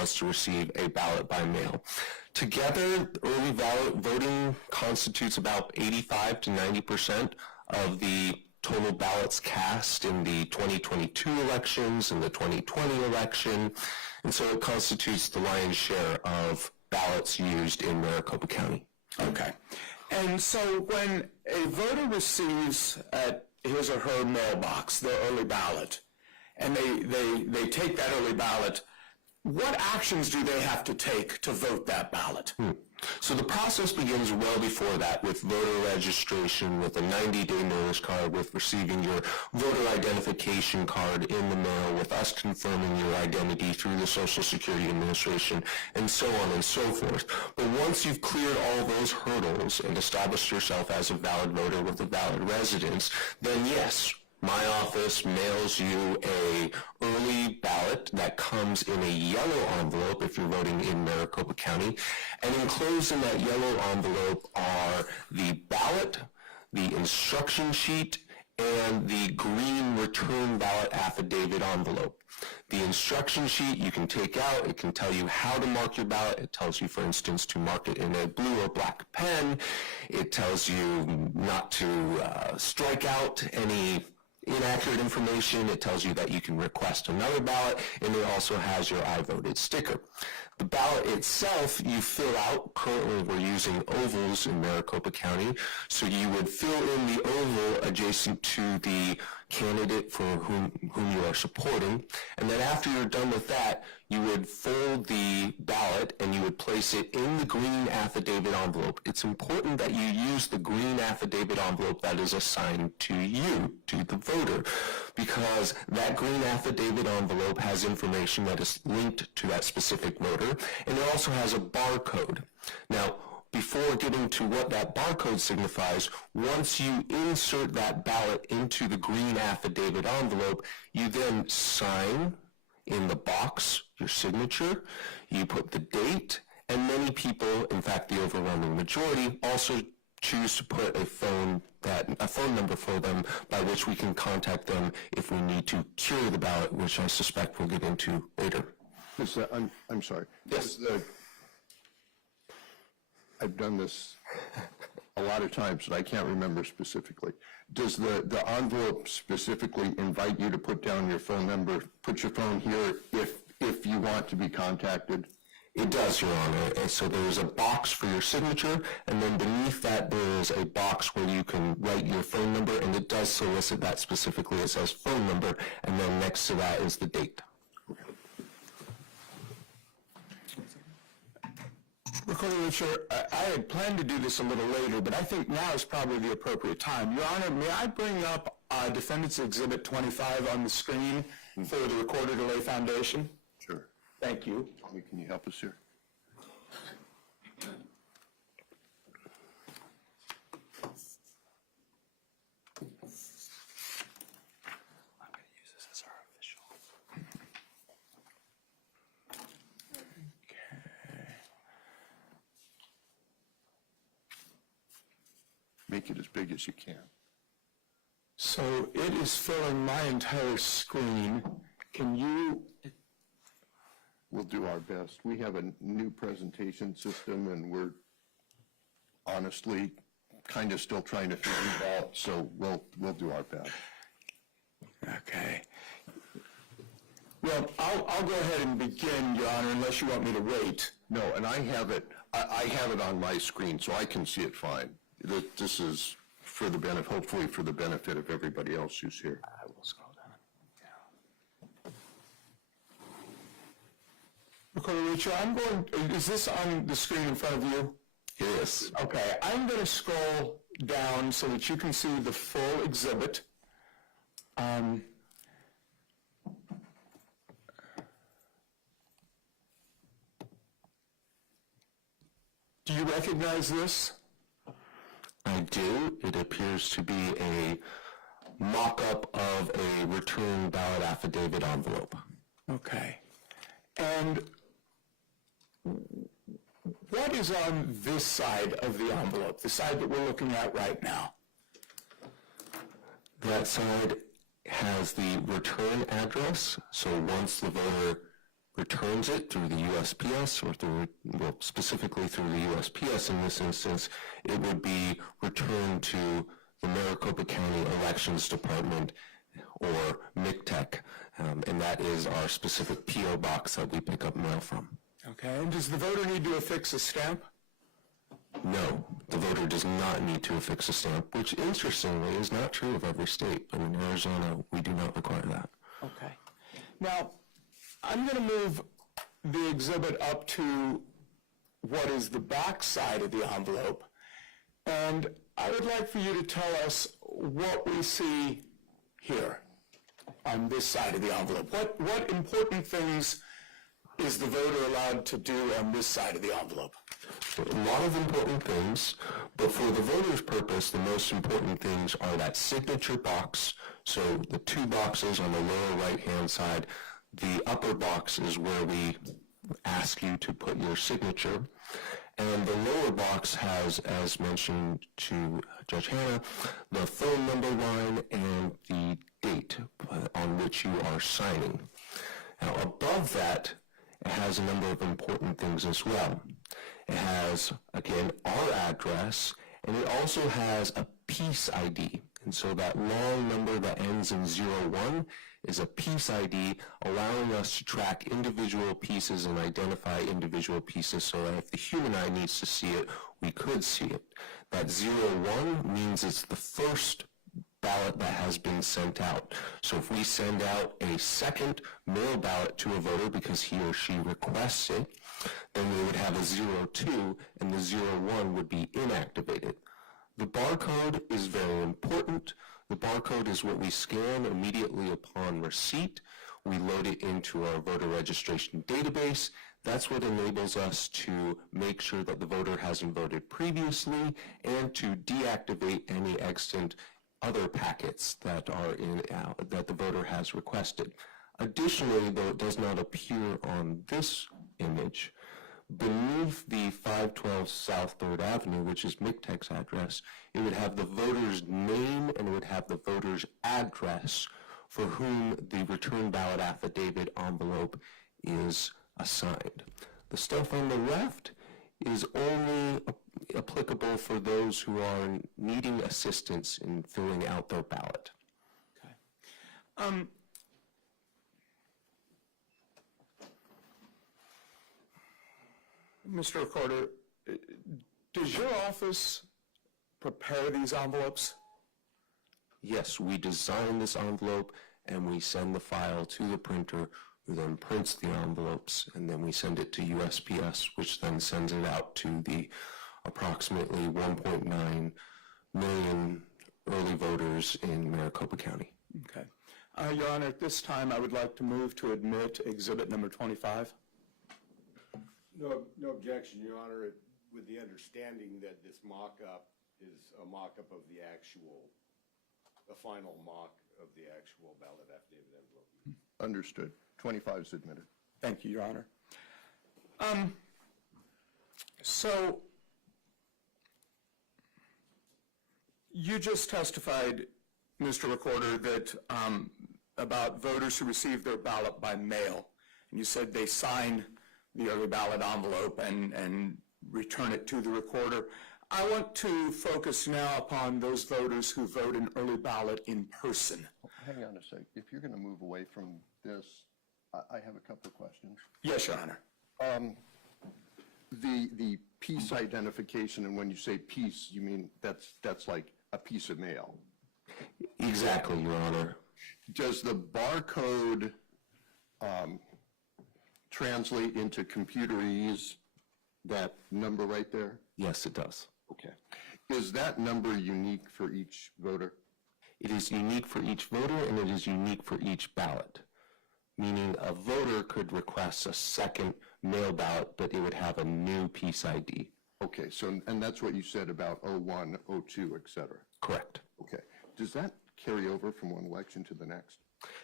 wants to receive a ballot by mail. Together, early ballot voting constitutes about 85 to 90% of the total ballots cast in the 2022 elections and the 2020 election, and so it constitutes the lion's share of ballots used in Maricopa County. Okay. And so when a voter receives at his or her mailbox the early ballot, and they take that early ballot, what actions do they have to take to vote that ballot? So the process begins well before that with voter registration, with a 90-day notice card, with receiving your voter identification card in the mail, with us confirming your identity through the Social Security Administration, and so on and so forth. But once you've cleared all those hurdles and established yourself as a valid voter with a valid residence, then yes, my office mails you a early ballot that comes in a yellow envelope if you're voting in Maricopa County. And enclosed in that yellow envelope are the ballot, the instruction sheet, and the green return ballot affidavit envelope. The instruction sheet you can take out. It can tell you how to mark your ballot. It tells you, for instance, to mark it in a blue or black pen. It tells you not to strike out any inaccurate information. It tells you that you can request another ballot, and it also has your I voted sticker. The ballot itself you fill out. Currently we're using ovals in Maricopa County, so you would fill in the oval adjacent to the candidate for whom you are supporting, and then after you're done with that, you would fold the ballot and you would place it in the green affidavit envelope. It's important that you use the green affidavit envelope that is assigned to you, to the voter, because that green affidavit envelope has information that is linked to that specific voter, and it also has a barcode. Now, before getting to what that barcode signifies, once you insert that ballot into the green affidavit envelope, you then sign in the box your signature, you put the date, and many people, in fact the overwhelming majority, also choose to put a phone number for them by which we can contact them if we need to cure the ballot, which I suspect we'll get into later. I'm sorry. Yes. I've done this a lot of times, and I can't remember specifically. Does the envelope specifically invite you to put down your phone number, put your phone here if you want to be contacted? It does, Your Honor. And so there's a box for your signature, and then beneath that there is a box where you can write your phone number, and it does solicit that specifically. It says phone number, and then next to that is the date. Recorder Richard, I had planned to do this a little later, but I think now is probably the appropriate time. Your Honor, may I bring up Defendant's Exhibit 25 on the screen for the Recorder Delay Foundation? Sure. Thank you. Can you help us here? I'm going to use this as our official. Make it as big as you can. So it is filling my entire screen. Can you? We'll do our best. We have a new presentation system, and we're honestly kind of still trying to figure it out, so we'll do our best. Okay. Well, I'll go ahead and begin, Your Honor, unless you want me to wait. No, and I have it on my screen, so I can see it fine. This is for the benefit, hopefully for the benefit of everybody else who's here. I will scroll down. Yeah. Recorder Richard, is this on the screen in front of you? Yes. Okay, I'm going to scroll down so that you can see the full exhibit. Do you recognize this? I do. It appears to be a mock-up of a return ballot affidavit envelope. Okay. And what is on this side of the envelope, the side that we're looking at right now? That side has the return address, so once the voter returns it through the USPS or through, well, specifically through the USPS in this instance, it would be returned to the Maricopa County Elections Department or MCTEC, and that is our specific P.O. box that we pick up mail from. Okay, and does the voter need to affix a stamp? No, the voter does not need to affix a stamp, which interestingly is not true of every state. But in Arizona, we do not require that. Okay. Now, I'm going to move the exhibit up to what is the back side of the envelope, and I would like for you to tell us what we see here on this side of the envelope. What important things is the voter allowed to do on this side of the envelope? A lot of important things, but for the voter's purpose, the most important things are that signature box. So the two boxes on the lower right-hand side, the upper box is where we ask you to put your signature. And the lower box has, as mentioned to Judge Hanna, the phone number line and the date on which you are signing. Now, above that, it has a number of important things as well. It has, again, our address, and it also has a piece ID. And so that long number that ends in 01 is a piece ID, allowing us to track individual pieces and identify individual pieces so that if the human eye needs to see it, we could see it. That 01 means it's the first ballot that has been sent out. So if we send out a second mail ballot to a voter because he or she requests it, then we would have a 02 and the 01 would be inactivated. The barcode is very important. The barcode is what we scan immediately upon receipt. We load it into our voter registration database. That's what enables us to make sure that the voter hasn't voted previously and to deactivate any extant other packets that are that the voter has requested. Additionally, though it does not appear on this image, beneath the 512 South 3rd Avenue, which is MCTEC's address, it would have the voter's name and it would have the voter's address for whom the return ballot affidavit envelope is assigned. The stuff on the left is only applicable for those who are needing assistance in filling out their ballot. Okay. Mr. Recorder, does your office prepare these envelopes? Yes, we design this envelope and we send the file to the printer, who then prints the envelopes, and then we send it to USPS, which then sends it out to the approximately 1.9 million early voters in Maricopa County. Okay. Your Honor, at this time, I would like to move to admit exhibit number 25. No objection, Your Honor, with the understanding that this mock-up is a mock-up of the final mock of the actual ballot affidavit envelope. Understood. 25 is admitted. Thank you, Your Honor. So, you just testified, Mr. Recorder, that about voters who receive their ballot by mail. And you said they sign the early ballot envelope and return it to the recorder. I want to focus now upon those voters who vote an early ballot in person. Hang on a sec. If you're going to move away from this, I have a couple of questions. Yes, Your Honor. The piece identification, and when you say piece, you mean that's like a piece of mail. Exactly, Your Honor. Does the barcode translate into computerese, that number right there? Yes, it does. Okay. Is that number unique for each voter? It is unique for each voter and it is unique for each ballot, meaning a voter could request a second mail ballot, but it would have a new piece ID. Okay, so, and that's what you said about 01, 02, et cetera. Correct. Okay. Does that carry over from one election to the next?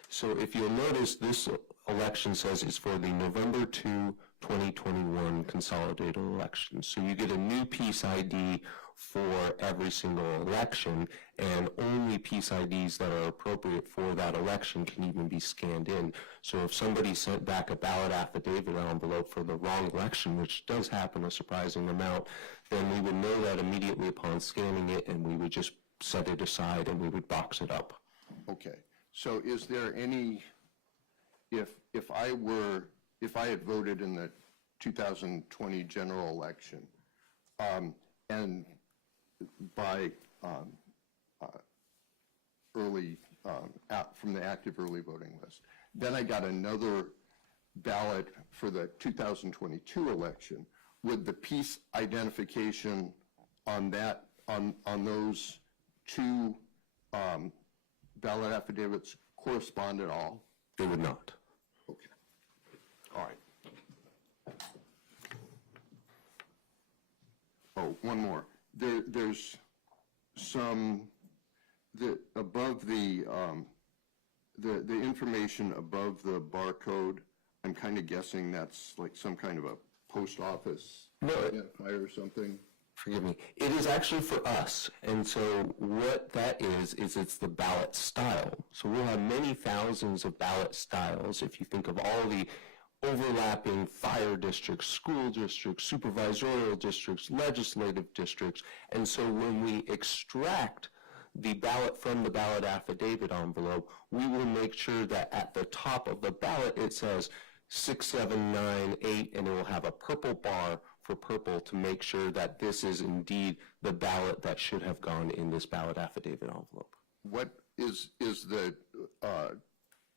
So if you'll notice, this election says it's for the November 2 2021 consolidated elections. So you get a new piece ID for every single election, and only piece IDs that are appropriate for that election can even be scanned in. So if somebody sent back a ballot affidavit envelope for the wrong election, which does happen a surprising amount, then we would know that immediately upon scanning it, and we would just set it aside and we would box it up. Okay, so is there any, if I had voted in the 2020 general election, and by early, from the active early voting list, then I got another ballot for the 2022 election, would the piece identification on that, on those two ballot affidavits correspond at all? They would not. Okay. All right. Oh, one more. There's some, above the information above the barcode, I'm kind of guessing that's like some kind of a post office identifier or something. Forgive me. It is actually for us. And so what that is it's the ballot style. So we'll have many thousands of ballot styles. If you think of all the overlapping fire districts, school districts, supervisorial districts, legislative districts. And so when we extract the ballot from the ballot affidavit envelope, we will make sure that at the top of the ballot it says 6798, and it will have a purple bar for purple to make sure that this is indeed the ballot that should have gone in this ballot affidavit envelope. What is the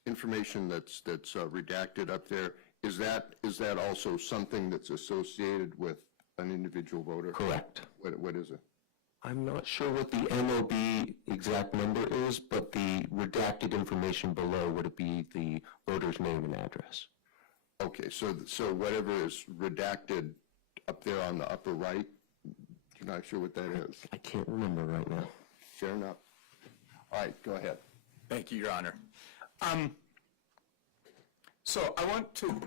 information that's redacted up there? Is that also something that's associated with an individual voter? Correct. What is it? I'm not sure what the MOB exact number is, but the redacted information below would be the voter's name and address. Okay, so whatever is redacted up there on the upper right, you're not sure what that is? I can't remember right now. Fair enough. All right, go ahead. Thank you, Your Honor. So I want to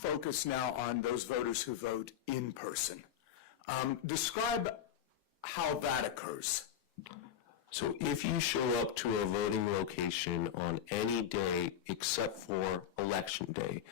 focus now on those voters who vote in person. Describe how that occurs. So if you show up to a voting location on any day except for Election Day,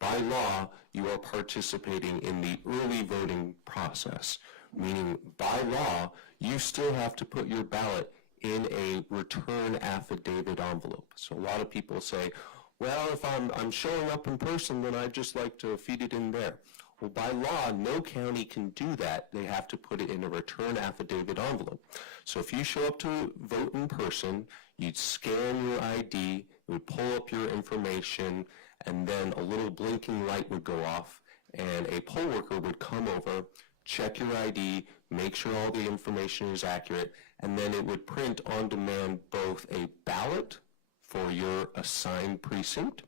by law, you are participating in the early voting process, meaning by law, you still have to put your ballot in a return affidavit envelope. So a lot of people say, well, if I'm showing up in person, then I'd just like to feed it in there. Well, by law, no county can do that. They have to put it in a return affidavit envelope. So if you show up to vote in person, you'd scan your ID, it would pull up your information, and then a little blinking light would go off, and a poll worker would come over, check your ID, make sure all the information is accurate, and then it would print on demand both a ballot for your assigned precinct,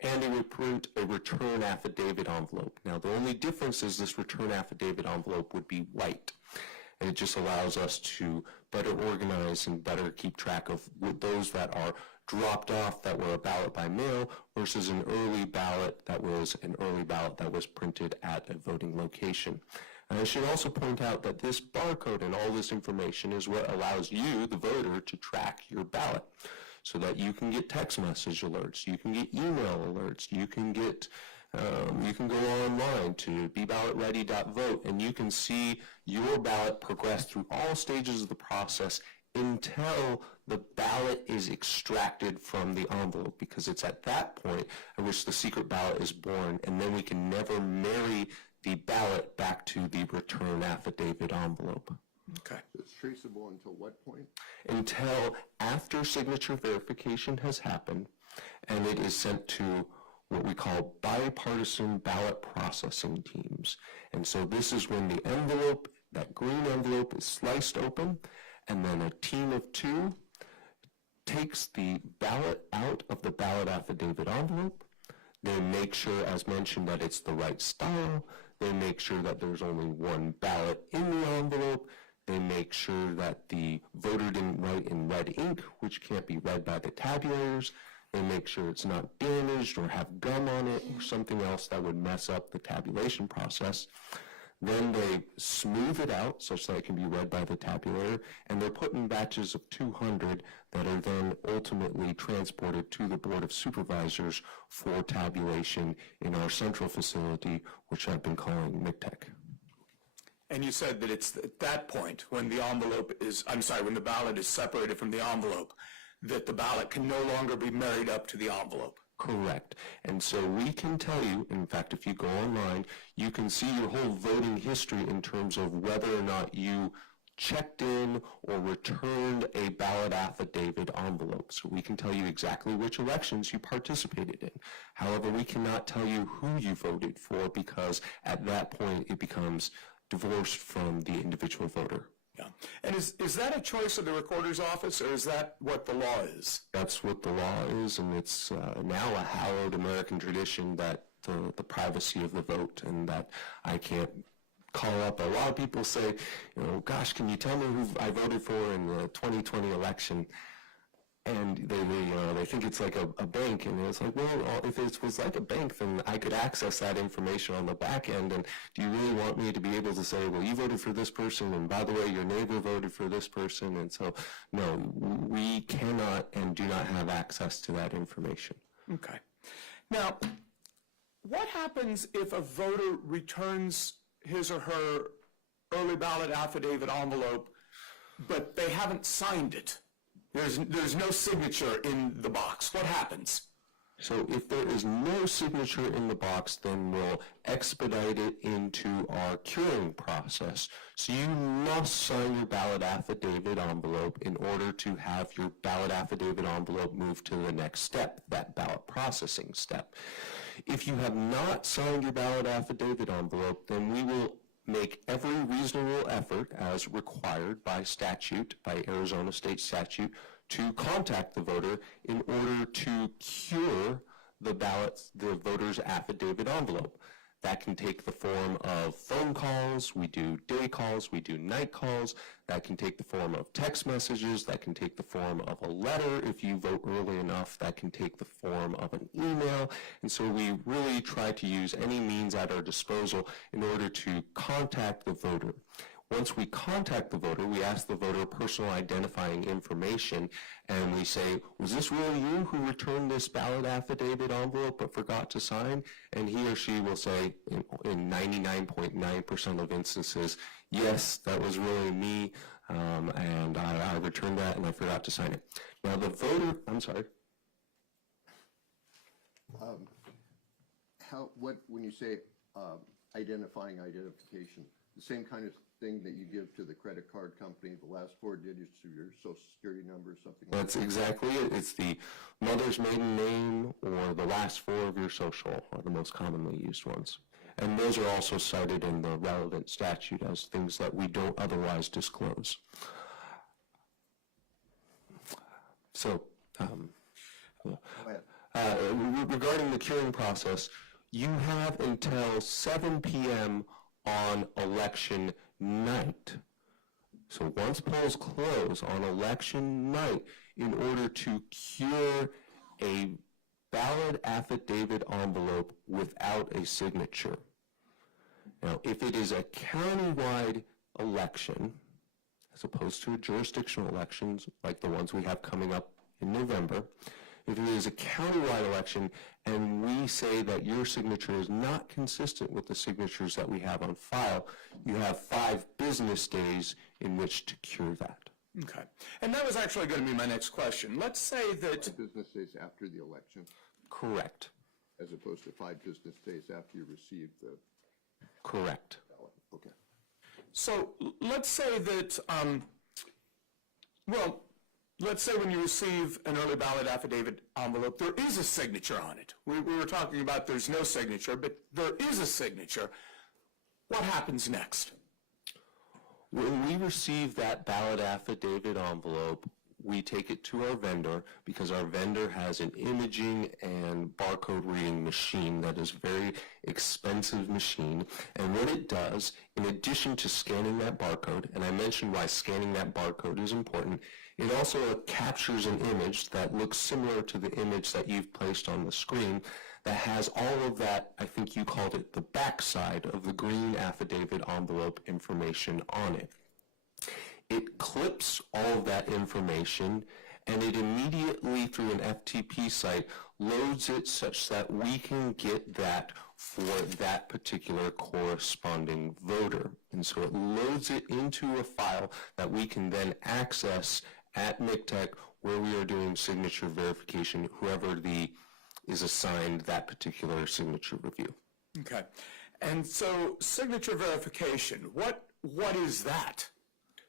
and it would print a return affidavit envelope. Now, the only difference is this return affidavit envelope would be white, and it just allows us to better organize and better keep track of those that are dropped off that were a ballot by mail versus an early ballot that was printed at a voting location. And I should also point out that this barcode and all this information is what allows you, the voter, to track your ballot, so that you can get text message alerts, you can get email alerts, you can get, you can go online to beballotready.vote, and you can see your ballot progress through all stages of the process until the ballot is extracted from the envelope, because it's at that point at which the secret ballot is born, and then we can never marry the ballot back to the return affidavit envelope. Okay. It's traceable until what point? Until after signature verification has happened, and it is sent to what we call bipartisan ballot processing teams. And so this is when the envelope, that green envelope, is sliced open, and then a team of two takes the ballot out of the ballot affidavit envelope. They make sure, as mentioned, that it's the right style. They make sure that there's only one ballot in the envelope. They make sure that the voter didn't write in red ink, which can't be read by the tabulators. They make sure it's not damaged or have gum on it or something else that would mess up the tabulation process. Then they smooth it out such that it can be read by the tabulator, and they're put in batches of 200 that are then ultimately transported to the Board of Supervisors for tabulation in our central facility, which I've been calling MICTEC. And you said that it's at that point when the when the ballot is separated from the envelope, that the ballot can no longer be married up to the envelope. Correct. And so we can tell you, in fact, if you go online, you can see your whole voting history in terms of whether or not you checked in or returned a ballot affidavit envelope. So we can tell you exactly which elections you participated in. However, we cannot tell you who you voted for because at that point it becomes divorced from the individual voter. Yeah. And is that a choice of the recorder's office, or is that what the law is? That's what the law is, and it's now a hallowed American tradition that the privacy of the vote, and that I can't call up. A lot of people say, gosh, can you tell me who I voted for in the 2020 election? And they think it's like a bank, and it's like, well, if it was like a bank, then I could access that information on the back end, and do you really want me to be able to say, well, you voted for this person, and by the way, your neighbor voted for this person? And so, no, we cannot and do not have access to that information. Okay. Now, what happens if a voter returns his or her early ballot affidavit envelope, but they haven't signed it? There's no signature in the box. What happens? So if there is no signature in the box, then we'll expedite it into our curing process. So you must sign your ballot affidavit envelope in order to have your ballot affidavit envelope move to the next step, that ballot processing step. If you have not signed your ballot affidavit envelope, then we will make every reasonable effort as required by statute, by Arizona state statute, to contact the voter in order to cure the voter's affidavit envelope. That can take the form of phone calls, we do day calls, we do night calls. That can take the form of text messages, that can take the form of a letter if you vote early enough, that can take the form of an email. And so we really try to use any means at our disposal in order to contact the voter. Once we contact the voter, we ask the voter personal identifying information, and we say, was this really you who returned this ballot affidavit envelope but forgot to sign? And he or she will say, in 99.9% of instances, yes, that was really me, and I returned that and I forgot to sign it. Now the voter, I'm sorry. When you say identification, the same kind of thing that you give to the credit card company, the last 4 digits of your social security number, something like that? That's exactly it. It's the mother's maiden name or the last 4 of your social are the most commonly used ones. And those are also cited in the relevant statute as things that we don't otherwise disclose. So, regarding the curing process, you have until 7 p.m. on election night. So once polls close on election night, in order to cure a ballot affidavit envelope without a signature. Now, if it is a countywide election, as opposed to jurisdictional elections like the ones we have coming up in November, if it is a countywide election and we say that your signature is not consistent with the signatures that we have on file, you have 5 business days in which to cure that. Okay. And that was actually going to be my next question. Let's say that... 5 business days after the election? Correct. As opposed to 5 business days after you receive the... Correct. ballot. Okay. So let's say that, let's say when you receive an early ballot affidavit envelope, there is a signature on it. We were talking about there's no signature, but there is a signature. What happens next? When we receive that ballot affidavit envelope, we take it to our vendor because our vendor has an imaging and barcode reading machine that is a very expensive machine. And what it does, in addition to scanning that barcode, and I mentioned why scanning that barcode is important, it also captures an image that looks similar to the image that you've placed on the screen that has all of that, I think you called it the backside of the green affidavit envelope information on it. It clips all of that information and it immediately, through an FTP site, loads it such that we can get that for that particular corresponding voter. And so it loads it into a file that we can then access at MCTEC where we are doing signature verification, whoever is assigned that particular signature review. Okay. And so signature verification, what is that?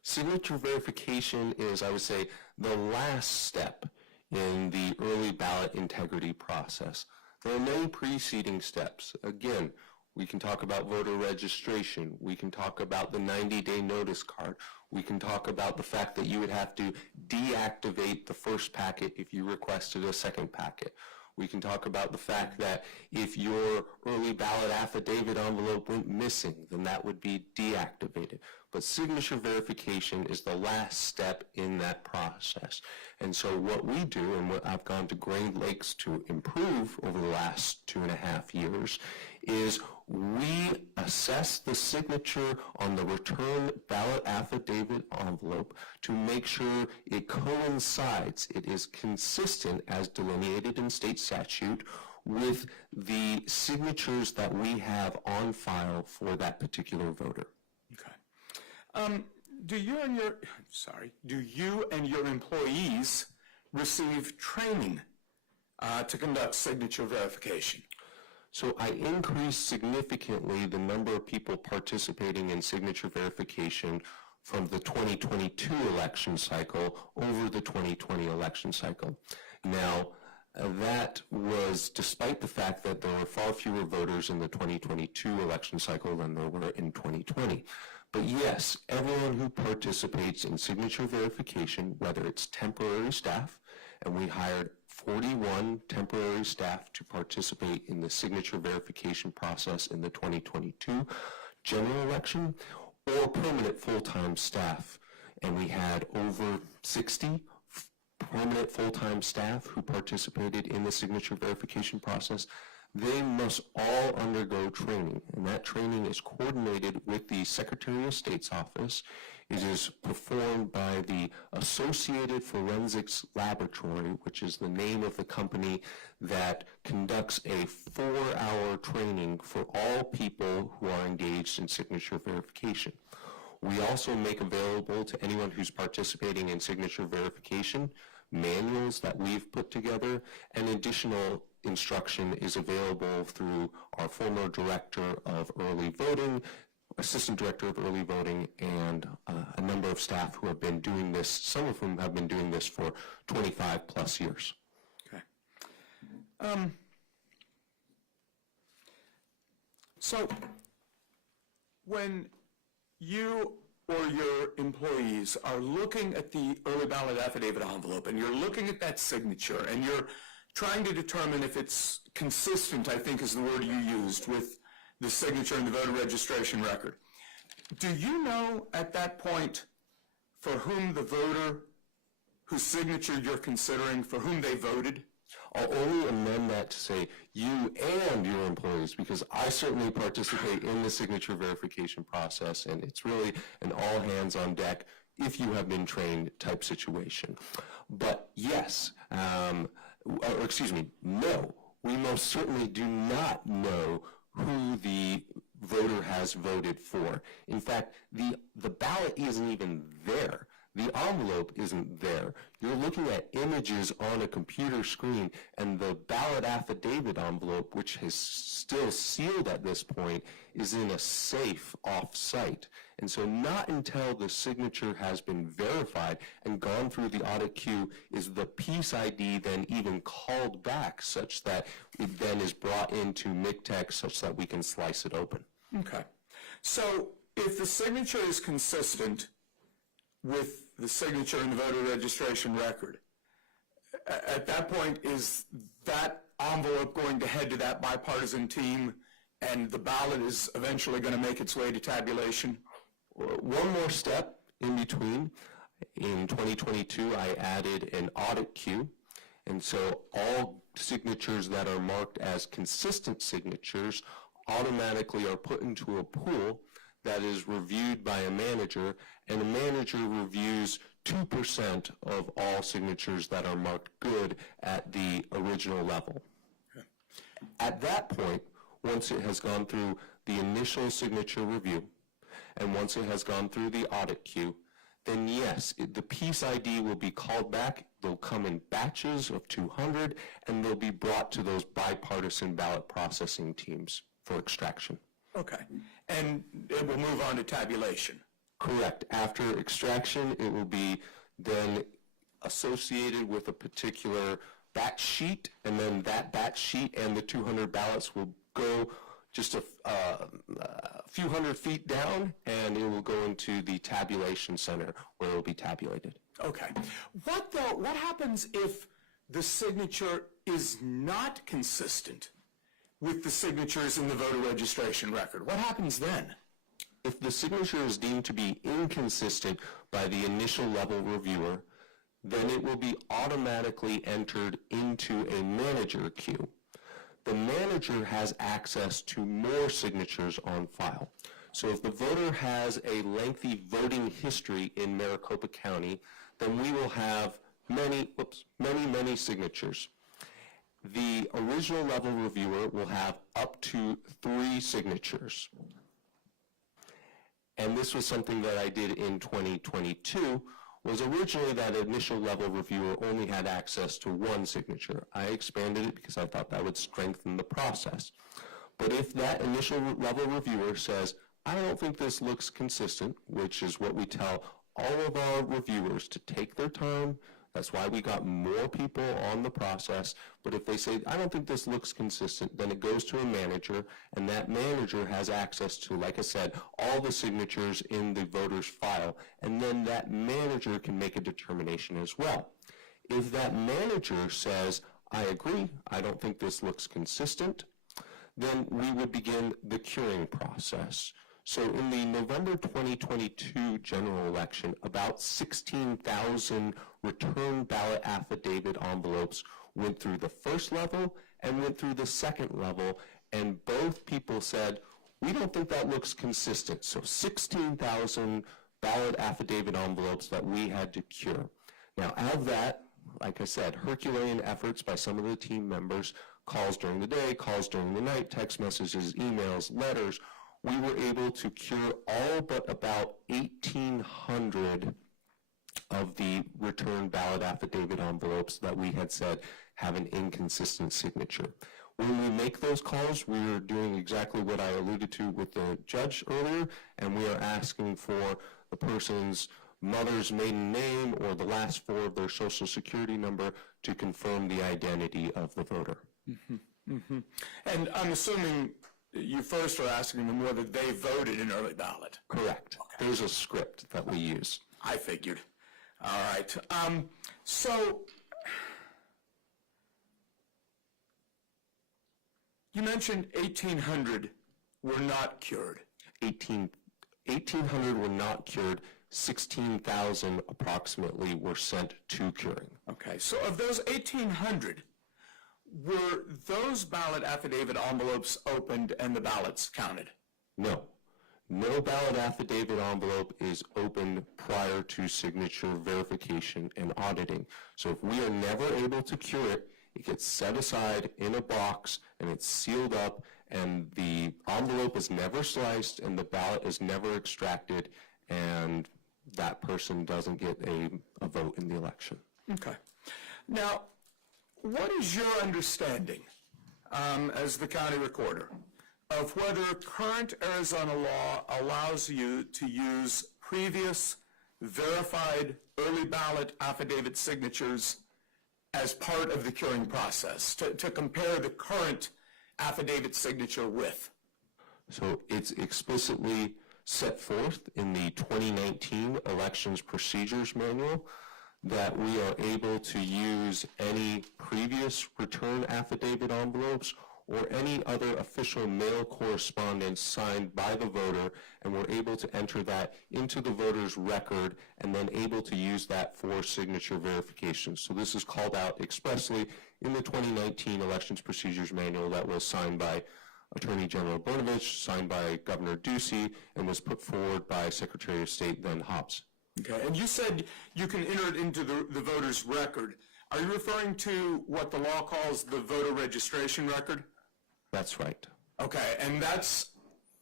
Signature verification is, I would say, the last step in the early ballot integrity process. There are many preceding steps. Again, we can talk about voter registration. We can talk about the 90-day notice card. We can talk about the fact that you would have to deactivate the first packet if you requested a second packet. We can talk about the fact that if your early ballot affidavit envelope went missing, then that would be deactivated. But signature verification is the last step in that process. And so what we do, and what I've gone to great lengths to improve over the last 2.5 years, is we assess the signature on the return ballot affidavit envelope to make sure it coincides, it is consistent as delineated in state statute with the signatures that we have on file for that particular voter. Okay. Do you and your employees receive training to conduct signature verification? So I increased significantly the number of people participating in signature verification from the 2022 election cycle over the 2020 election cycle. Now, that was despite the fact that there were far fewer voters in the 2022 election cycle than there were in 2020. But yes, everyone who participates in signature verification, whether it's temporary staff, and we hired 41 temporary staff to participate in the signature verification process in the 2022 general election, or permanent full-time staff. And we had over 60 permanent full-time staff who participated in the signature verification process. They must all undergo training, and that training is coordinated with the Secretary of State's office. It is performed by the Associated Forensics Laboratory, which is the name of the company that conducts a 4-hour training for all people who are engaged in signature verification. We also make available to anyone who's participating in signature verification manuals that we've put together, and additional instruction is available through our former director of early voting, assistant director of early voting, and a number of staff who have been doing this, some of whom have been doing this for 25 plus years. Okay. So when you or your employees are looking at the early ballot affidavit envelope and you're looking at that signature and you're trying to determine if it's consistent, I think is the word you used, with the signature in the voter registration record, do you know at that point for whom the voter whose signature you're considering, for whom they voted? I'll only amend that to say you and your employees, because I certainly participate in the signature verification process, and it's really an all hands on deck if you have been trained type situation. But yes, no, we most certainly do not know who the voter has voted for. In fact, the ballot isn't even there. The envelope isn't there. You're looking at images on a computer screen, and the ballot affidavit envelope, which is still sealed at this point, is in a safe off-site. And so not until the signature has been verified and gone through the audit queue is the piece ID then even called back, such that it then is brought into MCTEC such that we can slice it open. Okay. So if the signature is consistent with the signature in the voter registration record, at that point, is that envelope going to head to that bipartisan team and the ballot is eventually going to make its way to tabulation? One more step in between. In 2022, I added an audit queue, and so all signatures that are marked as consistent signatures automatically are put into a pool that is reviewed by a manager, and a manager reviews 2% of all signatures that are marked good at the original level. Okay. At that point, once it has gone through the initial signature review, and once it has gone through the audit queue, then yes, the piece ID will be called back. They'll come in batches of 200, and they'll be brought to those bipartisan ballot processing teams for extraction. Okay. And it will move on to tabulation? Correct. After extraction, it will be then associated with a particular batch sheet, and then that batch sheet and the 200 ballots will go just a few hundred feet down, and it will go into the tabulation center where it will be tabulated. Okay. What happens if the signature is not consistent with the signatures in the voter registration record? What happens then? If the signature is deemed to be inconsistent by the initial level reviewer, then it will be automatically entered into a manager queue. The manager has access to more signatures on file. So if the voter has a lengthy voting history in Maricopa County, then we will have many signatures. The original level reviewer will have up to 3 signatures. And this was something that I did in 2022, was originally that initial level reviewer only had access to 1 signature. I expanded it because I thought that would strengthen the process. But if that initial level reviewer says, I don't think this looks consistent, which is what we tell all of our reviewers to take their time. That's why we got more people on the process. But if they say, I don't think this looks consistent, then it goes to a manager, and that manager has access to, like I said, all the signatures in the voter's file, and then that manager can make a determination as well. If that manager says, I agree, I don't think this looks consistent, then we would begin the curing process. So in the November 2022 general election, about 16,000 return ballot affidavit envelopes went through the first level and went through the second level, and both people said, we don't think that looks consistent. So 16,000 ballot affidavit envelopes that we had to cure. Now, out of that, like I said, Herculean efforts by some of the team members, calls during the day, calls during the night, text messages, emails, letters, we were able to cure all but about 1,800 of the return ballot affidavit envelopes that we had said have an inconsistent signature. When we make those calls, we are doing exactly what I alluded to with the judge earlier, and we are asking for the person's mother's maiden name or the last 4 of their social security number to confirm the identity of the voter. Mm-hmm. Mm-hmm. And I'm assuming you first are asking them whether they voted in early ballot. Correct. Okay. There's a script that we use. I figured. All right. So you mentioned 1,800 were not cured. 1,800 were not cured. 16,000 approximately were sent to curing. Okay. So of those 1,800, were those ballot affidavit envelopes opened and the ballots counted? No. No ballot affidavit envelope is opened prior to signature verification and auditing. So if we are never able to cure it, it gets set aside in a box and it's sealed up, and the envelope is never sliced and the ballot is never extracted, and that person doesn't get a vote in the election. Okay. Now, what is your understanding, as the county recorder, of whether current Arizona law allows you to use previous verified early ballot affidavit signatures as part of the curing process, to compare the current affidavit signature with? So it's explicitly set forth in the 2019 Elections Procedures Manual that we are able to use any previous return affidavit envelopes or any other official mail correspondence signed by the voter, and we're able to enter that into the voter's record and then able to use that for signature verification. So this is called out expressly in the 2019 Elections Procedures Manual that was signed by Attorney General Brnovich, signed by Governor Ducey, and was put forward by Secretary of State then Hobbs. Okay, and you said you can enter it into the voter's record. Are you referring to what the law calls the voter registration record? That's right. Okay, and that's,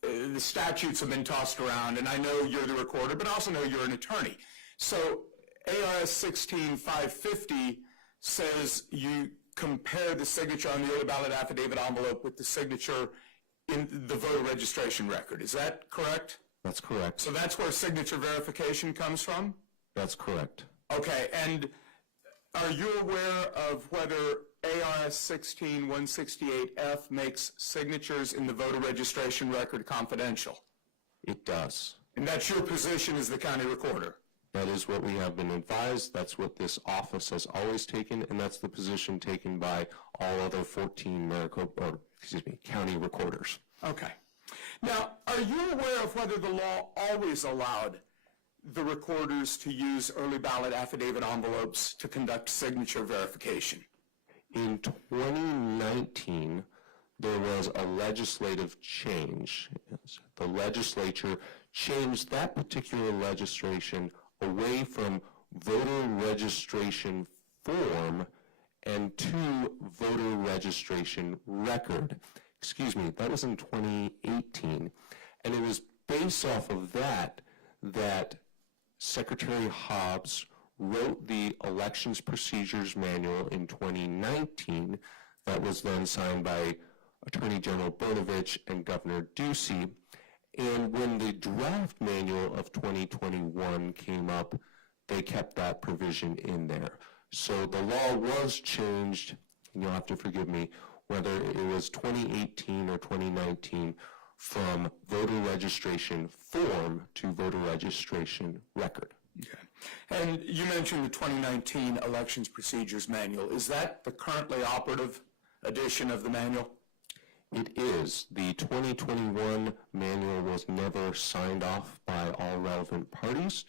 the statutes have been tossed around, and I know you're the recorder, but I also know you're an attorney. So ARS 16550 says you compare the signature on the early ballot affidavit envelope with the signature in the voter registration record. Is that correct? That's correct. So that's where signature verification comes from? That's correct. Okay, and are you aware of whether ARS 16168F makes signatures in the voter registration record confidential? It does. And that's your position as the county recorder? That is what we have been advised. That's what this office has always taken, and that's the position taken by all other 14 county recorders. Okay. Now, are you aware of whether the law always allowed the recorders to use early ballot affidavit envelopes to conduct signature verification? In 2019, there was a legislative change. The legislature changed that particular legislation away from voter registration form and to voter registration record. Excuse me, that was in 2018. And it was based off of that Secretary Hobbs wrote the Elections Procedures Manual in 2019 that was then signed by Attorney General Brnovich and Governor Ducey. And when the draft manual of 2021 came up, they kept that provision in there. So the law was changed, and you'll have to forgive me, whether it was 2018 or 2019, from voter registration form to voter registration record. Okay. And you mentioned the 2019 Elections Procedures Manual. Is that the currently operative edition of the manual? It is. The 2021 manual was never signed off by all relevant parties.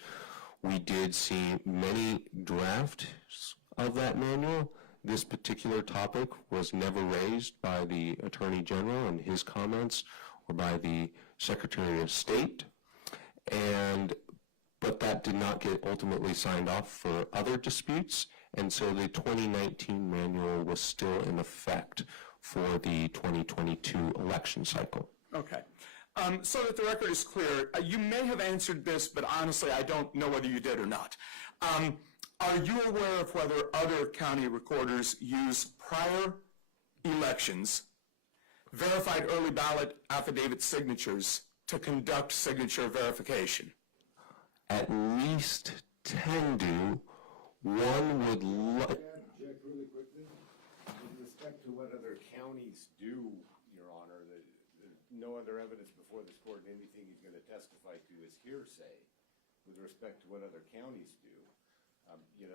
We did see many drafts of that manual. This particular topic was never raised by the Attorney General in his comments or by the Secretary of State, but that did not get ultimately signed off for other disputes, and so the 2019 manual was still in effect for the 2022 election cycle. Okay. So that the record is clear, you may have answered this, but honestly, I don't know whether you did or not. Are you aware of whether other county recorders use prior elections, verified early ballot affidavit signatures to conduct signature verification? At least 10 do. One would like... Object really quickly. With respect to what other counties do, Your Honor, no other evidence before this court and anything he's going to testify to is hearsay with respect to what other counties do.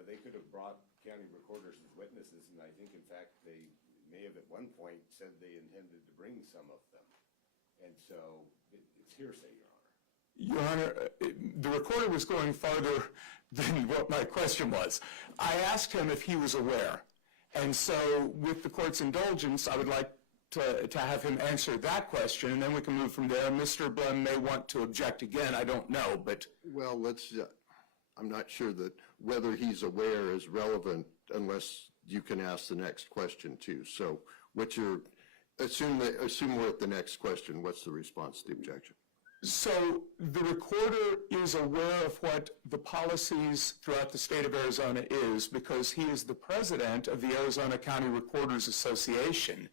They could have brought county recorders as witnesses, and I think, in fact, they may have at one point said they intended to bring some of them. And so it's hearsay, Your Honor. Your Honor, the recorder was going farther than what my question was. I asked him if he was aware, and so with the court's indulgence, I would like to have him answer that question, and then we can move from there. Mr. Blum may want to object again. I don't know, but... Well, I'm not sure that whether he's aware is relevant unless you can ask the next question too. So assume we're at the next question. What's the response to the objection? So the recorder is aware of what the policies throughout the state of Arizona is because he is the president of the Arizona County Recorders Association,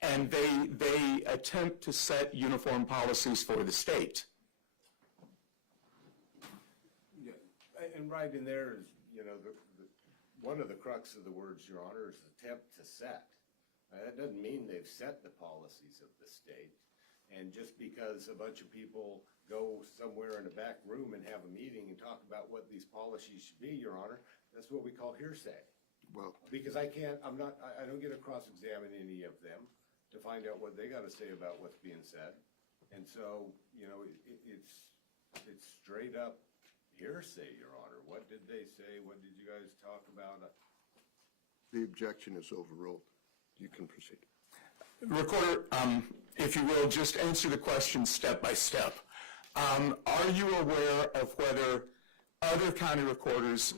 and they attempt to set uniform policies for the state. Yeah, and right in there is, one of the crux of the words, Your Honor, is attempt to set. That doesn't mean they've set the policies of the state. And just because a bunch of people go somewhere in a back room and have a meeting and talk about what these policies should be, Your Honor, that's what we call hearsay. Well, Because I don't get to cross-examine any of them to find out what they got to say about what's being said. And so, you know, it's straight up hearsay, Your Honor. What did they say? What did you guys talk about? the objection is overruled. You can proceed. Recorder, if you will, just answer the question step by step. Are you aware of whether other county recorders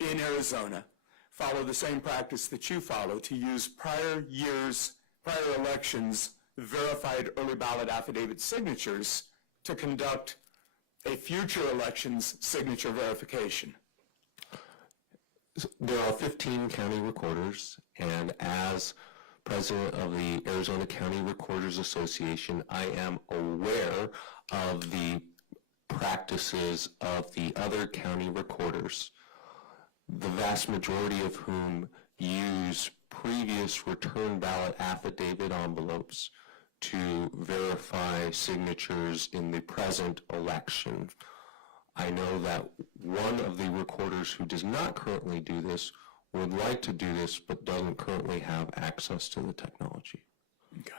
in Arizona follow the same practice that you follow to use prior elections verified early ballot affidavit signatures to conduct a future election's signature verification? There are 15 county recorders, and as president of the Arizona County Recorders Association, I am aware of the practices of the other county recorders, the vast majority of whom use previous return ballot affidavit envelopes to verify signatures in the present election. I know that one of the recorders who does not currently do this would like to do this, but doesn't currently have access to the technology. Okay.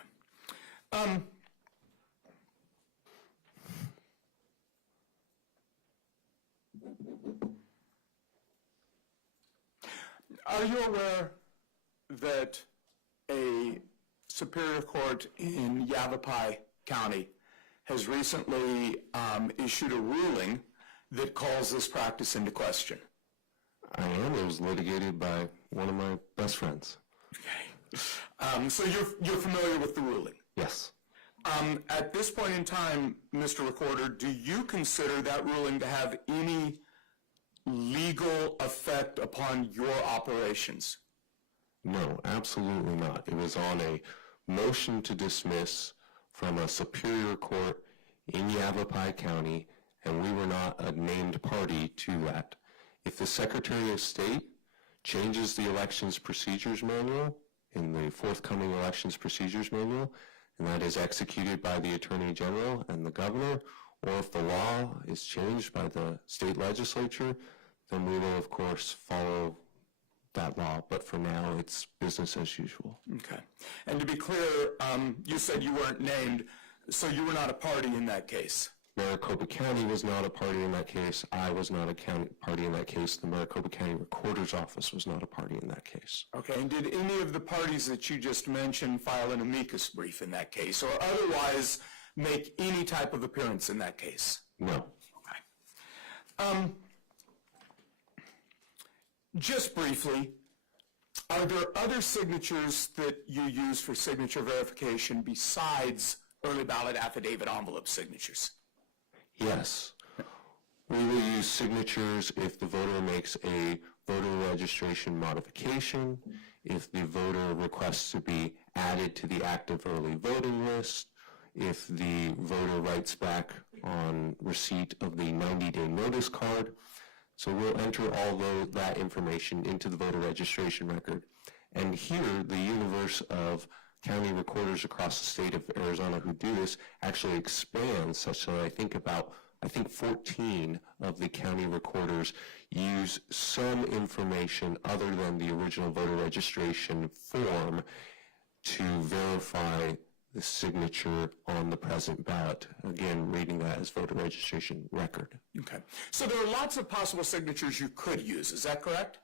Are you aware that a Superior Court in Yavapai County has recently issued a ruling that calls this practice into question? I am. It was litigated by one of my best friends. Okay. So you're familiar with the ruling? Yes. At this point in time, Mr. Recorder, do you consider that ruling to have any legal effect upon your operations? No, absolutely not. It was on a motion to dismiss from a Superior Court in Yavapai County, and we were not a named party to that. If the Secretary of State changes the Elections Procedures Manual in the forthcoming Elections Procedures Manual, and that is executed by the Attorney General and the Governor, or if the law is changed by the state legislature, then we will, of course, follow that law. But for now, it's business as usual. Okay. And to be clear, you said you weren't named, so you were not a party in that case? Maricopa County was not a party in that case. I was not a party in that case. The Maricopa County Recorder's Office was not a party in that case. Okay, and did any of the parties that you just mentioned file an amicus brief in that case, or otherwise make any type of appearance in that case? No. Okay. Just briefly, are there other signatures that you use for signature verification besides early ballot affidavit envelope signatures? Yes. We will use signatures if the voter makes a voter registration modification, if the voter requests to be added to the active early voting list, if the voter writes back on receipt of the 90-day notice card. So we'll enter all that information into the voter registration record. And here, the universe of county recorders across the state of Arizona who do this actually expands such that I think 14 of the county recorders use some information other than the original voter registration form to verify the signature on the present ballot. Again, reading that as voter registration record. Okay. So there are lots of possible signatures you could use, is that correct?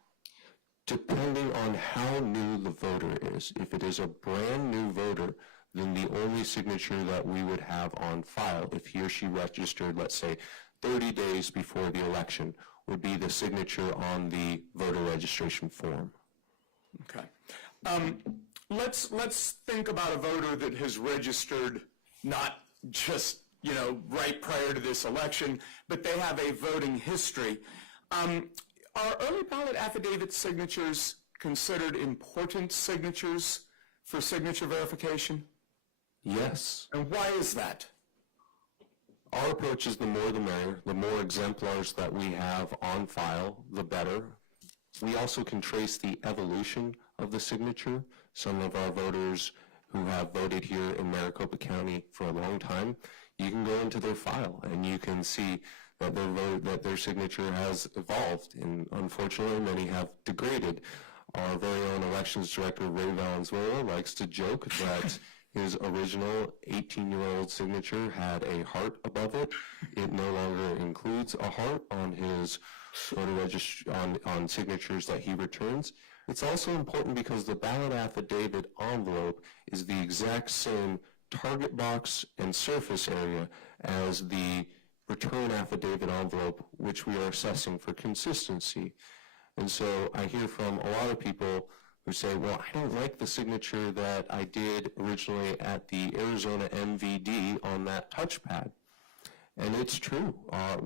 Depending on how new the voter is. If it is a brand new voter, then the only signature that we would have on file, if he or she registered, let's say, 30 days before the election, would be the signature on the voter registration form. Okay. Let's think about a voter that has registered not just, right prior to this election, but they have a voting history. Are early ballot affidavit signatures considered important signatures for signature verification? Yes. And why is that? Our approach is the more the merrier. The more exemplars that we have on file, the better. We also can trace the evolution of the signature. Some of our voters who have voted here in Maricopa County for a long time, you can go into their file and you can see that their signature has evolved, and unfortunately many have degraded. Our very own elections director, Ray Valenzuela, likes to joke that his original 18-year-old signature had a heart above it. It no longer includes a heart on his on signatures that he returns. It's also important because the ballot affidavit envelope is the exact same target box and surface area as the return affidavit envelope, which we are assessing for consistency. And so I hear from a lot of people who say, well, I don't like the signature that I did originally at the Arizona MVD on that touchpad. And it's true.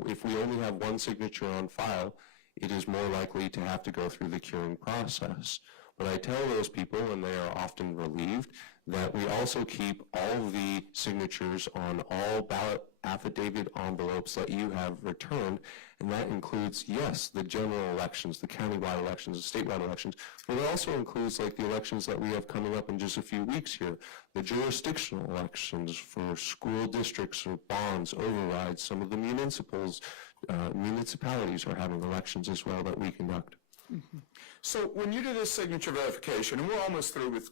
If we only have one signature on file, it is more likely to have to go through the curing process. But I tell those people, and they are often relieved, that we also keep all of the signatures on all ballot affidavit envelopes that you have returned, and that includes, yes, the general elections, the countywide elections, the statewide elections, but it also includes like the elections that we have coming up in just a few weeks here, the jurisdictional elections for school districts or bonds, overrides. Some of the municipalities are having elections as well that we conduct. Mm-hmm. So when you do this signature verification, and we're almost through with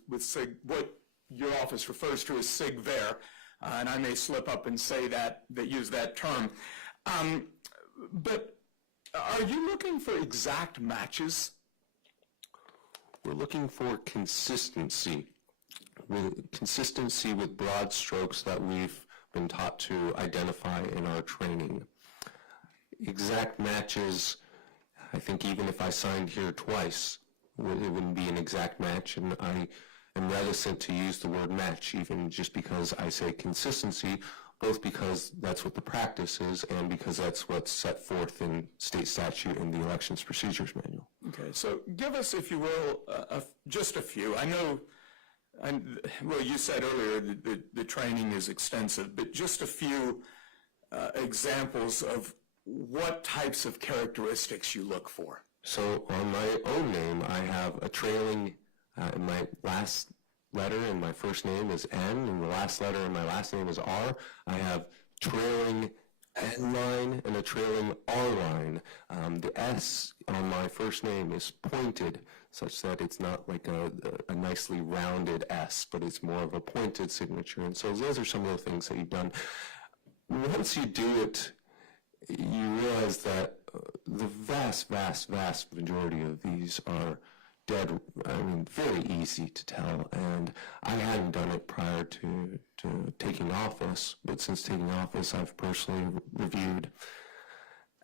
what your office refers to as SIG-Ver, and I may slip up and say that use that term, but are you looking for exact matches? We're looking for consistency with broad strokes that we've been taught to identify in our training. Exact matches, I think even if I signed here twice, it wouldn't be an exact match, and I am reticent to use the word match, even just because I say consistency, both because that's what the practice is and because that's what's set forth in state statute in the Elections Procedures Manual. Okay, so give us, if you will, just a few. I know, well, you said earlier that the training is extensive, but just a few examples of what types of characteristics you look for. So on my own name, I have a trailing, my last letter in my first name is N, and the last letter in my last name is R. I have trailing N line and a trailing R line. The S on my first name is pointed, such that it's not like a nicely rounded S, but it's more of a pointed signature. And so those are some of the things that you've done. Once you do it, you realize that the vast majority of these are very easy to tell, and I hadn't done it prior to taking office, but since taking office, I've personally reviewed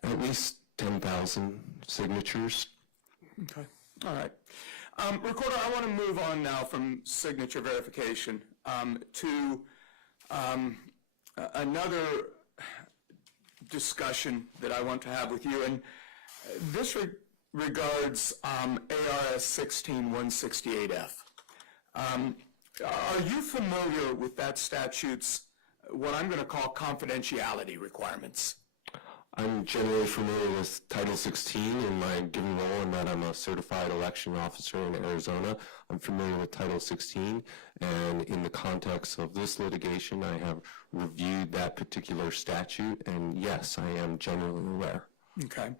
at least 10,000 signatures. Okay, all right. Recorder, I want to move on now from signature verification to another discussion that I want to have with you, and this regards ARS 16168F. Are you familiar with that statute's, what I'm going to call confidentiality requirements? I'm generally familiar with Title 16 in my given role in that I'm a certified election officer in Arizona. I'm familiar with Title 16, and in the context of this litigation, I have reviewed that particular statute, and yes, I am generally aware. Okay.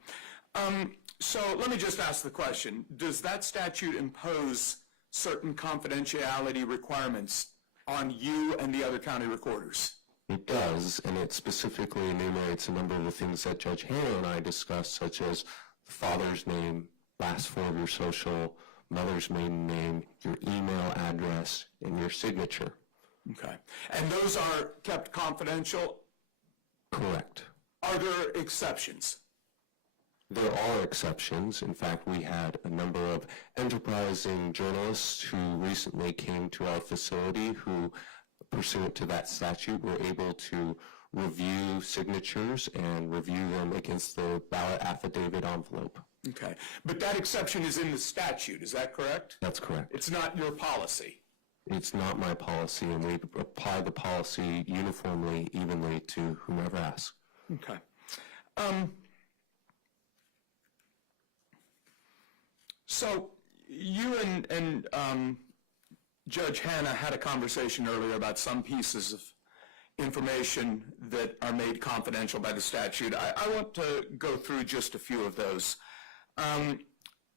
So let me just ask the question. Does that statute impose certain confidentiality requirements on you and the other county recorders? It does, and it specifically enumerates a number of the things that Judge Hanna and I discussed, such as the father's name, last four of your social, mother's maiden name, your email address, and your signature. Okay. And those are kept confidential? Correct. Are there exceptions? There are exceptions. In fact, we had a number of enterprising journalists who recently came to our facility who, pursuant to that statute, were able to review signatures and review them against the ballot affidavit envelope. Okay. But that exception is in the statute, is that correct? That's correct. It's not your policy? It's not my policy, and we apply the policy uniformly, evenly to whomever asks. Okay. So you and Judge Hanna had a conversation earlier about some pieces of information that are made confidential by the statute. I want to go through just a few of those.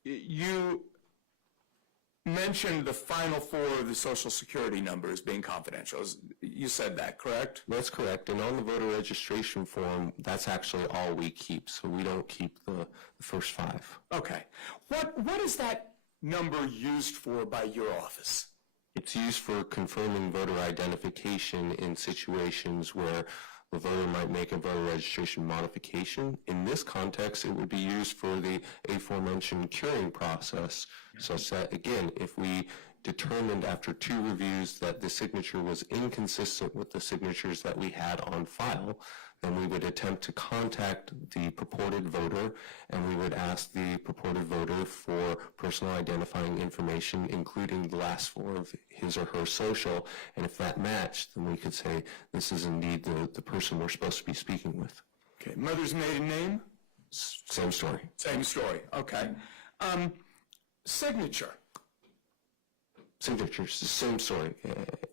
You mentioned the final four of the Social Security numbers being confidential. You said that, correct? That's correct. And on the voter registration form, that's actually all we keep. So we don't keep the first five. Okay. What is that number used for by your office? It's used for confirming voter identification in situations where the voter might make a voter registration modification. In this context, it would be used for the aforementioned curing process, such that, again, if we determined after 2 reviews that the signature was inconsistent with the signatures that we had on file, then we would attempt to contact the purported voter, and we would ask the purported voter for personal identifying information, including the last 4 of his or her social, and if that matched, then we could say this is indeed the person we're supposed to be speaking with. Okay, mother's maiden name? Same story. Same story, okay. Signature? Signatures, the same story.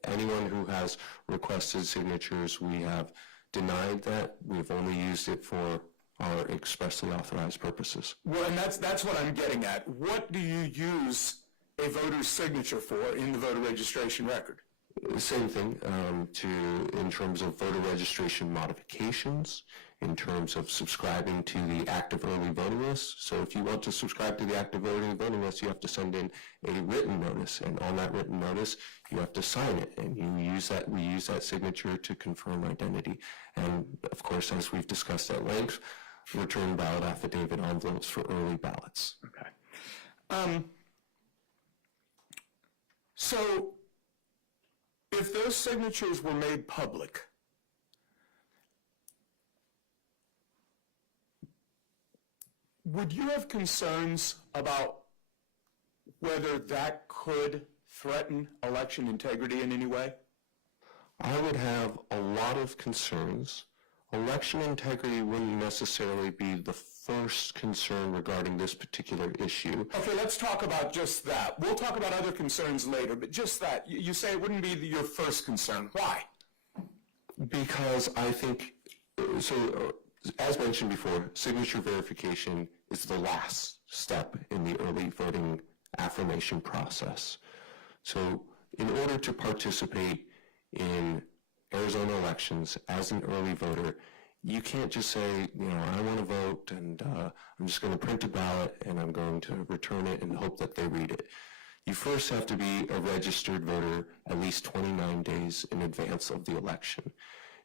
Anyone who has requested signatures, we have denied that. We've only used it for our expressly authorized purposes. Well, and that's what I'm getting at. What do you use a voter's signature for in the voter registration record? Same thing, in terms of voter registration modifications, in terms of subscribing to the active early voting list. So if you want to subscribe to the active early voting list, you have to send in a written notice, and on that written notice, you have to sign it, and we use that signature to confirm identity. And of course, as we've discussed at length, return ballot affidavit envelopes for early ballots. Okay. So if those signatures were made public, would you have concerns about whether that could threaten election integrity in any way? I would have a lot of concerns. Election integrity wouldn't necessarily be the first concern regarding this particular issue. Okay, let's talk about just that. We'll talk about other concerns later, but just that. You say it wouldn't be your first concern. Why? Because I think, as mentioned before, signature verification is the last step in the early voting affirmation process. So in order to participate in Arizona elections as an early voter, you can't just say, I want to vote and I'm just going to print a ballot and I'm going to return it and hope that they read it. You first have to be a registered voter at least 29 days in advance of the election.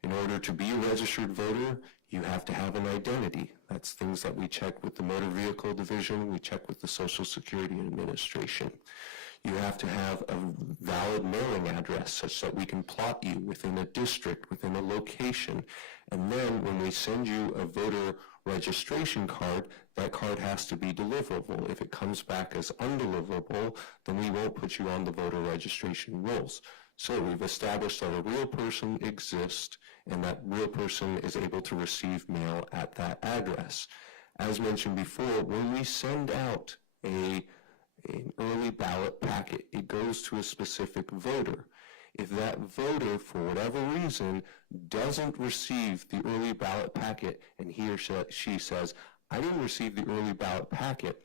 In order to be a registered voter, you have to have an identity. That's things that we check with the Motor Vehicle Division, we check with the Social Security Administration. You have to have a valid mailing address such that we can plot you within a district, within a location. And then when we send you a voter registration card, that card has to be deliverable. If it comes back as undeliverable, then we won't put you on the voter registration rolls. So we've established that a real person exists and that real person is able to receive mail at that address. As mentioned before, when we send out an early ballot packet, it goes to a specific voter. If that voter, for whatever reason, doesn't receive the early ballot packet and he or she says, I didn't receive the early ballot packet,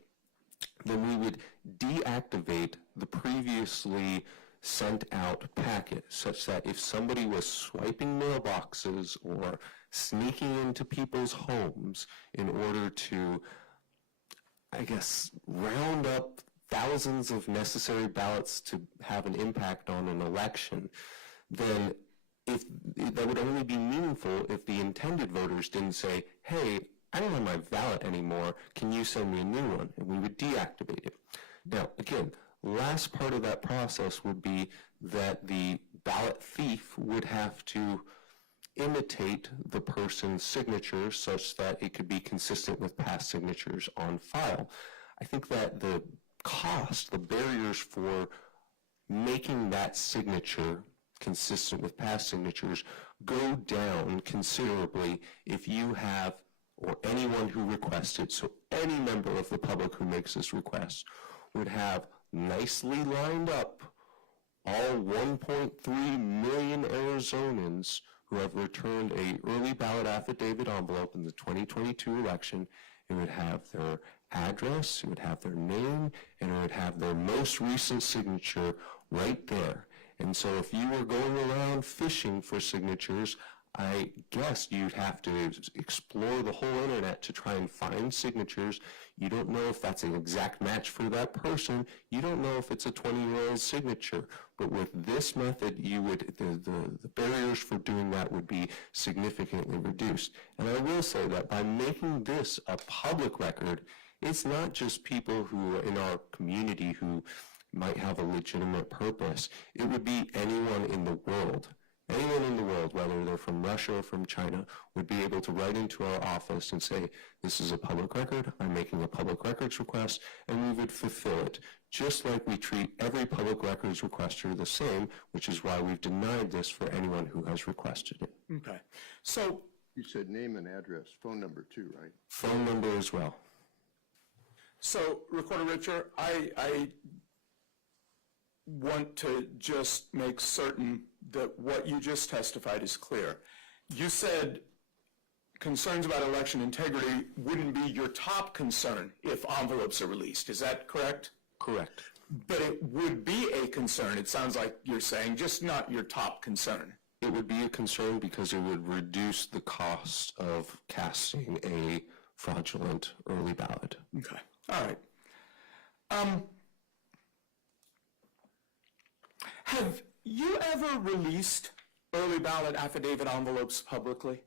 then we would deactivate the previously sent out packet, such that if somebody was swiping mailboxes or sneaking into people's homes in order to, round up thousands of necessary ballots to have an impact on an election, then that would only be meaningful if the intended voters didn't say, hey, I don't have my ballot anymore, can you send me a new one? And we would deactivate it. Now, again, last part of that process would be that the ballot thief would have to imitate the person's signature such that it could be consistent with past signatures on file. I think that the cost, the barriers for making that signature consistent with past signatures go down considerably if you have, or anyone who requested, so any member of the public who makes this request would have nicely lined up all 1.3 million Arizonans who have returned a early ballot affidavit envelope in the 2022 election. It would have their address, it would have their name, and it would have their most recent signature right there. And so if you were going around fishing for signatures, I guess you'd have to explore the whole internet to try and find signatures. You don't know if that's an exact match for that person. You don't know if it's a 20-year-old signature. But with this method, you would the barriers for doing that would be significantly reduced. And I will say that by making this a public record, it's not just people who are in our community who might have a legitimate purpose. It would be anyone in the world. Anyone in the world, whether they're from Russia or from China, would be able to write into our office and say, this is a public record, I'm making a public records request, and we would fulfill it, just like we treat every public records requester the same, which is why we've denied this for anyone who has requested it. Okay. So You said name and address, phone number too, right? Phone number as well. So, Recorder Richard, I want to just make certain that what you just testified is clear. You said concerns about election integrity wouldn't be your top concern if envelopes are released. Is that correct? Correct. But it would be a concern, it sounds like you're saying, just not your top concern. It would be a concern because it would reduce the cost of casting a fraudulent early ballot. Okay. All right. Have you ever released early ballot affidavit envelopes publicly?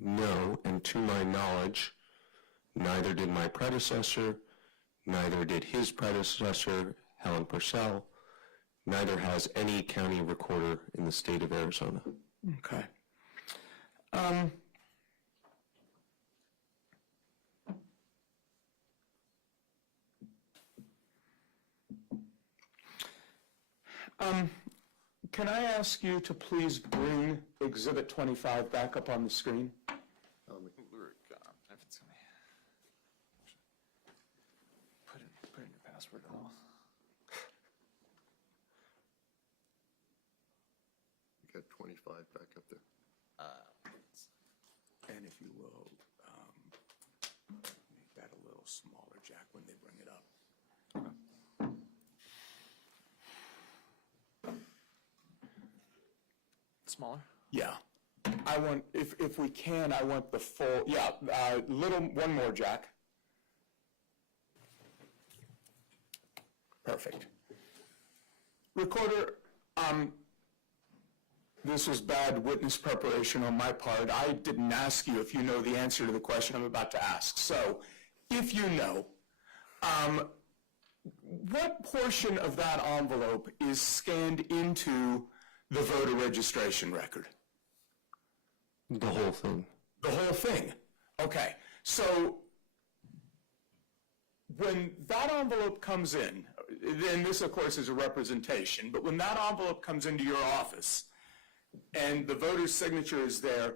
No, and to my knowledge, neither did my predecessor, neither did his predecessor, Helen Purcell, neither has any county recorder in the state of Arizona. Okay. Can I ask you to please bring Exhibit 25 back up on the screen? If it's gonna put in your password at all. You got 25 back up there. And if you will, make that a little smaller, Jack, when they bring it up. Smaller? Yeah. I want, if we can, I want the full, yeah, one more, Jack. Perfect. Recorder, this was bad witness preparation on my part. I didn't ask you if you know the answer to the question I'm about to ask. So, if you know, what portion of that envelope is scanned into the voter registration record? The whole thing. The whole thing? Okay. So, when that envelope comes in, then this, of course, is a representation, but when that envelope comes into your office and the voter's signature is there,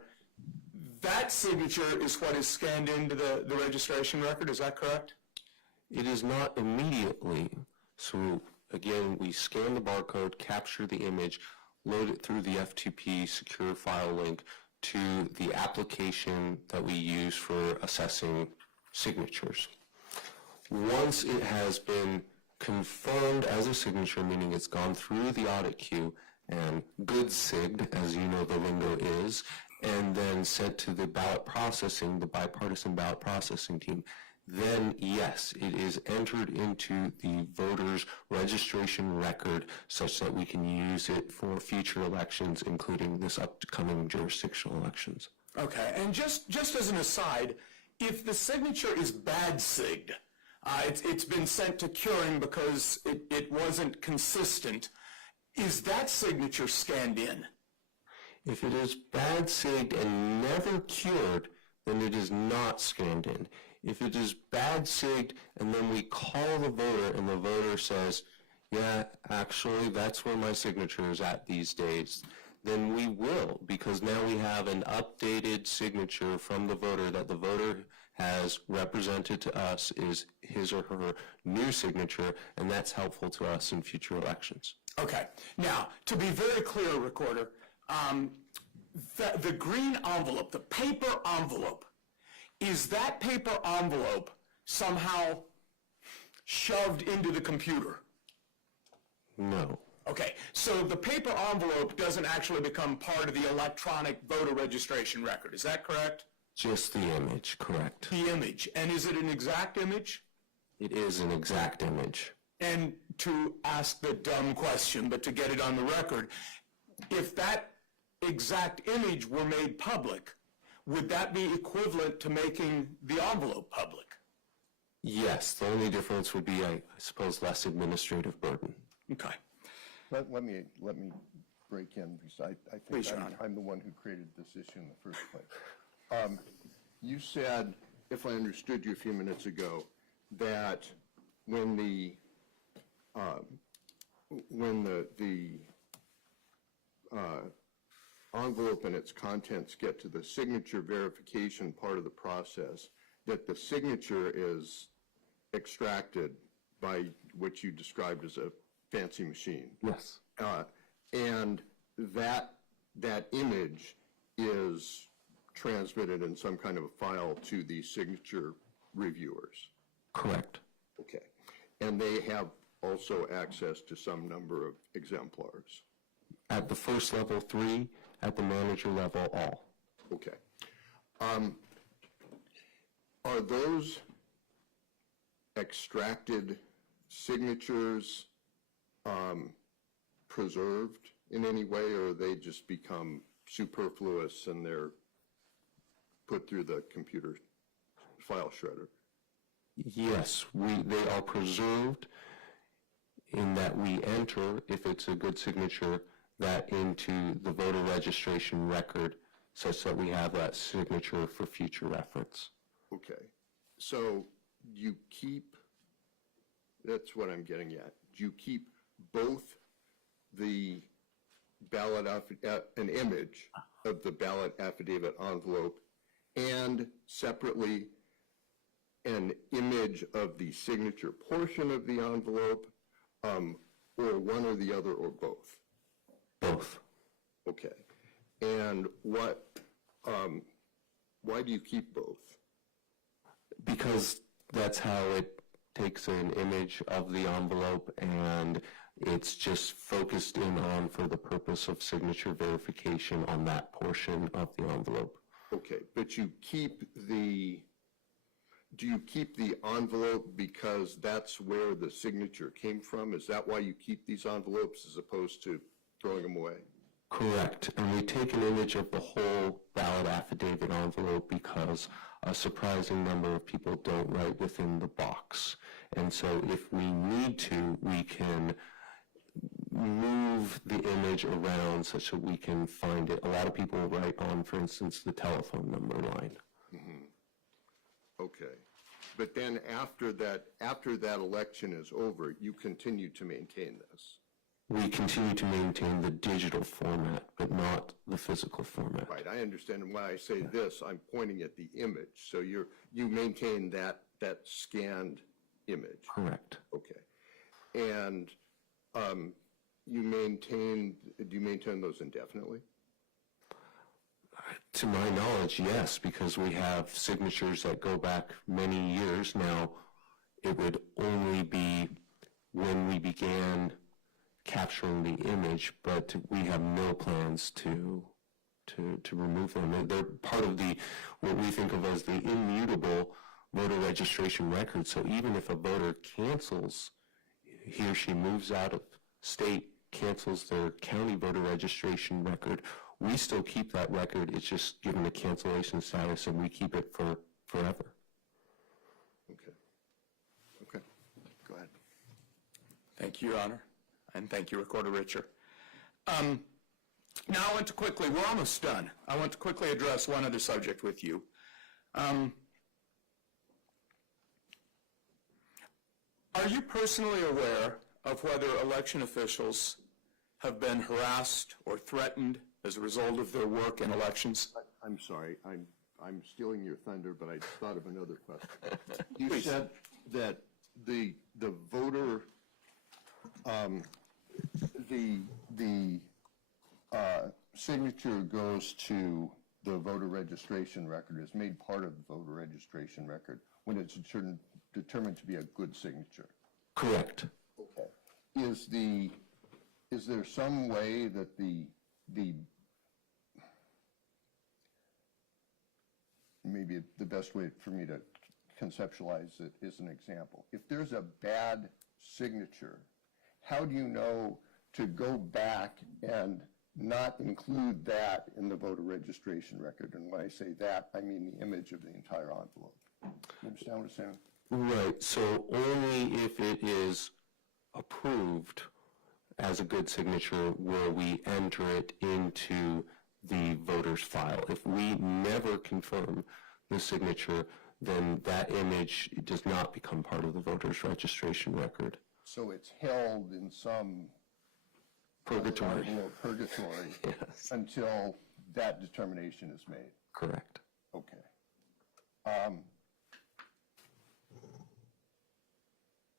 that signature is what is scanned into the registration record, is that correct? It is not immediately. So, again, we scan the barcode, capture the image, load it through the FTP secure file link to the application that we use for assessing signatures. Once it has been confirmed as a signature, meaning it's gone through the audit queue and good sigged, as you know the lingo is, and then sent to the ballot processing, the bipartisan ballot processing team, then yes, it is entered into the voter's registration record such that we can use it for future elections, including this upcoming jurisdictional elections. Okay, and just as an aside, if the signature is bad sigged, it's been sent to curing because it wasn't consistent, is that signature scanned in? If it is bad sigged and never cured, then it is not scanned in. If it is bad sigged and then we call the voter and the voter says, yeah, actually that's where my signature is at these days, then we will, because now we have an updated signature from the voter that the voter has represented to us is his or her new signature, and that's helpful to us in future elections. Okay. Now, to be very clear, Recorder, the green envelope, the paper envelope, is that paper envelope somehow shoved into the computer? No. Okay, so the paper envelope doesn't actually become part of the electronic voter registration record, is that correct? Just the image, correct. The image, and is it an exact image? It is an exact image. And to ask the dumb question, but to get it on the record, if that exact image were made public, would that be equivalent to making the envelope public? Yes, the only difference would be, I suppose, less administrative burden. Okay. Let me break in, because I Please, think Your Honor. I'm the one who created this issue in the first place. You said, if I understood you a few minutes ago, that when the envelope and its contents get to the signature verification part of the process, that the signature is extracted by what you described as a fancy machine. Yes. And that image is transmitted in some kind of a file to the signature reviewers. Correct. Okay. And they have also access to some number of exemplars. At the first level, 3. At the manager level, all. Okay. Are those extracted signatures preserved in any way, or they just become superfluous and they're put through the computer file shredder? Yes, they are preserved in that we enter, if it's a good signature, that into the voter registration record such that we have that signature for future reference. Okay. So you keep, that's what I'm getting at. Do you keep both the ballot, an image of the ballot affidavit envelope and separately an image of the signature portion of the envelope, or one or the other, or both? Both. Okay. And why do you keep both? Because that's how it takes an image of the envelope and it's just focused in on for the purpose of signature verification on that portion of the envelope. Okay, but do you keep the envelope because that's where the signature came from? Is that why you keep these envelopes as opposed to throwing them away? Correct. And we take an image of the whole ballot affidavit envelope because a surprising number of people don't write within the box. And so if we need to, we can move the image around such that we can find it. A lot of people write on, for instance, the telephone number line. Okay. But then after that election is over, you continue to maintain this? We continue to maintain the digital format, but not the physical format. Right, I understand. And when I say this, I'm pointing at the image. So you maintain that scanned image? Correct. Okay. And do you maintain those indefinitely? To my knowledge, yes, because we have signatures that go back many years now. It would only be when we began capturing the image, but we have no plans to remove them. They're part of what we think of as the immutable voter registration record. So even if a voter cancels, he or she moves out of state, cancels their county voter registration record, we still keep that record. It's just given a cancellation status, and we keep it for forever. Okay. Okay. Go ahead. Thank you, Your Honor, and thank you, Recorder Richer. Now I want to quickly, we're almost done. I want to quickly address one other subject with you. Are you personally aware of whether election officials have been harassed or threatened as a result of their work in elections? I'm sorry. I'm stealing your thunder, but I thought of another question. You Please. said that the voter the signature goes to the voter registration record, is made part of the voter registration record when it's determined to be a good signature. Correct. Okay. Is there some way that the maybe the best way for me to conceptualize it is an example. If there's a bad signature, how do you know to go back and not include that in the voter registration record? And when I say that, I mean the image of the entire envelope. You understand what I'm saying? Right, so only if it is approved as a good signature will we enter it into the voter's file. If we never confirm the signature, then that image does not become part of the voter's registration record. So it's held in some Purgatory. Purgatory Yes. until that determination is made. Correct. Okay.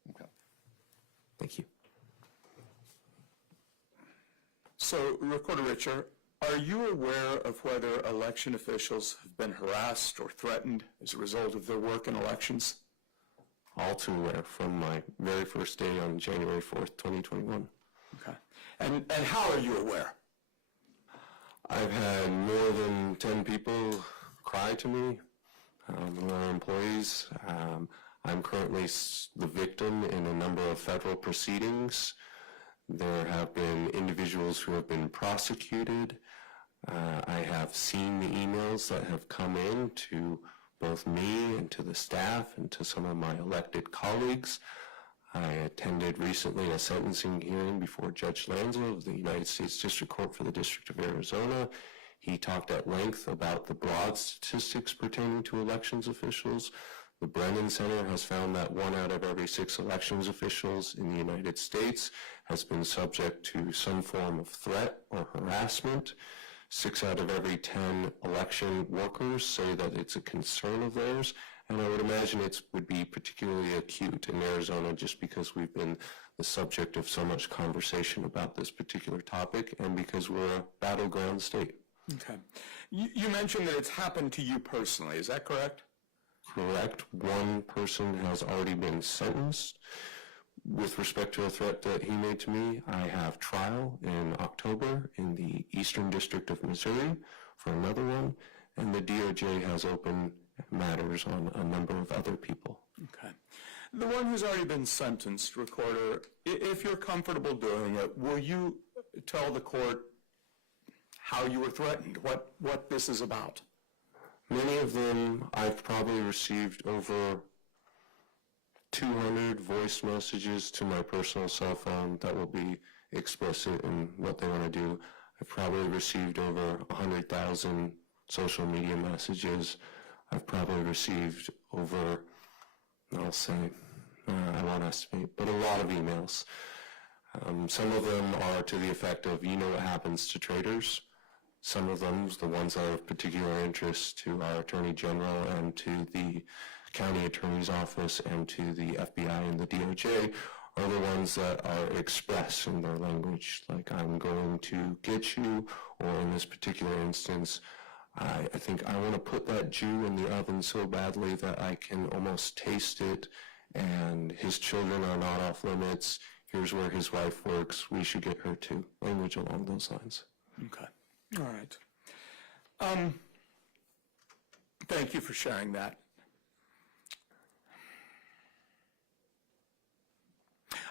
Okay. Thank you. So, Recorder Richer, are you aware of whether election officials have been harassed or threatened as a result of their work in elections? All too aware from my very first day on January 4th, 2021. Okay. And how are you aware? I've had more than 10 people cry to me, our employees. I'm currently the victim in a number of federal proceedings. There have been individuals who have been prosecuted. I have seen the emails that have come in to both me and to the staff and to some of my elected colleagues. I attended recently a sentencing hearing before Judge Lanza of the United States District Court for the District of Arizona. He talked at length about the broad statistics pertaining to elections officials. The Brennan Center has found that 1 out of every 6 elections officials in the United States has been subject to some form of threat or harassment. 6 out of every 10 election workers say that it's a concern of theirs, and I would imagine it would be particularly acute in Arizona just because we've been the subject of so much conversation about this particular topic and because we're a battleground state. Okay. You mentioned that it's happened to you personally, is that correct? Correct. One person has already been sentenced. With respect to a threat that he made to me, I have trial in October in the Eastern District of Missouri for another one, and the DOJ has open matters on a number of other people. Okay. The one who's already been sentenced, Recorder, if you're comfortable doing it, will you tell the court how you were threatened, what this is about? Many of them I've probably received over 200 voice messages to my personal cell phone that will be explicit in what they want to do. I've probably received over 100,000 social media messages. I've probably received over, I'll say, I won't estimate, but a lot of emails. Some of them are to the effect of, you know what happens to traitors. Some of them, the ones that are of particular interest to our Attorney General and to the County Attorney's Office and to the FBI and the DOJ, are the ones that are expressed in their language, like I'm going to get you, or in this particular instance, I think I want to put that Jew in the oven so badly that I can almost taste it, and his children are not off limits. Here's where his wife works. We should get her too. Language along those lines. Okay. All right. Thank you for sharing that.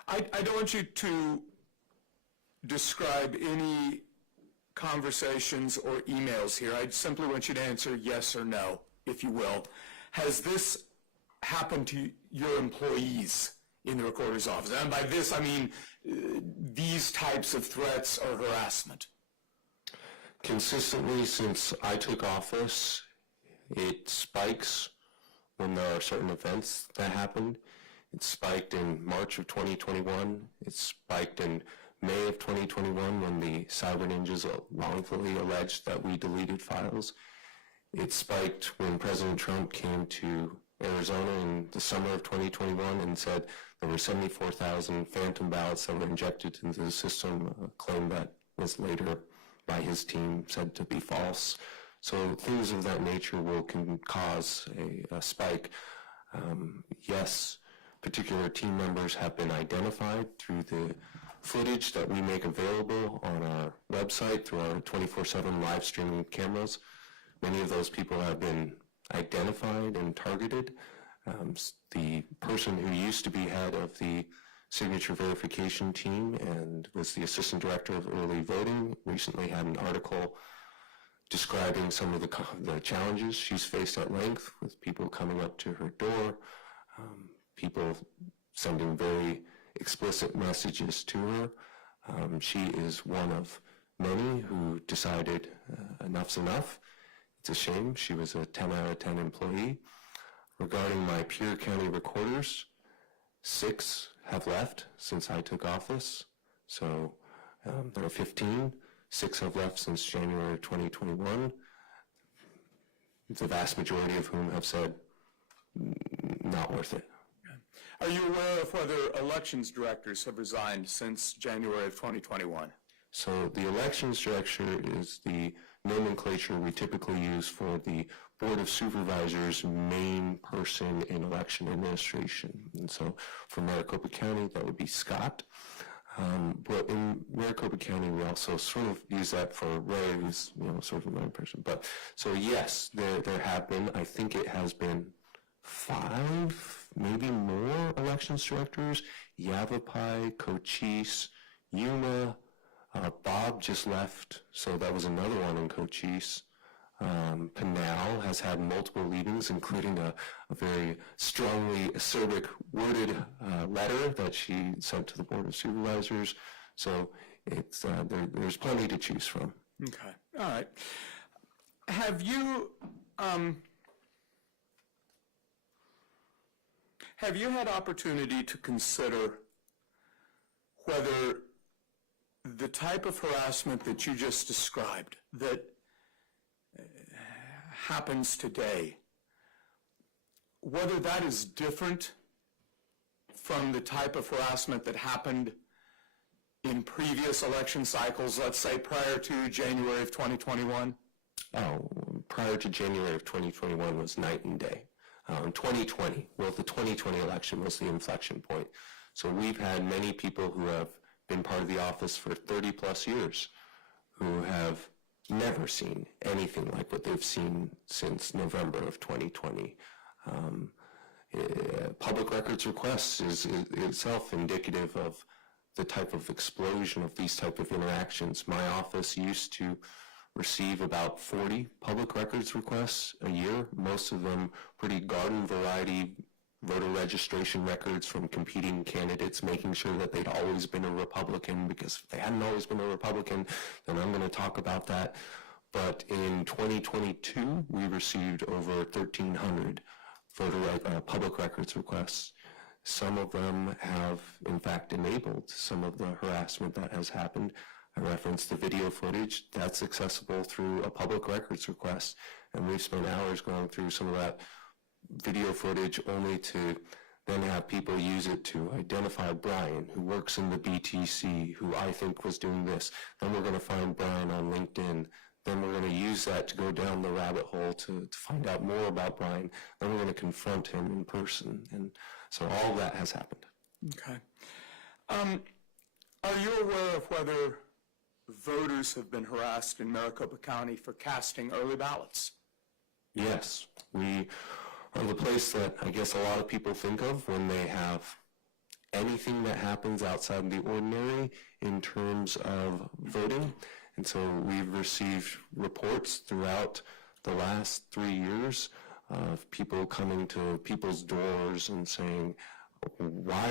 I don't want you to describe any conversations or emails here. I simply want you to answer yes or no, if you will. Has this happened to your employees in the Recorder's Office? And by this, I mean these types of threats or harassment. Consistently since I took office, it spikes when there are certain events that happen. It spiked in March of 2021. It spiked in May of 2021 when the cyber ninjas wrongfully alleged that we deleted files. It spiked when President Trump came to Arizona in the summer of 2021 and said There were 74,000 phantom ballots that were injected into the system, a claim that was later by his team said to be false. So things of that nature can cause a spike. Yes, particular team members have been identified through the footage that we make available on our website through our 24/7 live streaming cameras. Many of those people have been identified and targeted. The person who used to be head of the signature verification team and was the assistant director of early voting recently had an article describing some of the challenges she's faced at length with people coming up to her door, people sending very explicit messages to her. She is one of many who decided enough's enough. It's a shame. She was a 10 out of 10 employee. Regarding my peer county recorders, 6 have left since I took office. So there are 15. 6 have left since January 2021. The vast majority of whom have said, not worth it. Are you aware of whether elections directors have resigned since January of 2021? So the elections director is the nomenclature we typically use for the Board of Supervisors' main person in election administration. And so for Maricopa County, that would be Scott. But in Maricopa County, we also sort of use that for Ray, who's sort of the main person. But so yes, there have been. I think it has been 5, maybe more elections directors. Yavapai, Cochise, Yuma. Bob just left, so that was another one in Cochise. Pinal has had multiple leavings, including a very strongly acerbic worded letter that she sent to the Board of Supervisors. So it's there's plenty to choose from. Okay, all right. Have you had opportunity to consider whether the type of harassment that you just described that happens today, whether that is different from the type of harassment that happened in previous election cycles, let's say prior to January of 2021? Prior to January of 2021 was night and day. 2020, the 2020 election was the inflection point. So we've had many people who have been part of the office for 30 plus years who have never seen anything like what they've seen since November of 2020. Public records requests is itself indicative of the type of explosion of these type of interactions. My office used to receive about 40 public records requests a year, most of them pretty garden variety voter registration records from competing candidates, making sure that they'd always been a Republican, because if they hadn't always been a Republican, then I'm going to talk about that. But in 2022, we received over 1,300 public records requests. Some of them have, in fact, enabled some of the harassment that has happened. I referenced the video footage. That's accessible through a public records request, and we've spent hours going through some of that video footage only to then have people use it to identify Brian, who works in the BTC, who I think was doing this. Then we're going to find Brian on LinkedIn. Then we're going to use that to go down the rabbit hole to find out more about Brian. Then we're going to confront him in person. And so all of that has happened. Okay. Are you aware of whether voters have been harassed in Maricopa County for casting early ballots? Yes. We are the place that I guess a lot of people think of when they have anything that happens outside the ordinary in terms of voting. And so we've received reports throughout the last 3 years of people coming to people's doors and saying, why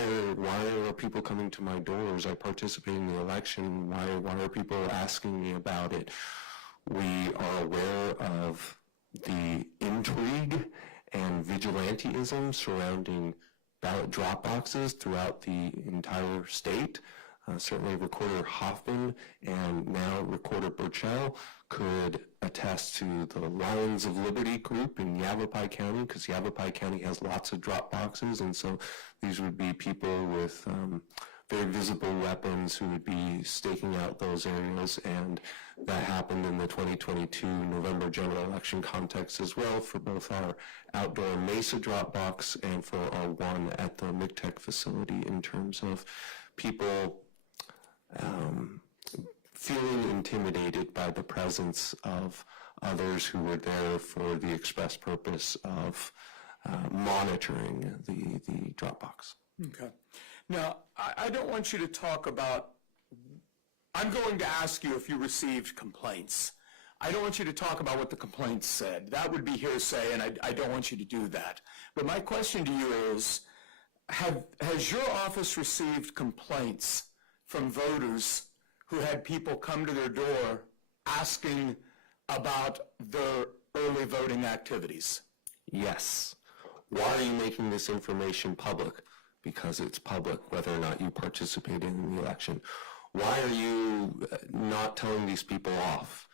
are people coming to my doors? I participate in the election. Why are people asking me about it? We are aware of the intrigue and vigilantism surrounding ballot drop boxes throughout the entire state. certainly Recorder Hoffman and now Recorder Burchell could attest to the Lions of Liberty group in Yavapai County, because Yavapai County has lots of drop boxes, and so these would be people with very visible weapons who would be staking out those areas, and that happened in the 2022 November general election context as well for both our outdoor Mesa drop box and for our one at the McTech facility, in terms of people feeling intimidated by the presence of others who were there for the express purpose of monitoring the drop box. Okay. Now, I don't want you to talk about, I'm going to ask you if you received complaints. I don't want you to talk about what the complaints said. That would be hearsay, and I don't want you to do that. But my question to you is, has your office received complaints from voters who had people come to their door asking about their early voting activities? Yes. Why are you making this information public? Because it's public, whether or not you participated in the election. Why are you not telling these people off?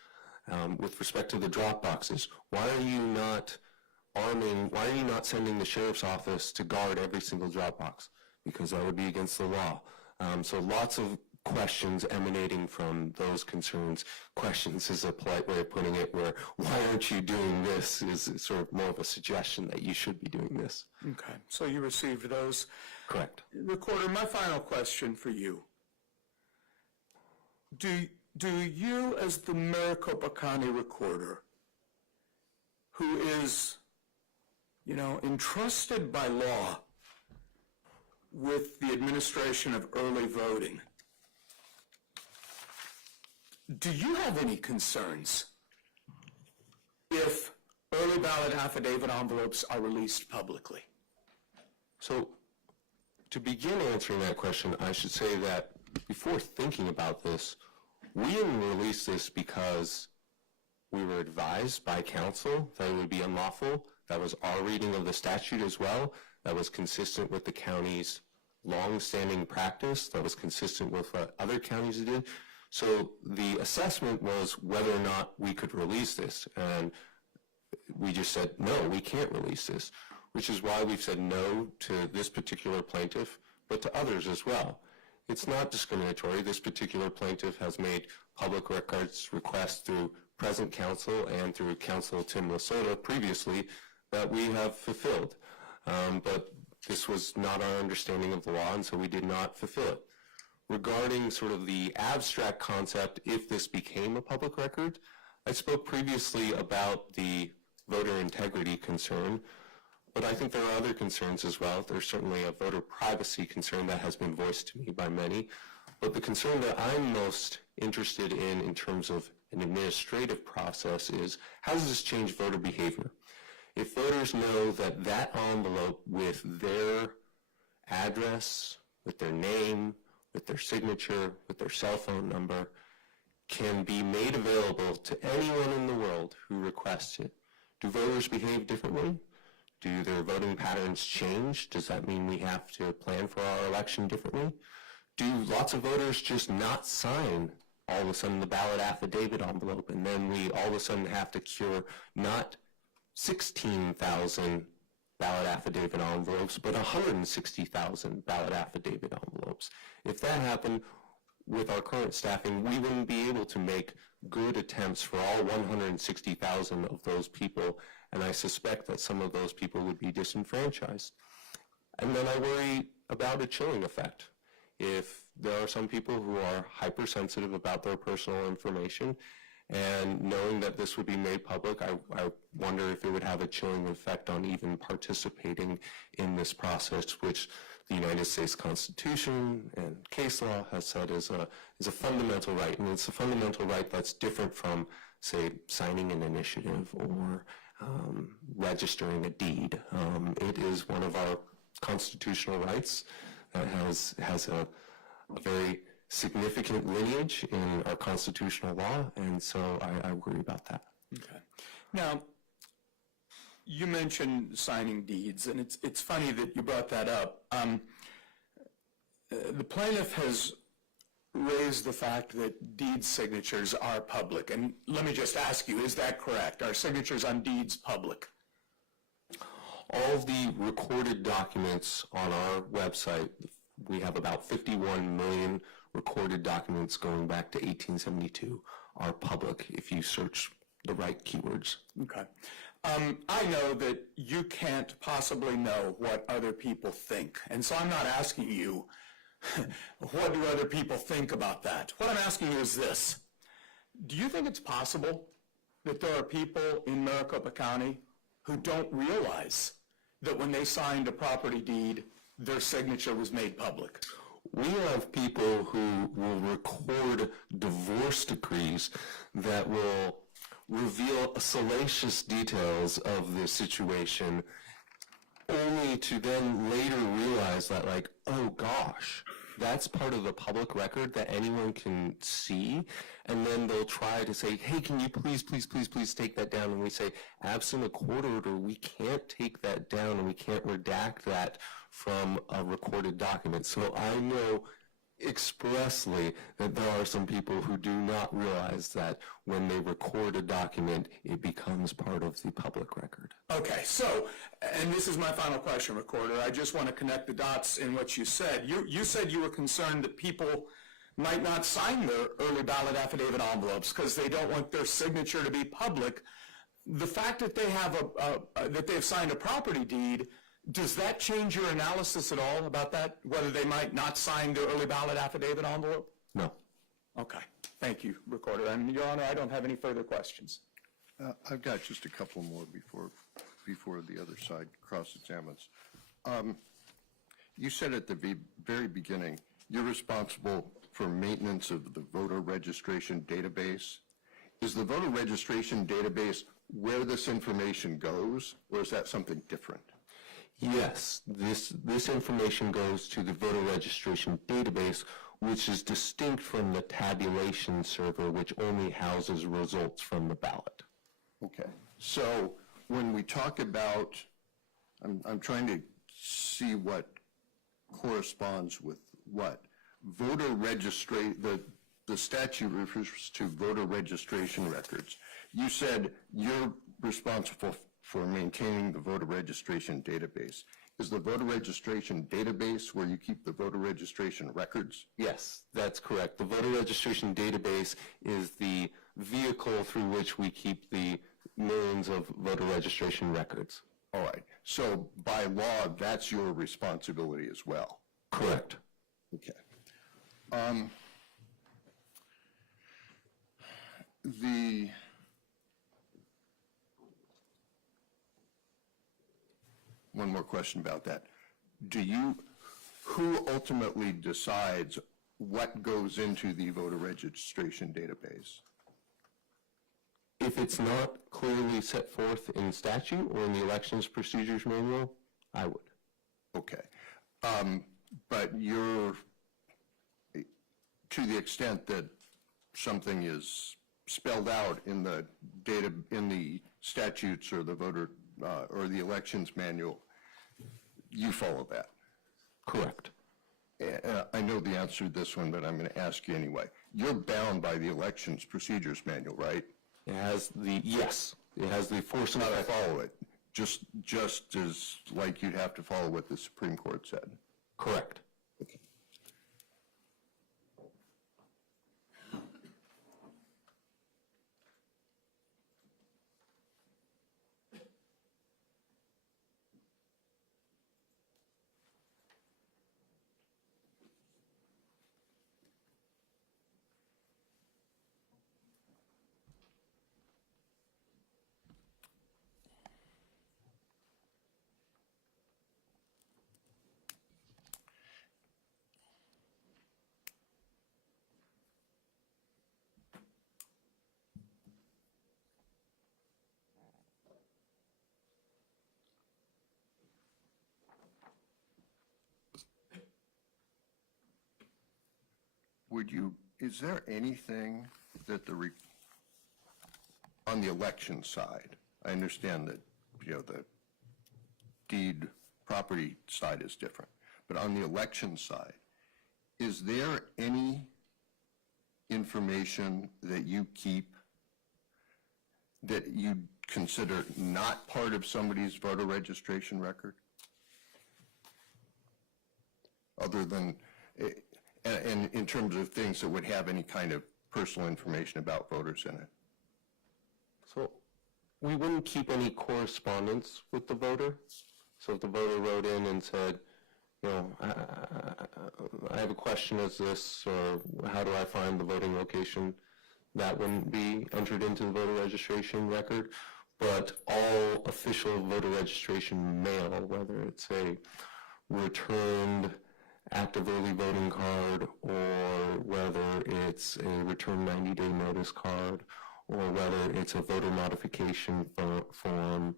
With respect to the drop boxes, why are you not sending the sheriff's office to guard every single drop box? Because that would be against the law. So lots of questions emanating from those concerns. Questions is a polite way of putting it, where why aren't you doing this is sort of more of a suggestion that you should be doing this. Okay, so you received those. Correct. Recorder, my final question for you. Do you, as the Maricopa County Recorder, who is, entrusted by law with the administration of early voting, do you have any concerns if early ballot affidavit envelopes are released publicly? So, to begin answering that question, I should say that before thinking about this, we didn't release this because we were advised by counsel that it would be unlawful. That was our reading of the statute as well. That was consistent with the county's long-standing practice. That was consistent with what other counties did. So the assessment was whether or not we could release this. And we just said, no, we can't release this, which is why we've said no to this particular plaintiff, but to others as well. It's not discriminatory. This particular plaintiff has made public records requests through present counsel and through counsel Tim Lasota previously that we have fulfilled. But this was not our understanding of the law, and so we did not fulfill it. Regarding sort of the abstract concept, if this became a public record, I spoke previously about the voter integrity concern, but I think there are other concerns as well. There's certainly a voter privacy concern that has been voiced to me by many, but the concern that I'm most interested in terms of an administrative process is, how does this change voter behavior? If voters know that that envelope with their address, with their name, with their signature, with their cell phone number, can be made available to anyone in the world who requests it, do voters behave differently? Do their voting patterns change? Does that mean we have to plan for our election differently? Do lots of voters just not sign all of a sudden the ballot affidavit envelope, and then we all of a sudden have to cure not 16,000 ballot affidavit envelopes, but 160,000 ballot affidavit envelopes? If that happened with our current staffing, we wouldn't be able to make good attempts for all 160,000 of those people, and I suspect that some of those people would be disenfranchised. And then I worry about a chilling effect. If there are some people who are hypersensitive about their personal information, and knowing that this would be made public, I wonder if it would have a chilling effect on even participating in this process, which the United States Constitution and case law has said is a fundamental right, and it's a fundamental right that's different from, say, signing an initiative or registering a deed. It is one of our constitutional rights that has a very significant lineage in our constitutional law, and so I worry about that. Okay. Now, you mentioned signing deeds, and it's funny that you brought that up. The plaintiff has raised the fact that deed signatures are public. And let me just ask you, is that correct? Are signatures on deeds public? All of the recorded documents on our website, we have about 51 million recorded documents going back to 1872, are public if you search the right keywords. Okay. I know that you can't possibly know what other people think. And so I'm not asking you, what do other people think about that? What I'm asking you is this. Do you think it's possible that there are people in Maricopa County who don't realize that when they signed a property deed, their signature was made public? We have people who will record divorce decrees that will reveal salacious details of the situation, only to then later realize that, like, oh gosh, that's part of the public record that anyone can see, and then they'll try to say, hey, can you please take that down? And we say, absent a court order, we can't take that down, and we can't redact that from a recorded document. So I know expressly that there are some people who do not realize that when they record a document, it becomes part of the public record. Okay, so, and this is my final question, Recorder. I just want to connect the dots in what you said. You said you were concerned that people might not sign their early ballot affidavit envelopes because they don't want their signature to be public. The fact that they have that they've signed a property deed, does that change your analysis at all about that, whether they might not sign their early ballot affidavit envelope? No. Okay, thank you, Recorder. And Your Honor, I don't have any further questions. I've got just a couple more before the other side cross-examines. You said at the very beginning, you're responsible for maintenance of the voter registration database. Is the voter registration database where this information goes, or is that something different? Yes, this information goes to the voter registration database, which is distinct from the tabulation server, which only houses results from the ballot. Okay. So when we talk about, I'm trying to see what corresponds with what. Voter registration, the statute refers to voter registration records. You said you're responsible for maintaining the voter registration database. Is the voter registration database where you keep the voter registration records? Yes, that's correct. The voter registration database is the vehicle through which we keep the millions of voter registration records. All right. So by law, that's your responsibility as well? Correct. Okay. One more question about that. Who ultimately decides what goes into the voter registration database? If it's not clearly set forth in statute or in the elections procedures manual, I would. Okay. But to the extent that something is spelled out in the statutes or the voter or the elections manual, you follow that? Correct. I know the answer to this one, but I'm going to ask you anyway. You're bound by the elections procedures manual, right? It has the force and How to effect. follow it, just as like you'd have to follow what the Supreme Court said. Correct. Okay. Is there anything that on the election side, I understand that, the deed property side is different, but on the election side, is there any information that you keep that you consider not part of somebody's voter registration record? Other than, and in terms of things that would have any kind of personal information about voters in it? So we wouldn't keep any correspondence with the voter. So if the voter wrote in and said, you know, I have a question as this, or how do I find the voting location, that wouldn't be entered into the voter registration record. But all official voter registration mail, whether it's a returned active early voting card, or whether it's a returned 90-day notice card, or whether it's a voter modification form,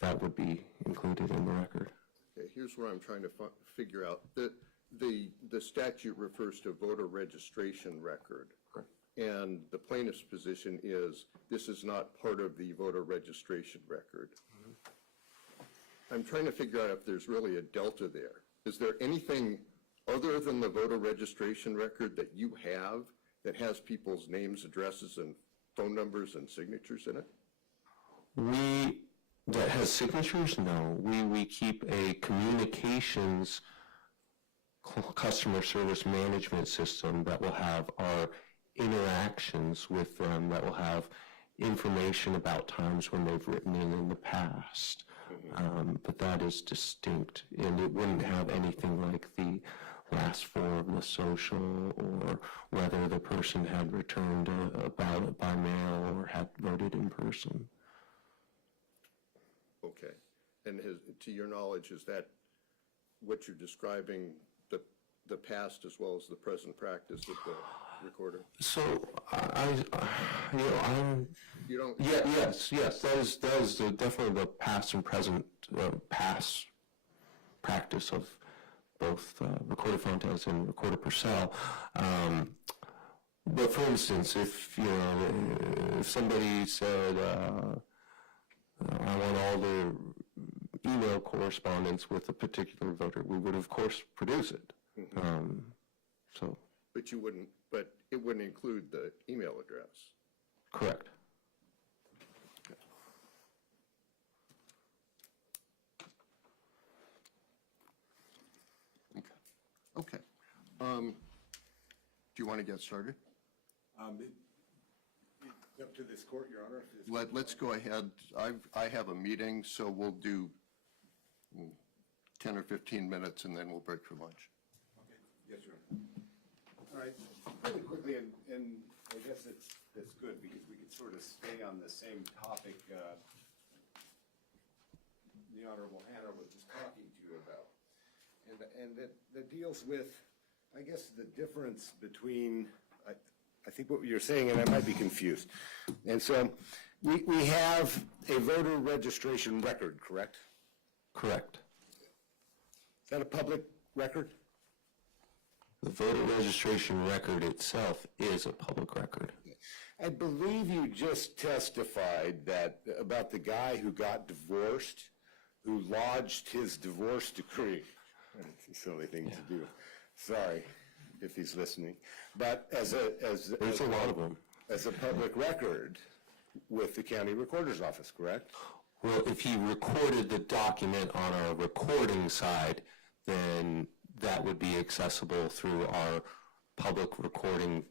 that would be included in the record. Okay, here's what I'm trying to figure out. The statute refers to voter registration record. Correct. And the plaintiff's position is this is not part of the voter registration record. Mm-hmm. I'm trying to figure out if there's really a delta there. Is there anything other than the voter registration record that you have that has people's names, addresses, and phone numbers and signatures in it? That has signatures? No. We keep a communications customer service management system that will have our interactions with them, that will have information about times when they've written in the past. But that is distinct, and it wouldn't have anything like the last four of the social, or whether the person had returned a ballot by mail or had voted in person. Okay. And to your knowledge, is that what you're describing, the past as well as the present practice of the recorder? So I'm. You don't. Yes. That is definitely the past and present past practice of both recorder Fontes and recorder Purcell. But for instance, if somebody said, I want all the email correspondence with a particular voter, we would of course produce it. Mm-hmm. But you wouldn't. But it wouldn't include the email address. Correct. Okay. Do you want to get started? It's up to this court, Your Honor. Let's go ahead. I have a meeting, so we'll do 10 or 15 minutes, and then we'll break for lunch. Okay. Yes, Your Honor. All right. Really quickly, and I guess that's good because we could sort of stay on the same topic the Honorable Hannah was just talking to you about. And that deals with, I guess, the difference between, I think what you're saying, and I might be confused. And so we have a voter registration record, correct? Correct. Is that a public record? The voter registration record itself is a public record. I believe you just testified that about the guy who got divorced, who lodged his divorce decree. It's a silly thing to do. Sorry if he's listening. But there's a lot of them. As a public record with the county recorder's office, correct? Well, if he recorded the document on our recording side, then that would be accessible through our public recording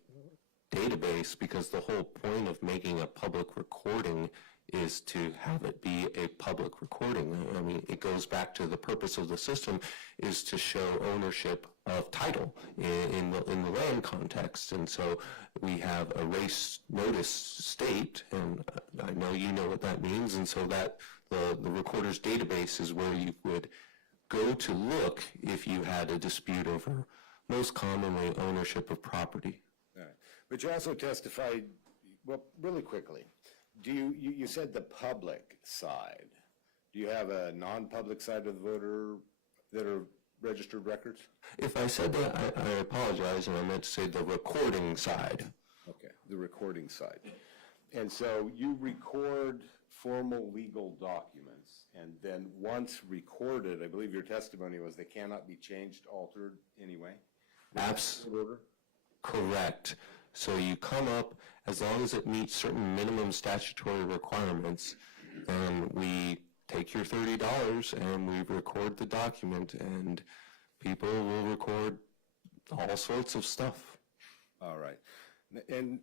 database, because the whole point of making a public recording is to have it be a public recording. I mean, it goes back to the purpose of the system is to show ownership of title in the land context. And so we have a race notice state, and I know you know what that means, and so that the recorder's database is where you would go to look if you had a dispute over, most commonly, ownership of property. All right. But you also testified, well, really quickly, you said the public side. Do you have a non-public side of the voter that are registered records? If I said that, I apologize, and I meant to say the recording side. Okay, the recording side. And so you record formal legal documents, and then once recorded, I believe your testimony was they cannot be changed, altered anyway? Correct. So you come up, as long as it meets certain minimum statutory requirements, then we take your $30 and we record the document, and people will record all sorts of stuff. All right. And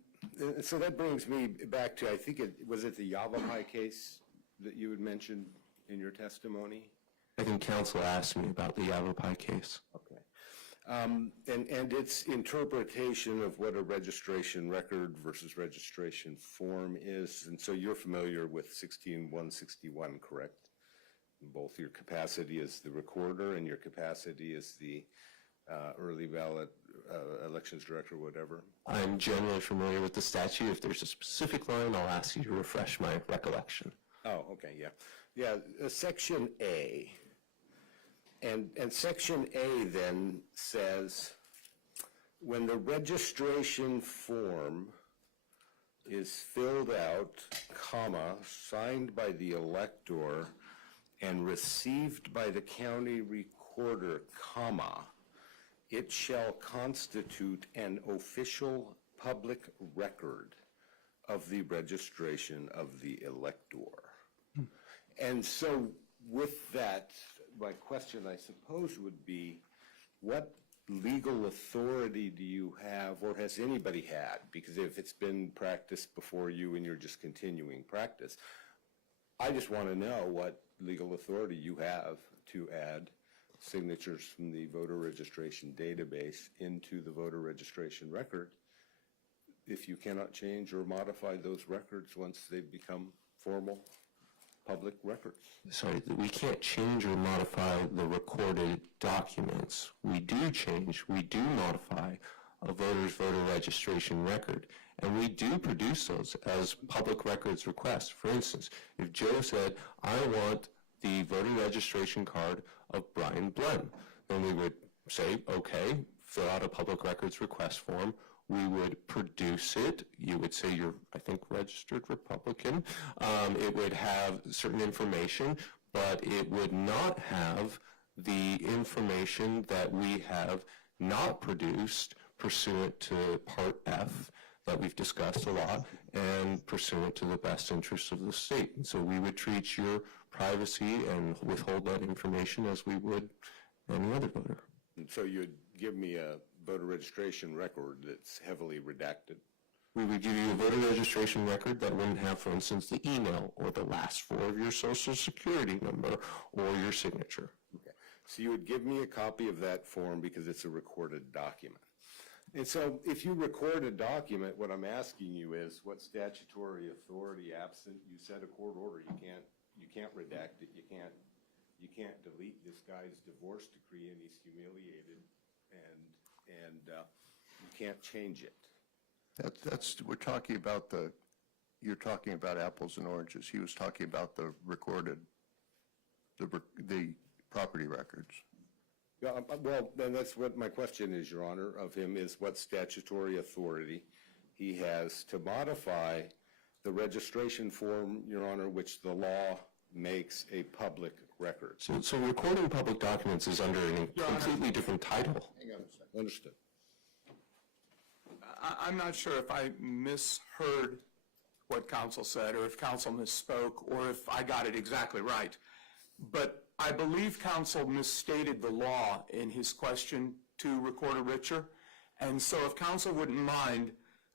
so that brings me back to, I think was it the Yavapai case that you had mentioned in your testimony? I think counsel asked me about the Yavapai case. Okay. And its interpretation of what a registration record versus registration form is, and so you're familiar with 16161, correct? Both your capacity as the recorder and your capacity as the early ballot elections director, whatever. I'm generally familiar with the statute. If there's a specific line, I'll ask you to refresh my recollection. Oh, okay, yeah. Yeah, Section A. And Section A then says, when the registration form is filled out, comma, signed by the elector and received by the county recorder, comma, it shall constitute an official public record of the registration of the elector. And so with that, my question, I suppose, would be, what legal authority do you have, or has anybody had? Because if it's been practiced before you and you're just continuing practice, I just want to know what legal authority you have to add signatures from the voter registration database into the voter registration record if you cannot change or modify those records once they've become formal public records. Sorry, we can't change or modify the recorded documents. We do modify a voter's voter registration record, and we do produce those as public records requests. For instance, if Joe said, I want the voter registration card of Brian Blenn, then we would say, okay, fill out a public records request form. We would produce it. You would say you're, I think, registered Republican. It would have certain information, but it would not have the information that we have not produced pursuant to Part F that we've discussed a lot and pursuant to the best interests of the state. And so we would treat your privacy and withhold that information as we would any other voter. And so you'd give me a voter registration record that's heavily redacted? We would give you a voter registration record that wouldn't have, for instance, the email or the last four of your social security number or your signature. Okay. So you would give me a copy of that form because it's a recorded document. And so if you record a document, what I'm asking you is what statutory authority, absent you set a court order, you can't redact it, you can't delete this guy's divorce decree and he's humiliated, and you can't change it. We're talking about you're talking about apples and oranges. He was talking about the recorded, the property records. Yeah, well, then that's what my question is, Your Honor, of him, is what statutory authority he has to modify the registration form, Your Honor, which the law makes a public record. So recording public documents is under a completely different title. Hang on a second. Understood. I'm not sure if I misheard what counsel said or if counsel misspoke or if I got it exactly right. But I believe counsel misstated the law in his question to Recorder Richer. And so if counsel wouldn't mind,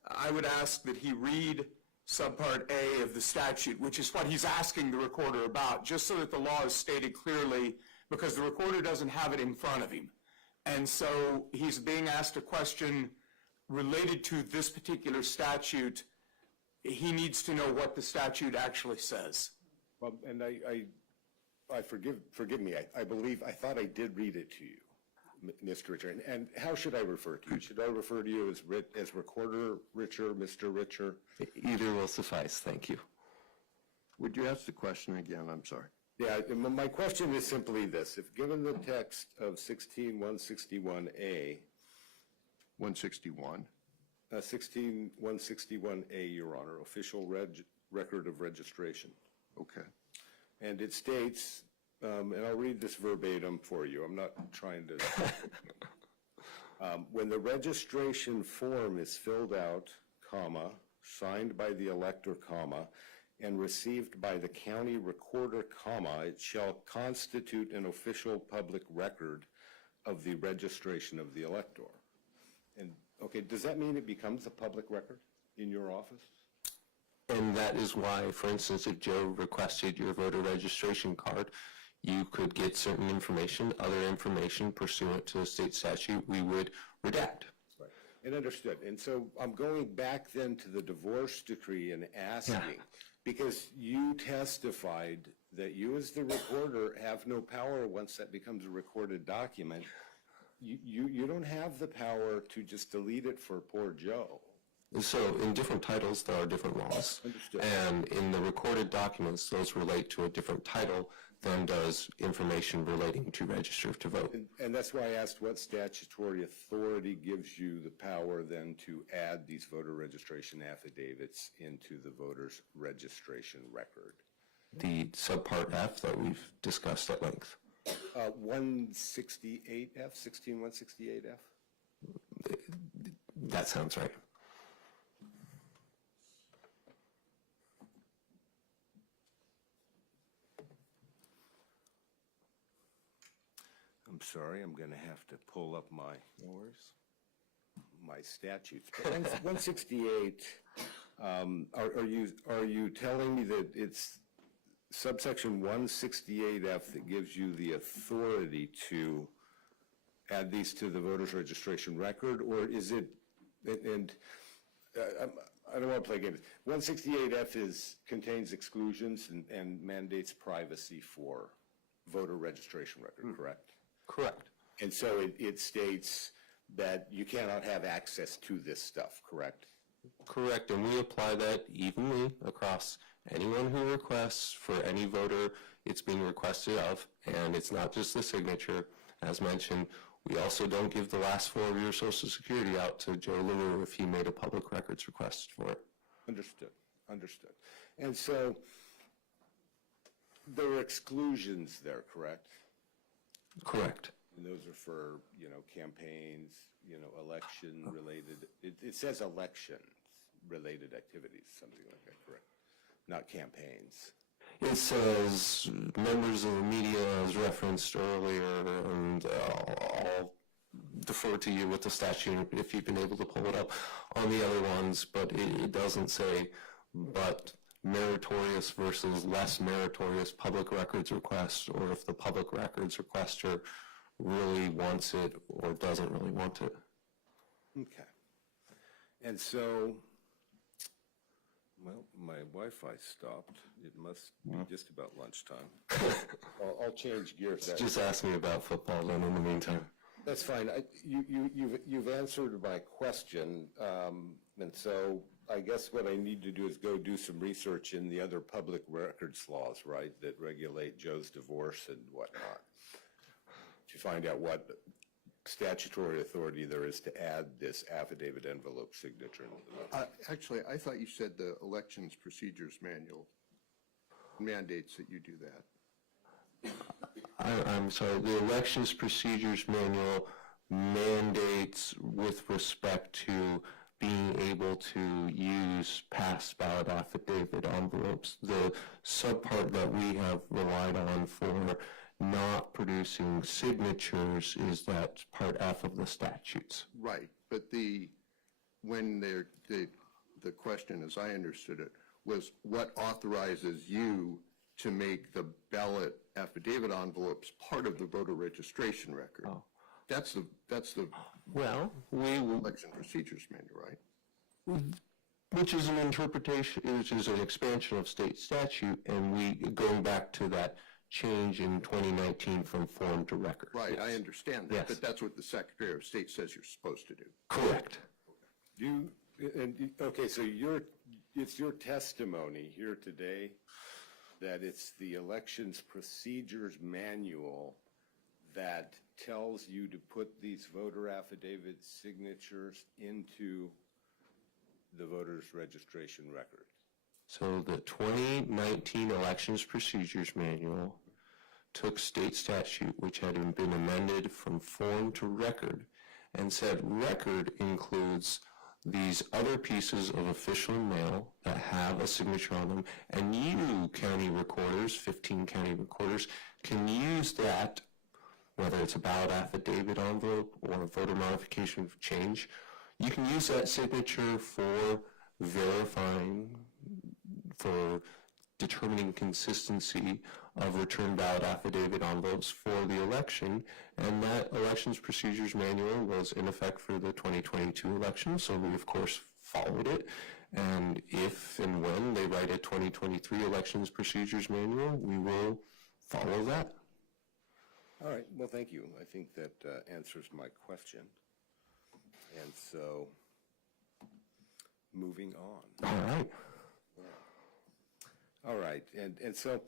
I would ask that he read subpart A of the statute, which is what he's asking the recorder about, just so that the law is stated clearly, because the recorder doesn't have it in front of him. And so he's being asked a question related to this particular statute. He needs to know what the statute actually says. Well, and I forgive me, I thought I did read it to you, Mr. Richer. And how should I refer to you? Should I refer to you as Recorder Richer, Mr. Richer? Either will suffice, thank you. Would you ask the question again? I'm sorry. Yeah, my question is simply this. If given the text of 16161A, 161. 16161A, Your Honor, official record of registration. Okay. And it states, and I'll read this verbatim for you. I'm not trying to When the registration form is filled out, comma, signed by the elector, comma, and received by the county recorder, comma, it shall constitute an official public record of the registration of the elector. And, okay, does that mean it becomes a public record in your office? And that is why, for instance, if Joe requested your voter registration card, you could get certain information, other information pursuant to a state statute we would redact. Right. And understood. And so I'm going back then to the divorce decree and asking, because you testified that you as the recorder have no power once that becomes a recorded document. You don't have the power to just delete it for poor Joe. So in different titles, there are different laws. Understood. And in the recorded documents, those relate to a different title than does information relating to register to vote. And that's why I asked what statutory authority gives you the power then to add these voter registration affidavits into the voter's registration record. The subpart F that we've discussed at length. 168F, 16168F? That sounds right. I'm sorry, I'm going to have to pull up my statutes. But 168, are you telling me that it's subsection 168F that gives you the authority to add these to the voter's registration record, or is it, and I don't want to play games. 168F contains exclusions and mandates privacy for voter registration record, correct? Correct. And so it states that you cannot have access to this stuff, correct? Correct, and we apply that evenly across anyone who requests for any voter it's being requested of, and it's not just the signature. As mentioned, we also don't give the last 4 of your Social Security out to Joe LaRue if he made a public records request for it. Understood, understood. And so there are exclusions there, correct? Correct. And those are for, campaigns, election-related, it says elections-related activities, something like that, correct? Not campaigns. It says members of the media, as referenced earlier, and I'll defer to you with the statute if you've been able to pull it up on the other ones, but it doesn't say but meritorious versus less meritorious public records request, or if the public records requester really wants it or doesn't really want it. Okay. And so, well, my Wi-Fi stopped. It must be just about lunchtime. I'll change gears. Just ask me about football then in the meantime. That's fine. You've answered my question, and so I guess what I need to do is go do some research in the other public records laws, right, that regulate Joe's divorce and whatnot, to find out what statutory authority there is to add this affidavit envelope signature. Actually, I thought you said the Elections Procedures Manual mandates that you do that. I'm sorry, the Elections Procedures Manual mandates with respect to being able to use past ballot affidavit envelopes. The subpart that we have relied on for not producing signatures is that part F of the statutes. Right, but the question, as I understood it, was what authorizes you to make the ballot affidavit envelopes part of the voter registration record? Oh. That's the Well, we will, Election Procedures Manual, right? which is an interpretation, which is an expansion of state statute, and we, going back to that change in 2019 from form to record. Right, Yes. I understand that, Yes. but that's what the Secretary of State says you're supposed to do. Correct. Okay, so it's your testimony here today that it's the Elections Procedures Manual that tells you to put these voter affidavit signatures into the voter's registration record. So the 2019 Elections Procedures Manual took state statute, which had been amended from form to record, and said record includes these other pieces of official mail that have a signature on them, and you county recorders, 15 county recorders, can use that, whether it's a ballot affidavit envelope or a voter modification of change, you can use that signature for verifying, for determining consistency of return ballot affidavit envelopes for the election, and that elections procedures manual was in effect for the 2022 election, so we of course followed it, and if and when they write a 2023 elections procedures manual, we will follow that. All right, well, thank you. I think that answers my question. And so, moving on. All right. All right, and so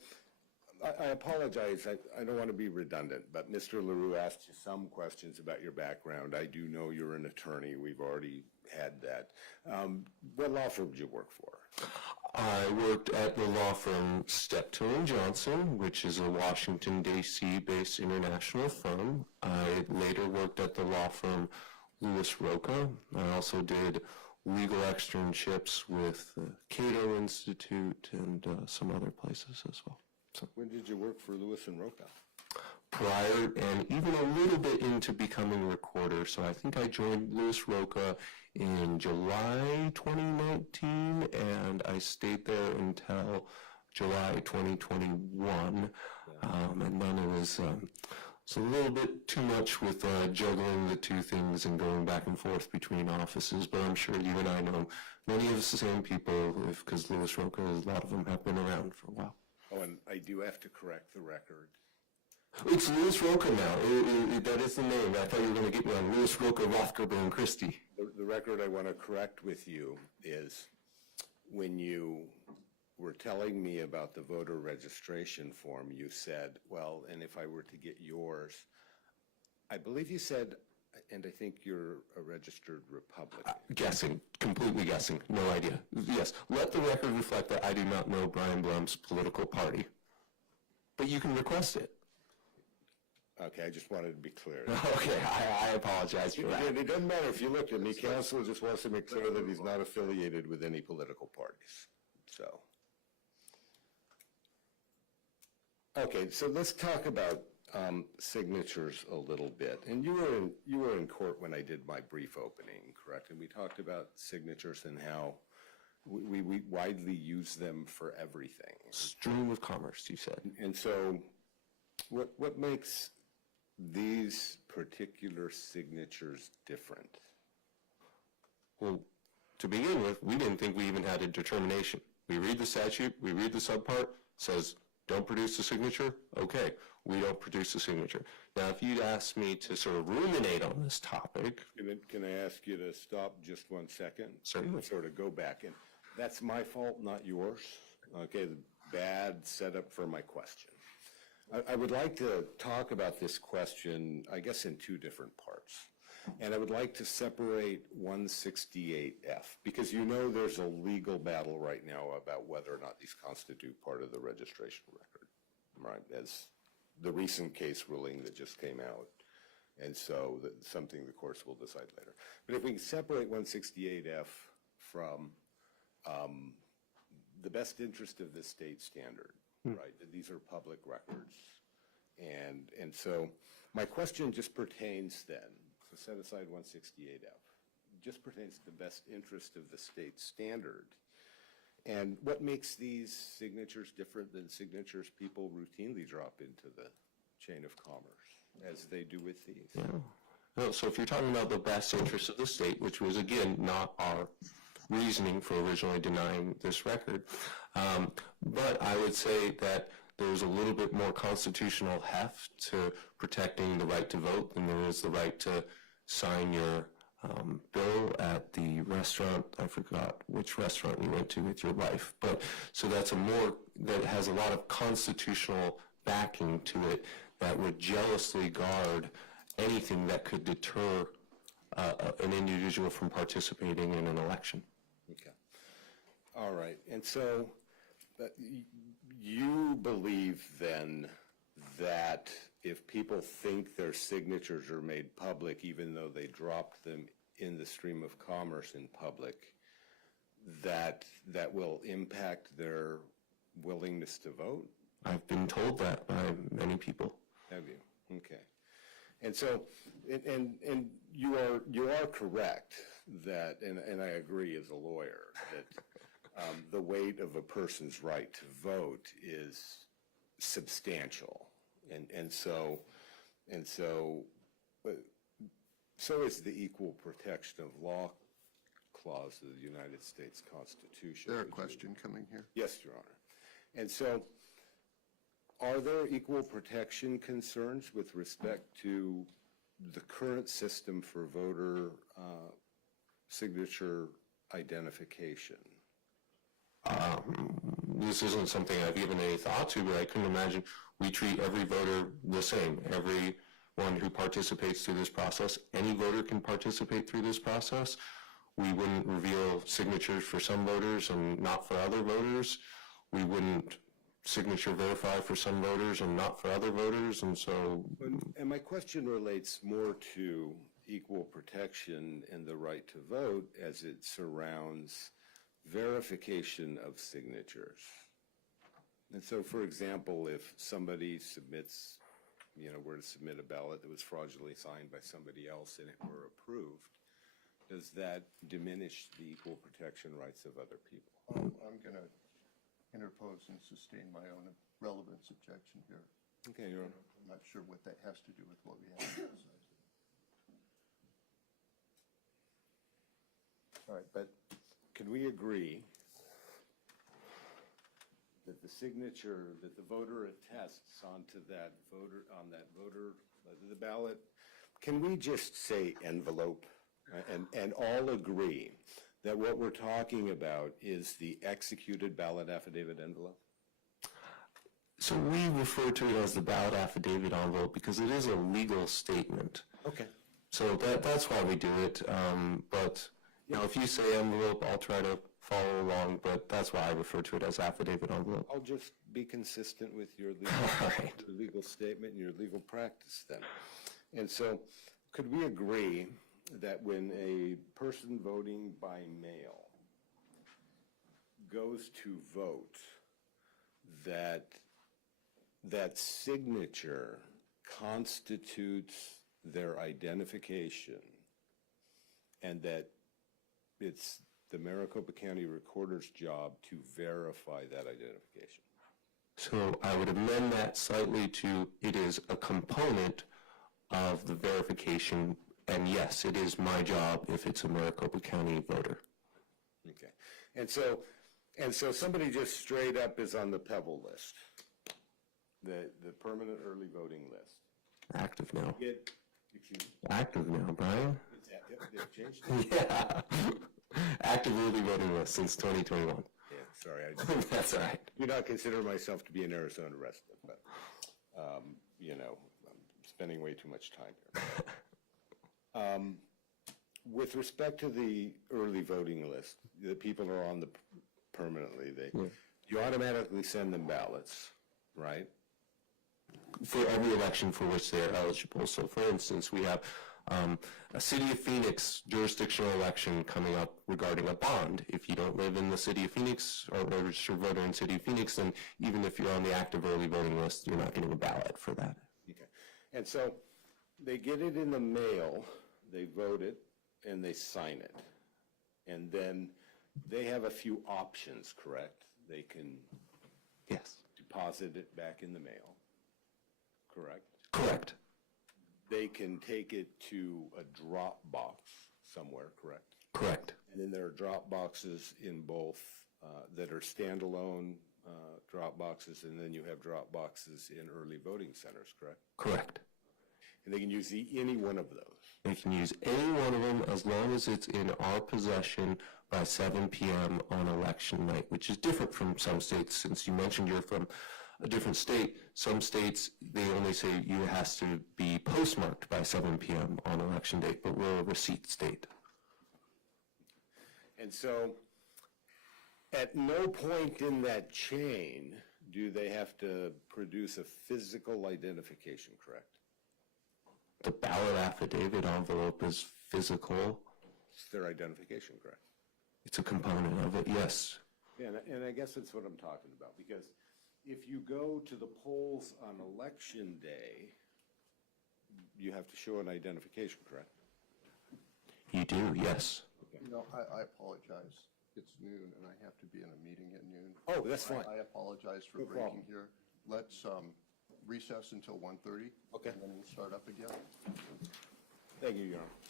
I apologize, I don't want to be redundant, but Mr. LaRue asked you some questions about your background. I do know you're an attorney, we've already had that. What law firm did you work for? I worked at the law firm Statutory Johnson, which is a Washington, D.C. based international firm. I later worked at the law firm Lewis Roca. I also did legal externships with the Cato Institute and some other places as well. So When did you work for Lewis and Roca? prior and even a little bit into becoming a recorder. So I think I joined Lewis Roca in July 2019, and I stayed there until July 2021. And then it was a little bit too much with juggling the two things and going back and forth between offices, but I'm sure you and I know many of the same people, because Lewis Roca, a lot of them have been around for a while. Oh, and I do have to correct the record. It's Lewis Roca now. That is the name. I thought you were going to get me on Lewis Roca, Rothgerber, and Christie. The record I want to correct with you is when you were telling me about the voter registration form, you said, well, and if I were to get yours, I believe you said, and I think you're a registered Republican. Guessing. Completely guessing. No idea. Yes. Let the record reflect that I do not know Brian Blum's political party. But you can request it. Okay, I just wanted to be clear. Okay, I apologize for that. It doesn't matter if you look at me. Council just wants to make clear that he's not affiliated with any political parties. So, okay, so let's talk about signatures a little bit. And you were in court when I did my brief opening, correct? And we talked about signatures and how we widely use them for everything. Stream of commerce, you said. And so, what makes these particular signatures different? Well, to begin with, we didn't think we even had a determination. We read the statute, we read the subpart, says don't produce a signature, okay, we don't produce a signature. Now, if you'd asked me to sort of ruminate on this topic. Can I ask you to stop just 1 second? Certainly. Sort of go back, and that's my fault, not yours. Okay, the bad setup for my question. I would like to talk about this question, I guess, in two different parts. And I would like to separate 168F, because you know there's a legal battle right now about whether or not these constitute part of the registration record, right? As the recent case ruling that just came out. And so that's something the courts will decide later. But if we can separate 168F from the best interest of the state standard, right? These are public records. And so my question just pertains then, so set aside 168F, just pertains to the best interest of the state standard. And what makes these signatures different than signatures people routinely drop into the chain of commerce, as they do with these? Yeah. No, so if you're talking about the best interest of the state, which was, again, not our reasoning for originally denying this record, but I would say that there's a little bit more constitutional heft to protecting the right to vote than there is the right to sign your bill at the restaurant. I forgot which restaurant you went to with your wife, but so that's that has a lot of constitutional backing to it that would jealously guard anything that could deter an individual from participating in an election. Okay. All right. And so you believe then that if people think their signatures are made public, even though they dropped them in the stream of commerce in public, that will impact their willingness to vote? I've been told that by many people. Have you? Okay. And so, and you are correct that, and I agree as a lawyer, that the weight of a person's right to vote is substantial. And so is the equal protection of law clause of the United States Constitution. Is there a question coming here? Yes, Your Honor. And so, are there equal protection concerns with respect to the current system for voter signature identification? This isn't something I've given any thought to, but I couldn't imagine we treat every voter the same. Everyone who participates through this process, any voter can participate through this process. We wouldn't reveal signatures for some voters and not for other voters. We wouldn't signature verify for some voters and not for other voters, and so... And my question relates more to equal protection and the right to vote as it surrounds verification of signatures. And so, for example, if somebody submits, were to submit a ballot that was fraudulently signed by somebody else and it were approved, does that diminish the equal protection rights of other people? I'm going to interpose and sustain my own relevance objection here. Okay, Your Honor. I'm not sure what that has to do with what we have. All right, but can we agree that the signature that the voter attests onto that voter, the ballot, can we just say envelope and all agree that what we're talking about is the executed ballot affidavit envelope? So we refer to it as the ballot affidavit envelope because it is a legal statement. Okay. So that's why we do it. But if you say envelope, I'll try to follow along. But that's why I refer to it as affidavit envelope. I'll just be consistent with your legal statement and your legal practice then. And so, could we agree that when a person voting by mail goes to vote, that signature constitutes their identification, and that it's the Maricopa County Recorder's job to verify that identification? So I would amend that slightly to it is a component of the verification, and yes, it is my job if it's a Maricopa County voter. Okay. And so somebody just straight up is on the Pebble list, the permanent early voting list. Active now. Excuse me? Active now, Brian. They've changed it? Yeah. Active early voting list since 2021. Yeah, sorry. That's all right. I do not consider myself to be an Arizona resident, but, I'm spending way too much time here. With respect to the early voting list, the people who are on the permanently, you automatically send them ballots, right? For every election for which they are eligible. So, for instance, we have a City of Phoenix jurisdictional election coming up regarding a bond. If you don't live in the City of Phoenix or a registered voter in City of Phoenix, then even if you're on the active early voting list, you're not getting a ballot for that. Okay. And so they get it in the mail, they vote it, and they sign it. And then they have a few options, correct? They can deposit it back in the mail, correct? Correct. They can take it to a drop box somewhere, correct? Correct. And then there are drop boxes in both that are standalone drop boxes, and then you have drop boxes in early voting centers, correct? Correct. And they can use any one of those. They can use any one of them as long as it's in our possession by 7 p.m. on election night, which is different from some states. Since you mentioned you're from a different state, some states, they only say you has to be postmarked by 7 p.m. on election date, but we're a receipt state. And so, at no point in that chain do they have to produce a physical identification, correct? The ballot affidavit envelope is physical. It's their identification, correct? It's a component of it, yes. Yeah, and I guess that's what I'm talking about, because if you go to the polls on election day, you have to show an identification, correct? You do, yes. You know, I apologize. It's noon and I have to be in a meeting at noon. Oh, that's fine. I apologize for No breaking problem. here. Let's recess until 1:30. Okay. And then we'll start up again. Thank you, Your Honor.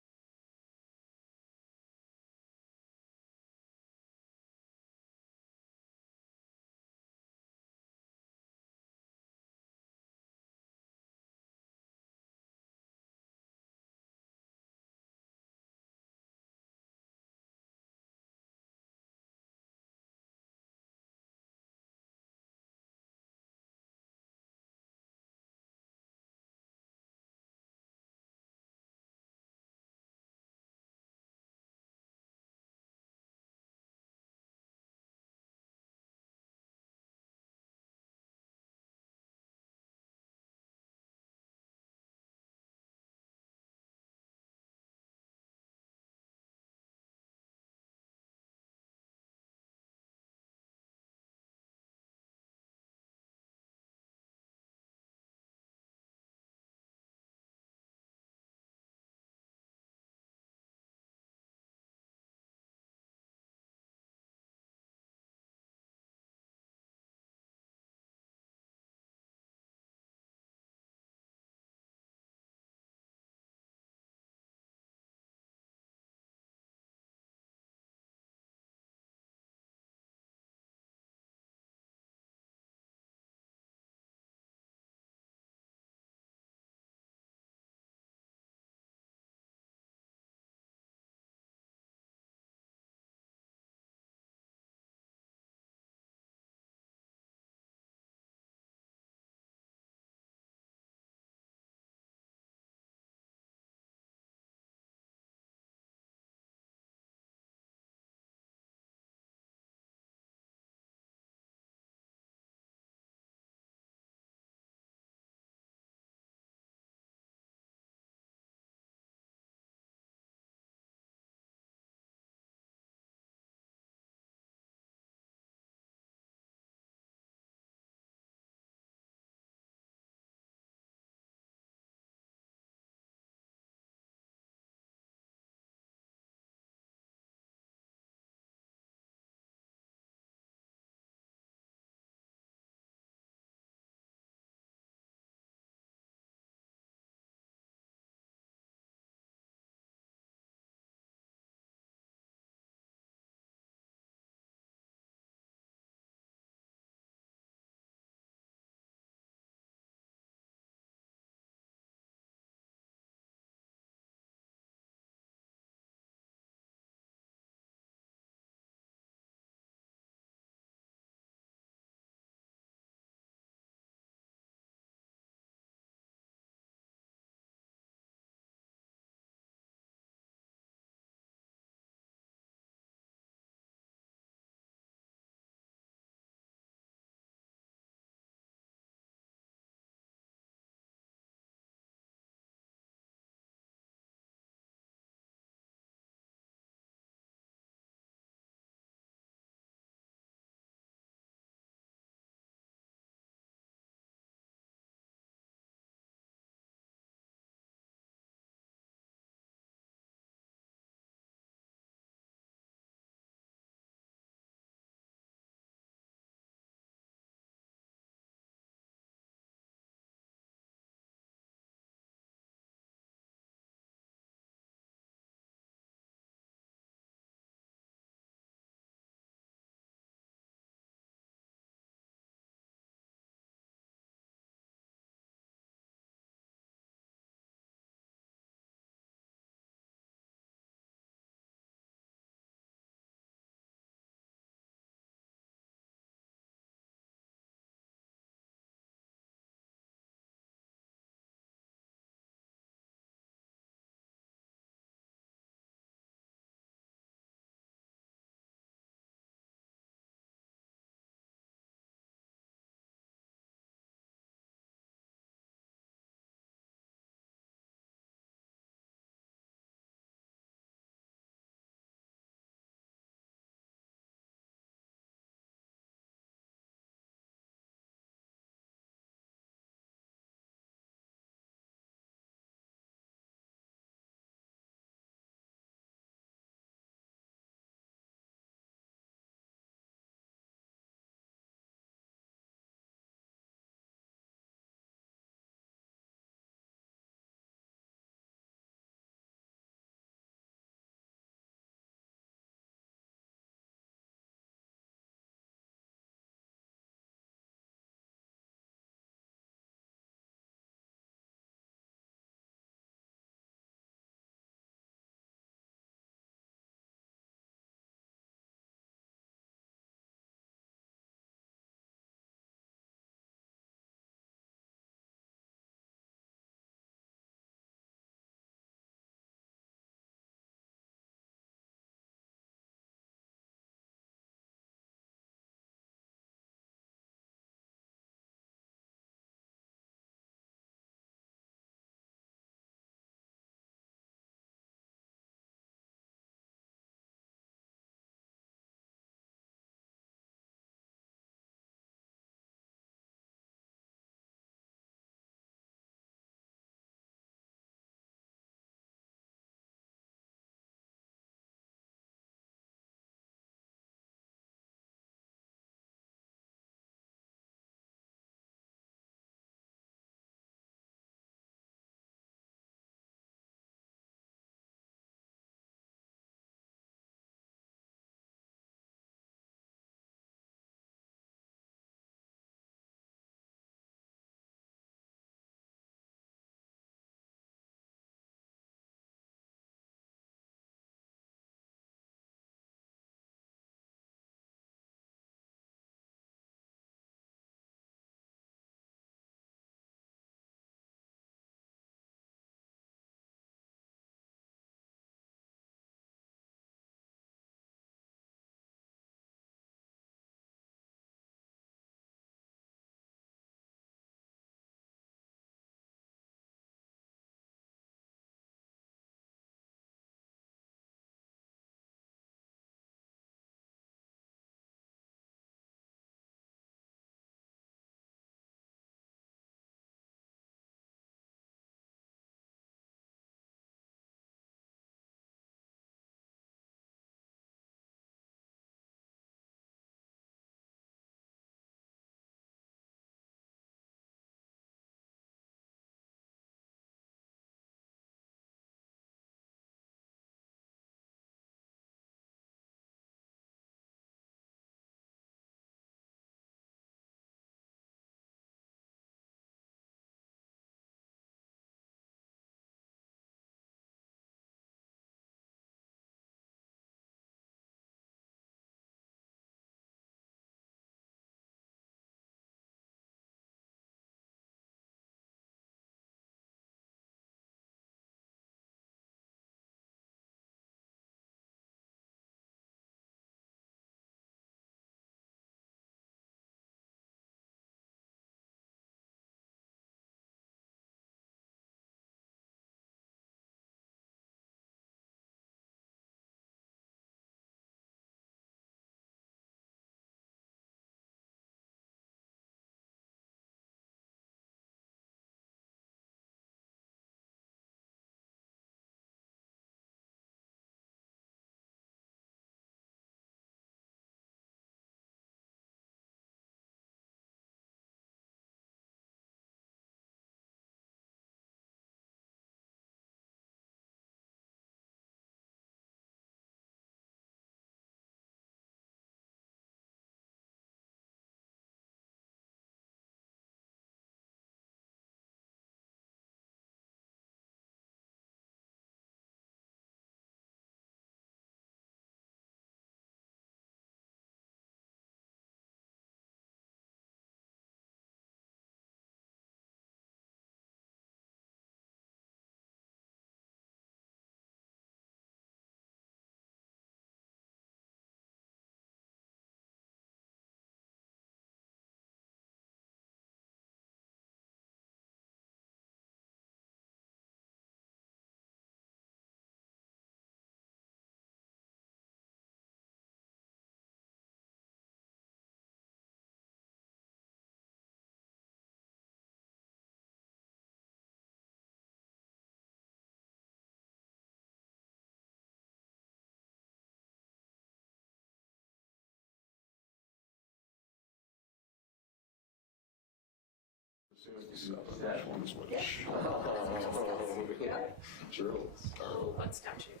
What statute?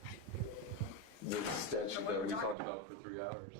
The statute that we talked about for 3 hours.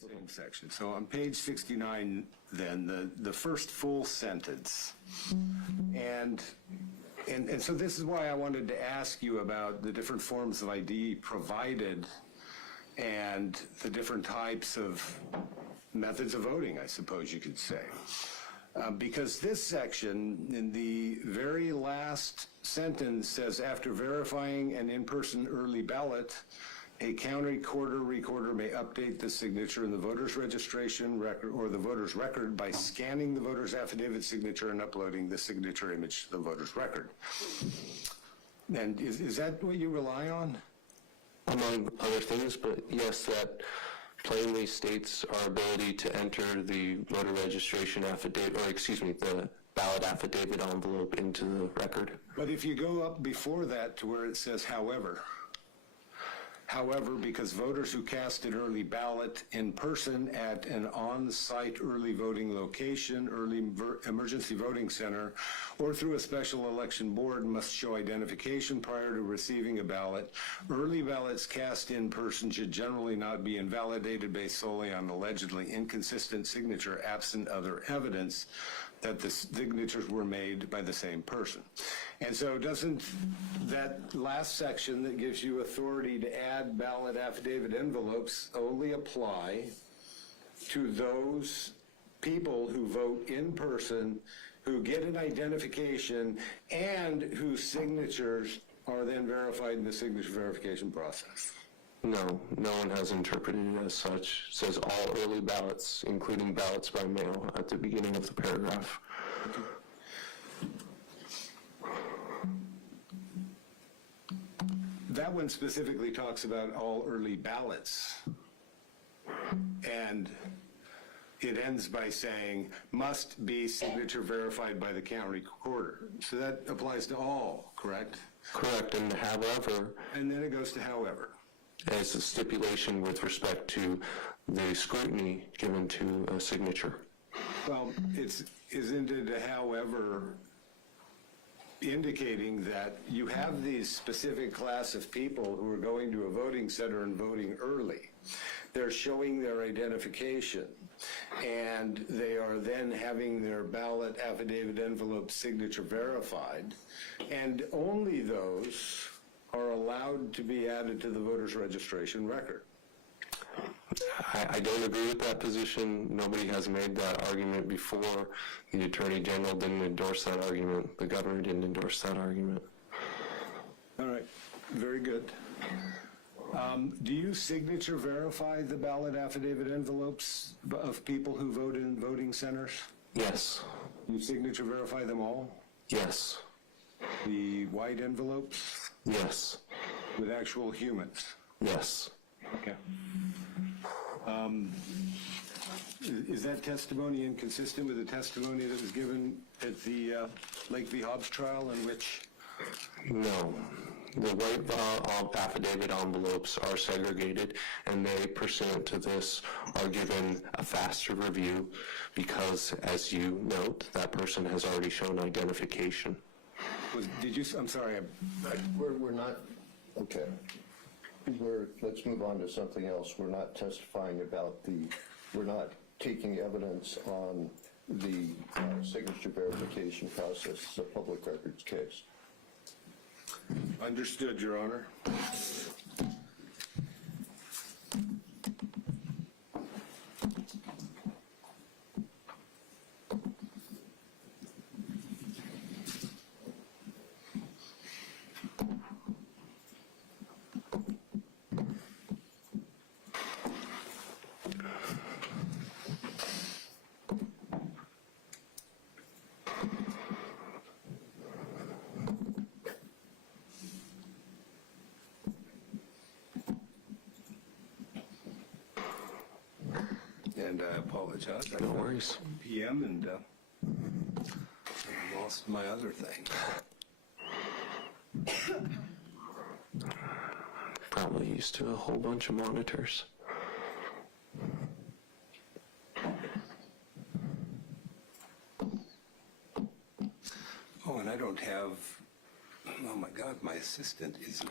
Same section. So on page 69, then, the first full sentence. And so this is why I wanted to ask you about the different forms of ID provided and the different types of methods of voting, I suppose you could say. Because this section, in the very last sentence, says, after verifying an in-person early ballot, a county recorder may update the signature in the voter's registration record or the voter's record by scanning the voter's affidavit signature and uploading the signature image to the voter's record. And is that what you rely on? Among other things, but yes, that plainly states our ability to enter the voter registration affidavit, or excuse me, the ballot affidavit envelope into the record. But if you go up before that to where it says however, because voters who cast an early ballot in person at an on-site early voting location, emergency voting center, or through a special election board must show identification prior to receiving a ballot. Early ballots cast in person should generally not be invalidated based solely on allegedly inconsistent signature absent other evidence that the signatures were made by the same person. And so doesn't that last section that gives you authority to add ballot affidavit envelopes only apply to those people who vote in person, who get an identification, and whose signatures are then verified in the signature verification process? No, no one has interpreted it as such. It says all early ballots, including ballots by mail, at the beginning of the paragraph. That one specifically talks about all early ballots. And it ends by saying, must be signature verified by the county recorder. So that applies to all, correct? Correct, and however, And then it goes to however. as a stipulation with respect to the scrutiny given to a signature. Well, isn't it a however indicating that you have these specific class of people who are going to a voting center and voting early? They're showing their identification, and they are then having their ballot affidavit envelope signature verified, and only those are allowed to be added to the voter's registration record. I don't agree with that position. Nobody has made that argument before. The Attorney General didn't endorse that argument. The governor didn't endorse that argument. All right, very good. Do you signature verify the ballot affidavit envelopes of people who vote in voting centers? Yes. You signature verify them all? Yes. The white envelopes Yes. with actual humans? Yes. Okay. Is that testimony inconsistent with the testimony that was given at the Lake v. Hobbs trial in which? No. The white affidavit envelopes are segregated, and they, pursuant to this, are given a faster review because, as you note, that person has already shown identification. I'm sorry. We're not, okay. Let's move on to something else. We're not testifying about we're not taking evidence on the signature verification process. It's a public records case. Understood, Your Honor. And I apologize. No worries. PM and I lost my other thing. Probably used to a whole bunch of monitors. Oh, and I don't have, oh my God, my assistant is.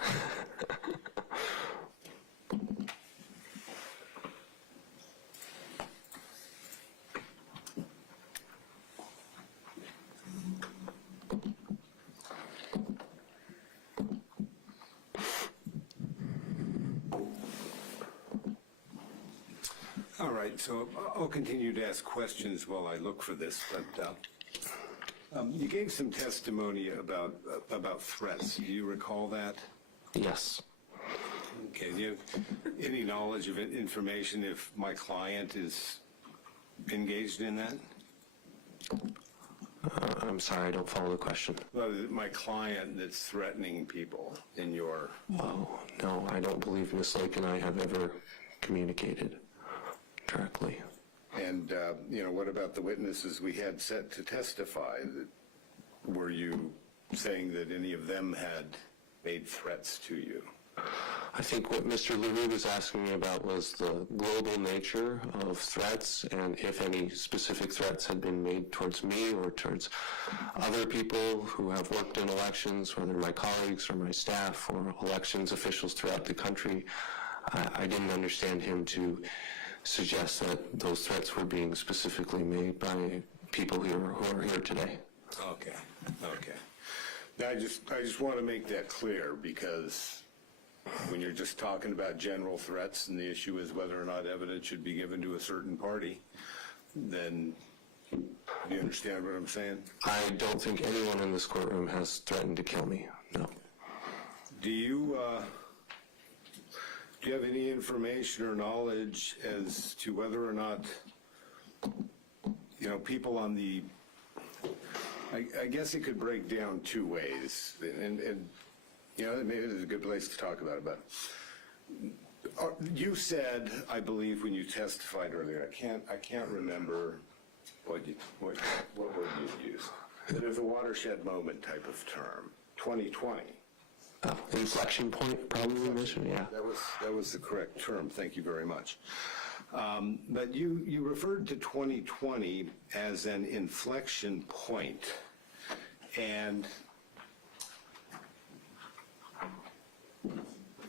right, so I'll continue to ask questions while I look for this, but you gave some testimony about threats. Do you recall that? Yes. Okay, do you have any knowledge of information if my client is engaged in that? I'm sorry, I don't follow the question. Well, my client that's threatening people in your... Oh, no, I don't believe Ms. Lake and I have ever communicated directly. And, what about the witnesses we had set to testify? Were you saying that any of them had made threats to you? I think what Mr. LaRue was asking me about was the global nature of threats and if any specific threats had been made towards me or towards other people who have worked in elections, whether my colleagues or my staff or elections officials throughout the country. I didn't understand him to suggest that those threats were being specifically made by people who are here today. Okay. Now, I just want to make that clear because when you're just talking about general threats and the issue is whether or not evidence should be given to a certain party, then do you understand what I'm saying? I don't think anyone in this courtroom has threatened to kill me, no. Do you have any information or knowledge as to whether or not, people on the, I guess it could break down two ways, and maybe this is a good place to talk about it, but you said, I believe, when you testified earlier, I can't remember what word you used. There's a watershed moment type of term, 2020. Inflection point, probably mentioned, yeah. That was the correct term. Thank you very much. But you referred to 2020 as an inflection point, and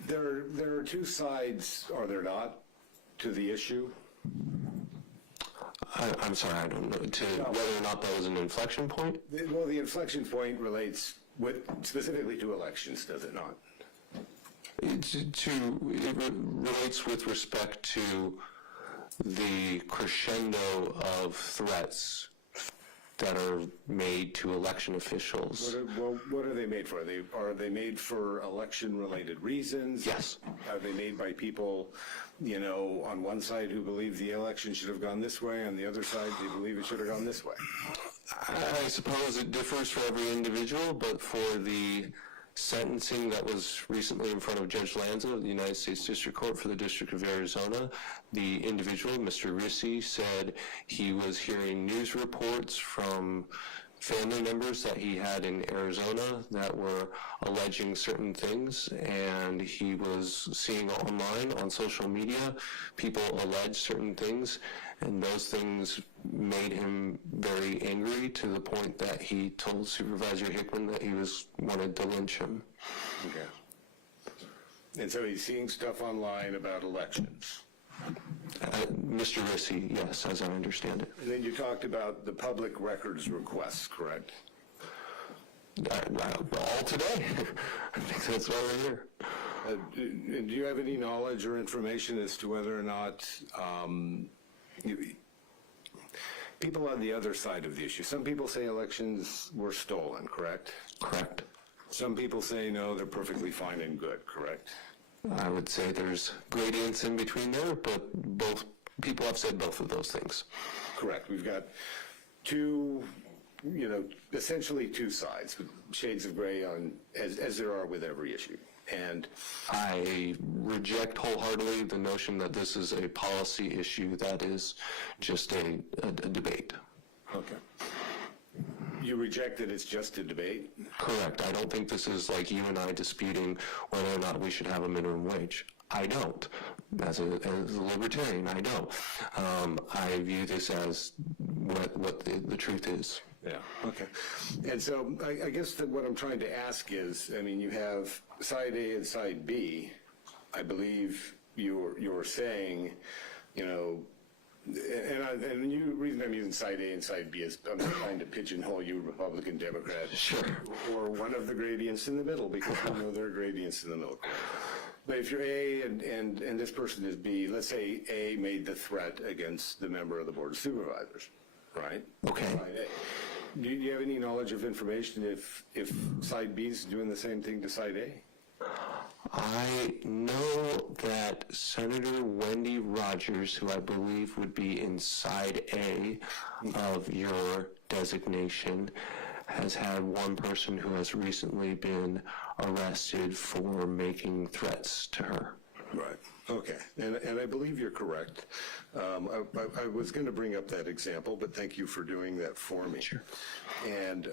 there are two sides, are there not, to the issue? I'm sorry, I don't know, whether or not that was an inflection point? Well, the inflection point relates specifically to elections, does it not? It relates with respect to the crescendo of threats that are made to election officials. What are they made for? Are they made for election-related reasons? Yes. Are they made by people, on one side who believe the election should have gone this way, on the other side they believe it should have gone this way? I suppose it differs for every individual, but for the sentencing that was recently in front of Judge Lanza of the United States District Court for the District of Arizona, the individual, Mr. Rissi, said he was hearing news reports from family members that he had in Arizona that were alleging certain things, and he was seeing online on social media people allege certain things, and those things made him very angry to the point that he told Supervisor Hickman that he wanted to lynch him. Okay. And so he's seeing stuff online about elections. Mr. Rissi, yes, as I understand it. And then you talked about the public records requests, correct? All today. I think that's why we're here. And do you have any knowledge or information as to whether or not people on the other side of the issue, some people say elections were stolen, correct? Correct. Some people say, no, they're perfectly fine and good, correct? I would say there's gradients in between there, but both people have said both of those things. Correct. We've got two, essentially two sides with shades of gray on, as there are with every issue. And I reject wholeheartedly the notion that this is a policy issue that is just a debate. okay. You reject that it's just a debate? Correct. I don't think this is like you and I disputing whether or not we should have a minimum wage. I don't. As a libertarian, I don't. I view this as what the truth is. Yeah. Okay. And so I guess that what I'm trying to ask is, you have side A and side B. I believe you're saying, and the reason I'm using side A and side B is I'm not trying to pigeonhole you, Republican, Democrat, Sure. or one of the gradients in the middle, because we know there are gradients in the middle. But if you're A and this person is B, let's say A made the threat against the member of the Board of Supervisors, right? Okay. Side A. Do you have any knowledge of information if side B is doing the same thing to side A? I know that Senator Wendy Rogers, who I believe would be in side A of your designation, has had one person who has recently been arrested for making threats to her. Right. Okay. And I believe you're correct. I was going to bring up that example, but thank you for doing that for me. Sure. And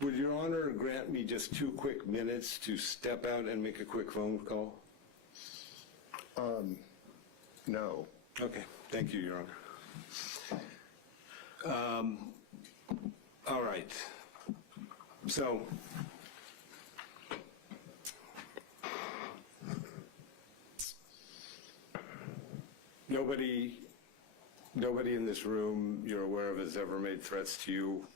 would Your Honor grant me just 2 quick minutes to step out and make a quick phone call? No. Okay. Thank you, Your Honor. All right. So, nobody in this room you're aware of has ever made threats to you?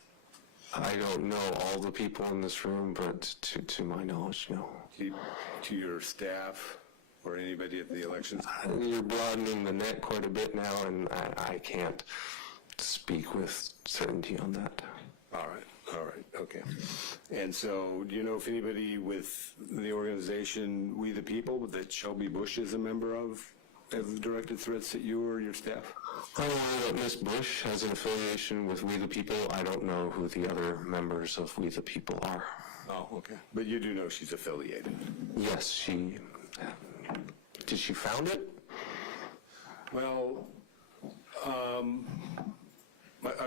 I don't know all the people in this room, but to my knowledge, no. To your staff or anybody at the elections? You're broadening the net quite a bit now, and I can't speak with certainty on that. All right, okay. And so, do you know if anybody with the organization We the People that Shelby Bush is a member of have directed threats at you or your staff? I know that Ms. Bush has an affiliation with We the People. I don't know who the other members of We the People are. Oh, okay. But you do know she's affiliated? Yes, she... Did she found it? Well, I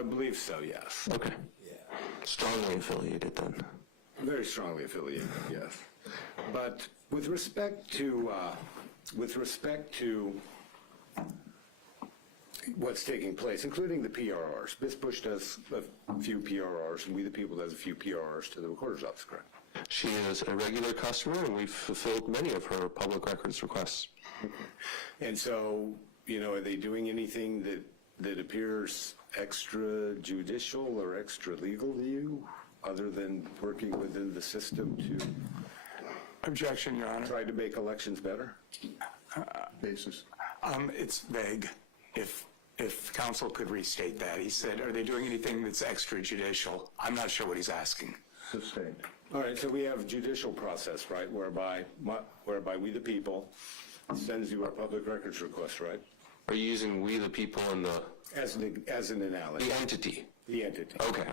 believe so, yes. Okay. Strongly affiliated then. Very strongly affiliated, yes. But with respect to what's taking place, including the PRRs, Ms. Bush does a few PRRs, and We the People does a few PRRs to the Recorder's Office, correct? She is a regular customer, and we've fulfilled many of her public records requests. And so, are they doing anything that appears extrajudicial or extra legal to you, other than working within the system to Objection, Your Honor. try to make elections better? Basis. It's vague. If counsel could restate that. He said, are they doing anything that's extrajudicial? I'm not sure what he's asking. Sustained. All right, so we have judicial process, right, whereby We the People sends you a public records request, right? Are you using We the People in the As an analogy. the entity? The entity. Okay.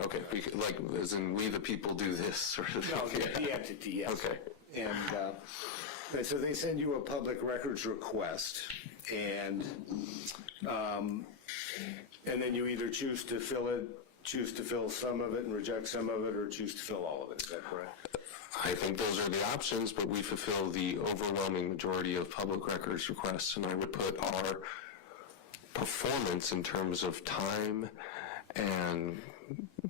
Like, as in We the People do this sort of No, thing. the entity, yes. Okay. And so they send you a public records request, and then you either choose to fill some of it and reject some of it, or choose to fill all of it. Is that correct? I think those are the options, but we fulfill the overwhelming majority of public records requests, and I would put our performance in terms of time and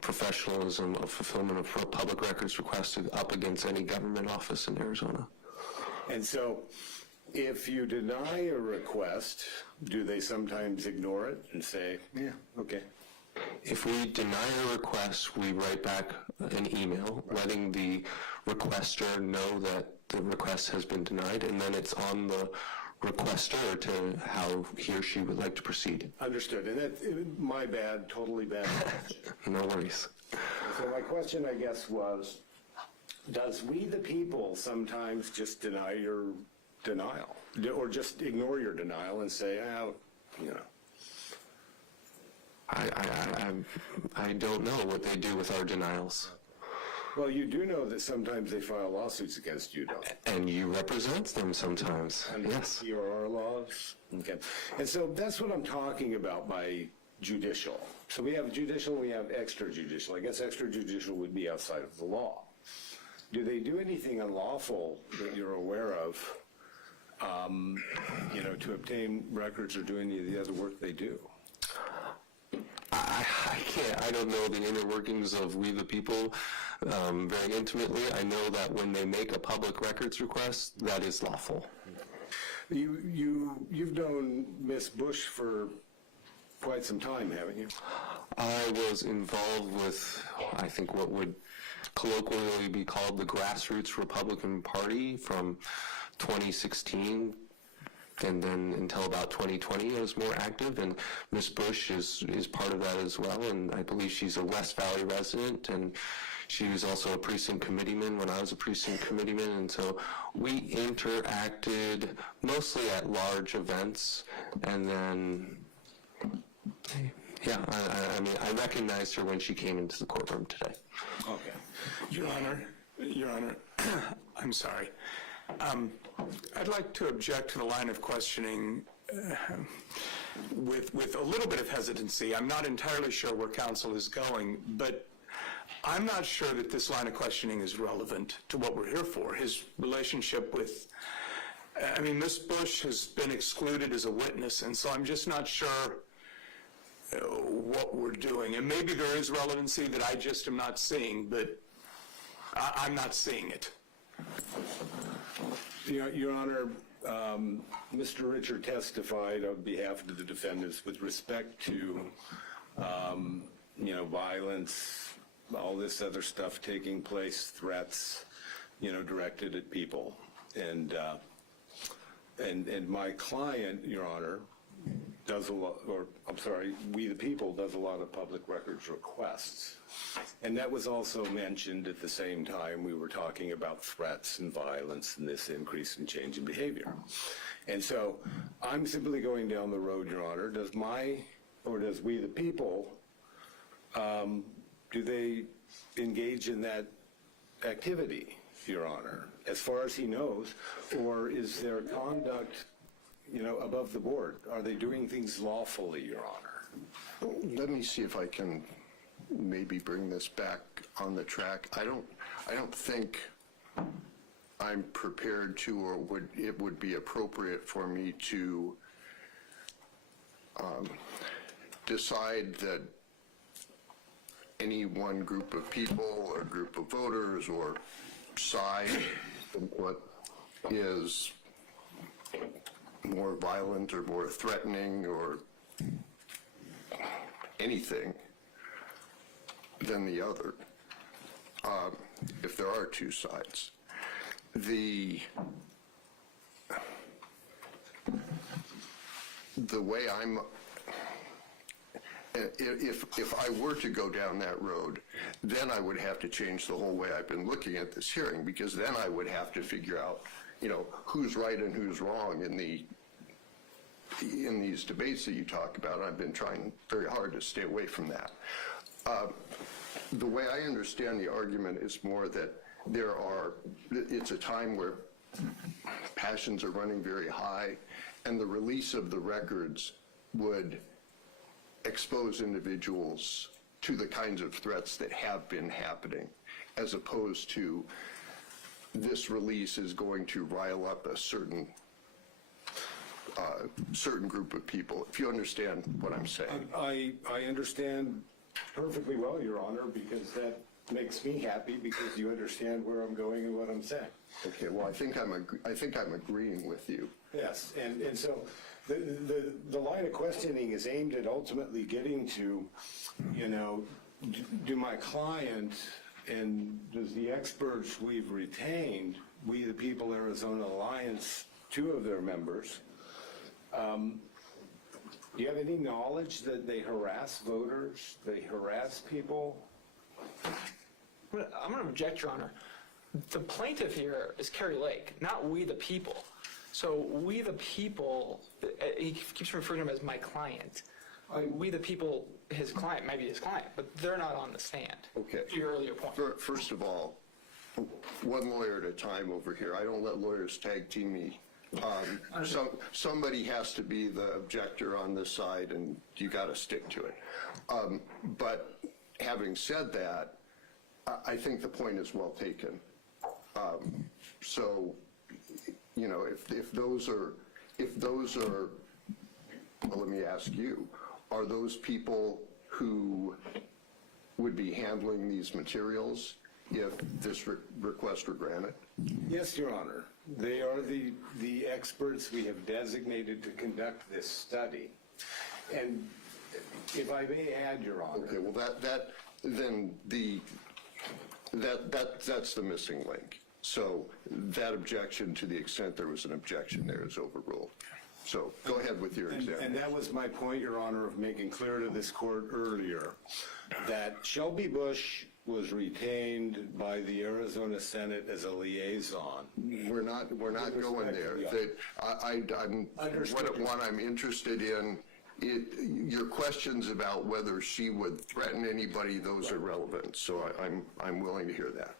professionalism of fulfillment of public records requests up against any government office in Arizona. And so if you deny a request, do they sometimes ignore it and say, yeah, okay? If we deny a request, we write back an email letting the requester know that the request has been denied, and then it's on the requester to how he or she would like to proceed. Understood. And my bad, totally bad. No worries. So my question, I guess, was, does We the People sometimes just deny your denial? Or just ignore your denial and say, I don't know what they do with our denials. Well, you do know that sometimes they file lawsuits against you, don't they? And you represent them sometimes. Yes. PRR laws? Okay. And so that's what I'm talking about by judicial. So we have judicial, we have extrajudicial. I guess extrajudicial would be outside of the law. Do they do anything unlawful that you're aware of, to obtain records or do any of the other work they do? I can't. I don't know the inner workings of We the People very intimately. I know that when they make a public records request, that is lawful. You've known Ms. Bush for quite some time, haven't you? I was involved with, I think, what would colloquially be called the Grassroots Republican Party from 2016. And then until about 2020, it was more active, and Ms. Bush is part of that as well, and I believe she's a West Valley resident, and she was also a precinct committeeman when I was a precinct committeeman, and so we interacted mostly at large events, and then, yeah, I mean, I recognized her when she came into the courtroom today. Okay. Your Honor, I'm sorry. I'd like to object to the line of questioning with a little bit of hesitancy. I'm not entirely sure where counsel is going, but I'm not sure that this line of questioning is relevant to what we're here for. His relationship with, I mean, Ms. Bush has been excluded as a witness, and so I'm just not sure what we're doing. And maybe there is relevancy that I just am not seeing, but I'm not seeing it. Your Honor, Mr. Richard testified on behalf of the defendants with respect to, violence, all this other stuff taking place, threats, directed at people. And my client, Your Honor, does a lot, or I'm sorry, We the People does a lot of public records requests. And that was also mentioned at the same time we were talking about threats and violence and this increase in change in behavior. And so I'm simply going down the road, Your Honor. Does We the People, do they engage in that activity, Your Honor, as far as he knows, or is their conduct above the board? Are they doing things lawfully, Your Honor? Let me see if I can maybe bring this back on the track. I don't think I'm prepared to, or it would be appropriate for me to decide that any one group of people or group of voters or side what is more violent or more threatening or anything than the other, if there are two sides. The way I'm, if I were to go down that road, then I would have to change the whole way I've been looking at this hearing, because then I would have to figure out, who's right and who's wrong in these debates that you talk about. I've been trying very hard to stay away from that. The way I understand the argument is more that it's a time where passions are running very high, and the release of the records would expose individuals to the kinds of threats that have been happening, as opposed to this release is going to rile up a certain group of people, if you understand what I'm saying. I understand perfectly well, Your Honor, because that makes me happy, because you understand where I'm going and what I'm saying. Okay, well, I think I'm agreeing with you. Yes, and so the line of questioning is aimed at ultimately getting to, do my client and does the experts we've retained, We the People Arizona Alliance, 2 of their members, do you have any knowledge that they harass voters, they harass people? I'm going to object, Your Honor. The plaintiff here is Kari Lake, not We the People. So We the People, he keeps referring to him as my client. We the People, his client, might be his client, but they're not on the stand. Okay. To your earlier point. First of all, one lawyer at a time over here. I don't let lawyers tag team me. Somebody has to be the objector on this side, and you got to stick to it. But having said that, I think the point is well taken. So, if those are, well, let me ask you, are those people who would be handling these materials if this request were granted? Yes, Your Honor. They are the experts we have designated to conduct this study. And if I may add, Your Honor. Okay, well, then That's the missing link. So that objection, to the extent there was an objection there, is overruled. So go ahead with your example. And that was my point, Your Honor, of making clear to this court earlier that Shelby Bush was retained by the Arizona Senate as a liaison. We're not going there. What I'm interested in, your questions about whether she would threaten anybody, those are relevant. So I'm willing to hear that.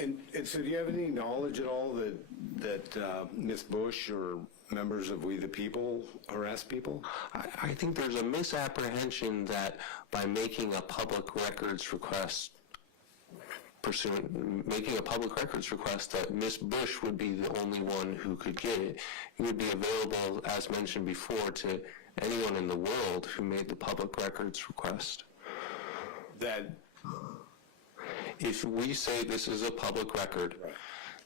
And so do you have any knowledge at all that Ms. Bush or members of We the People harass people? I think there's a misapprehension that by making a public records request, making a public records request, that Ms. Bush would be the only one who could get it. It would be available, as mentioned before, to anyone in the world who made the public records request. That If we say this is a public record,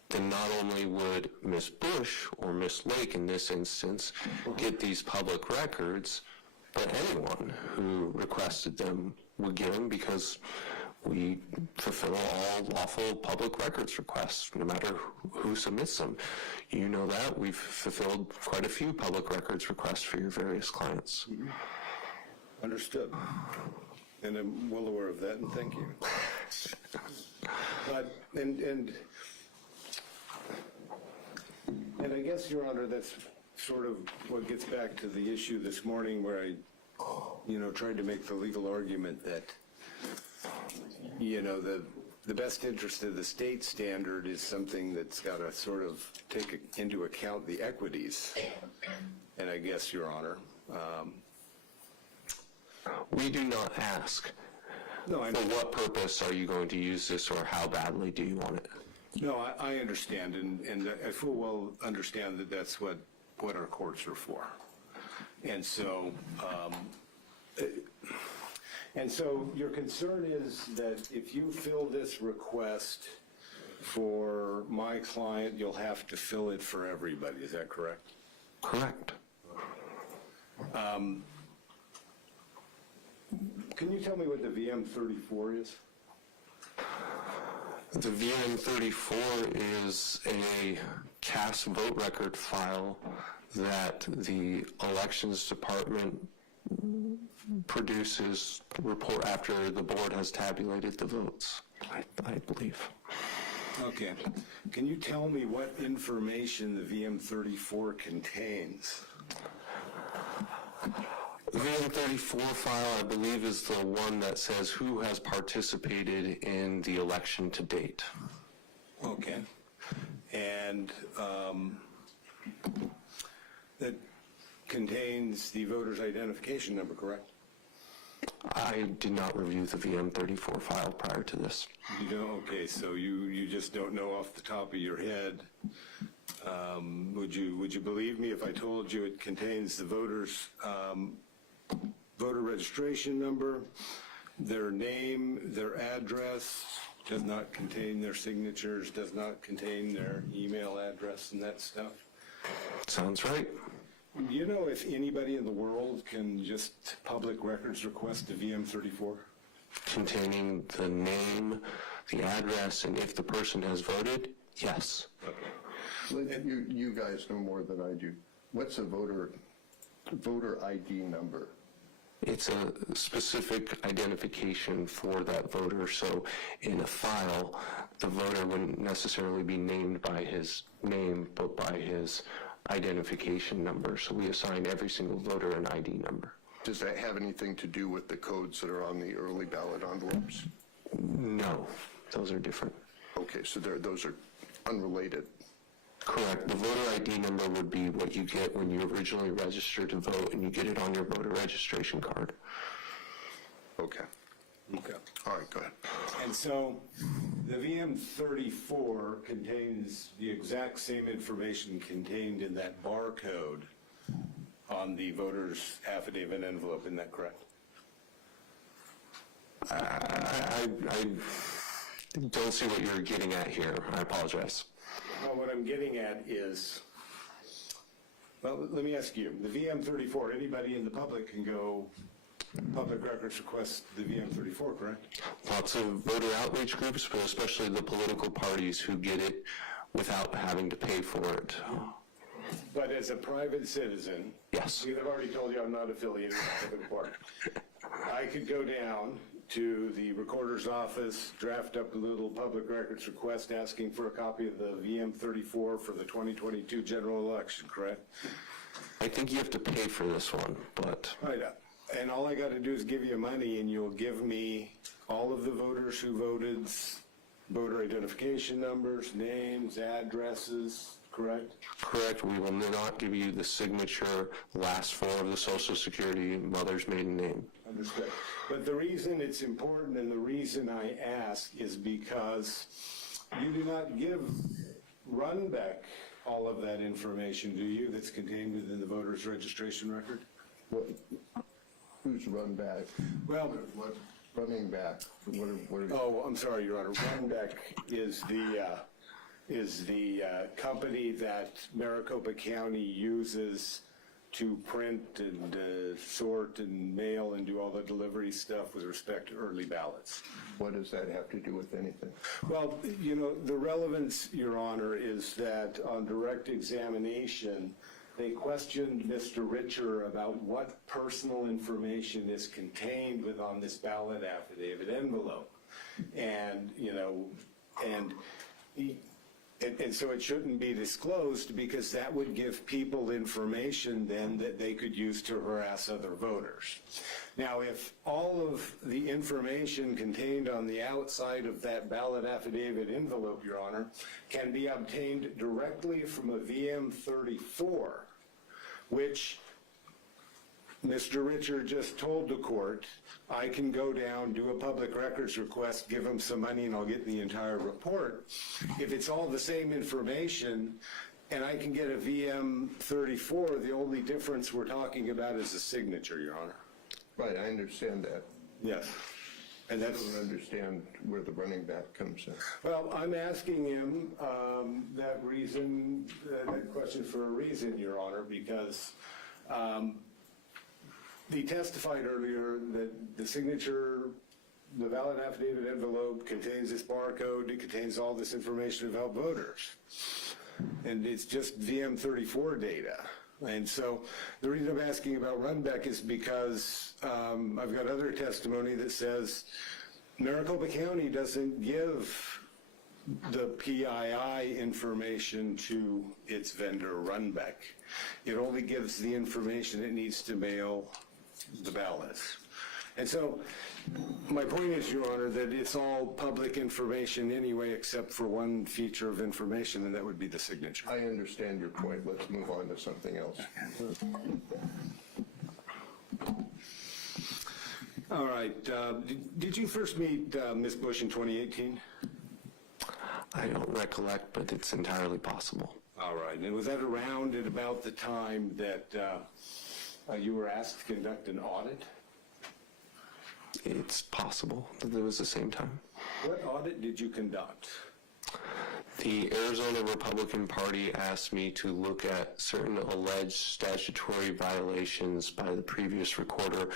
then not only would Ms. Bush or Ms. Lake in this instance get these public records, but anyone who requested them would get them, because we fulfill all lawful public records requests, no matter who submits them. You know that. We've fulfilled quite a few public records requests for your various clients. Understood. And I'm well aware of that, and thank you. But, and I guess, Your Honor, that's sort of what gets back to the issue this morning where I, tried to make the legal argument that, the best interest of the state standard is something that's got to sort of take into account the equities. And I guess, Your Honor, We do not ask, no, I for what purpose are you going to use this, or how badly do you want it? No, I understand, and I full well understand that that's what our courts are for. And so, your concern is that if you fill this request for my client, you'll have to fill it for everybody, is that correct? Correct. Can you tell me what the VM34 is? The VM34 is a cast vote record file that the elections department produces report after the board has tabulated the votes, I believe. Okay. Can you tell me what information the VM34 contains? The VM34 file, I believe, is the one that says who has participated in the election to date. Okay. And that contains the voter's identification number, correct? I did not review the VM34 file prior to this. You don't? Okay, so you just don't know off the top of your head. Would you believe me if I told you it contains the voter's voter registration number, their name, their address, does not contain their signatures, does not contain their email address and that stuff? Sounds right. Do you know if anybody in the world can just public records request a VM34? Containing the name, the address, and if the person has voted, yes. You guys know more than I do. What's a voter ID number? It's a specific identification for that voter. So in a file, the voter wouldn't necessarily be named by his name, but by his identification number. So we assign every single voter an ID number. Does that have anything to do with the codes that are on the early ballot envelopes? No, those are different. Okay, so those are unrelated. Correct. The voter ID number would be what you get when you originally registered to vote, and you get it on your voter registration card. Okay. Okay. All right, go ahead. And so the VM34 contains the exact same information contained in that barcode on the voter's affidavit envelope, isn't that correct? I don't see what you're getting at here. I apologize. Well, what I'm getting at is, well, let me ask you, the VM34, anybody in the public can go public records request, the VM34, correct? Lots of voter outreach groups, but especially the political parties who get it without having to pay for it. But as a private citizen, Yes. because I've already told you I'm not affiliated with the public party, I could go down to the recorder's office, draft up a little public records request asking for a copy of the VM34 for the 2022 general election, correct? I think you have to pay for this one, but Right. And all I got to do is give you money, and you'll give me all of the voters who voted, voter identification numbers, names, addresses, correct? correct, we will not give you the signature, last four of the Social Security, mother's maiden name. Understood. But the reason it's important and the reason I ask is because you do not give Runbeck all of that information, do you, that's contained within the voter's registration record? Who's run back? Well, What, running back? What are oh, I'm sorry, Your Honor. Runbeck is the company that Maricopa County uses to print and sort and mail and do all the delivery stuff with respect to early ballots. what does that have to do with anything? Well, you know, the relevance, Your Honor, is that on direct examination, they questioned Mr. Richer about what personal information is contained on this ballot affidavit envelope. And, you know, and so it shouldn't be disclosed because that would give people information then that they could use to harass other voters. Now, if all of the information contained on the outside of that ballot affidavit envelope, Your Honor, can be obtained directly from a VM34, which Mr. Richer just told the court, I can go down, do a public records request, give him some money, and I'll get the entire report. If it's all the same information, and I can get a VM34, the only difference we're talking about is a signature, Your Honor. Right, I understand that. Yes. And I that's, don't understand where the running back comes in. well, I'm asking him that reason, that question for a reason, Your Honor, because he testified earlier that the signature, the ballot affidavit envelope contains this barcode, it contains all this information about voters. And it's just VM34 data. And so the reason I'm asking about Runbeck is because I've got other testimony that says Maricopa County doesn't give the PII information to its vendor, Runbeck. It only gives the information it needs to mail the ballots. And so my point is, Your Honor, that it's all public information anyway, except for one feature of information, and that would be the signature. I understand your point. Let's move on to something else. All right. Did you first meet Ms. Bush in 2018? I don't recollect, but it's entirely possible. All right. And was that around at about the time that you were asked to conduct an audit? It's possible that it was the same time. What audit did you conduct? The Arizona Republican Party asked me to look at certain alleged statutory violations by the previous recorder,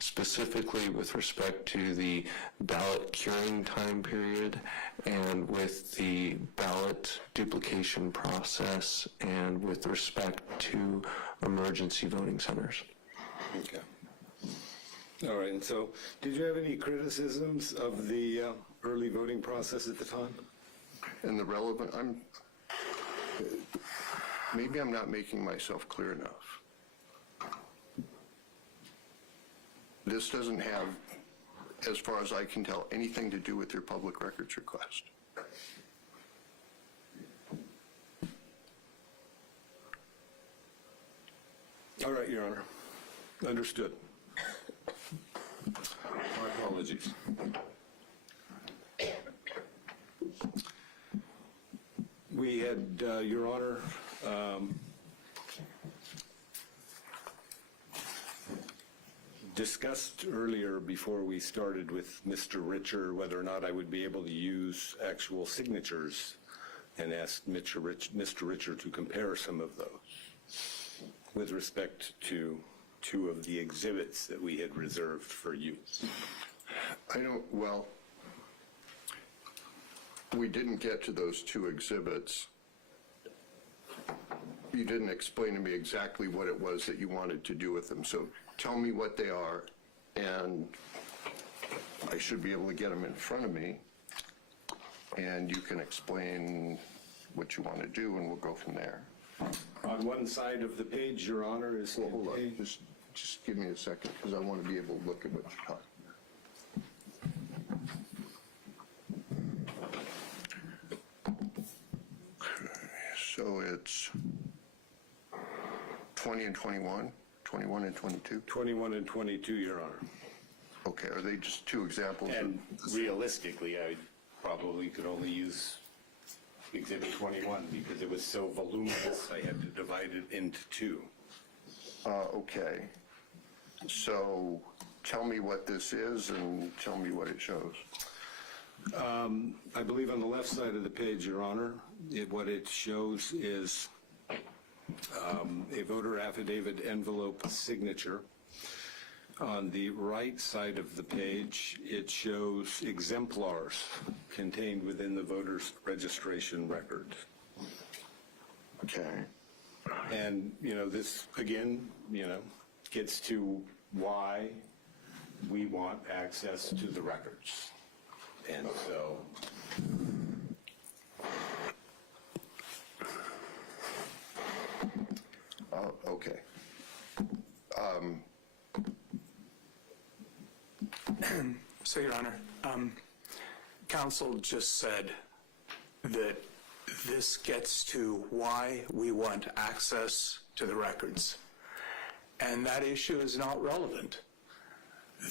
specifically with respect to the ballot curing time period and with the ballot duplication process and with respect to emergency voting centers. Okay. All right. And so did you have any criticisms of the early voting process at the time? And the relevant, maybe I'm not making myself clear enough. This doesn't have, as far as I can tell, anything to do with your public records request. All right, Your Honor. Understood. My apologies. We had, Your Honor, discussed earlier before we started with Mr. Richer whether or not I would be able to use actual signatures and asked Mr. Richer to compare some of those with respect to two of the exhibits that we had reserved for use. Well, we didn't get to those two exhibits. You didn't explain to me exactly what it was that you wanted to do with them, so tell me what they are, and I should be able to get them in front of me, and you can explain what you want to do, and we'll go from there. On one side of the page, Your Honor, is Well, hold on, contained- just give me a second, because I want to be able to look at what you're talking about. So it's 20 and 21, 21 and 22? 21 and 22, Your Honor. Okay, are they just two examples? And realistically, I probably could only use Exhibit 21 because it was so voluminous, I had to divide it into two. Okay, so tell me what this is and tell me what it shows. I believe on the left side of the page, Your Honor, what it shows is a voter affidavit envelope signature. On the right side of the page, it shows exemplars contained within the voter's registration record. Okay, And, this, again, gets to why we want access to the records. And so, okay. So, Your Honor, counsel just said that this gets to why we want access to the records. And that issue is not relevant.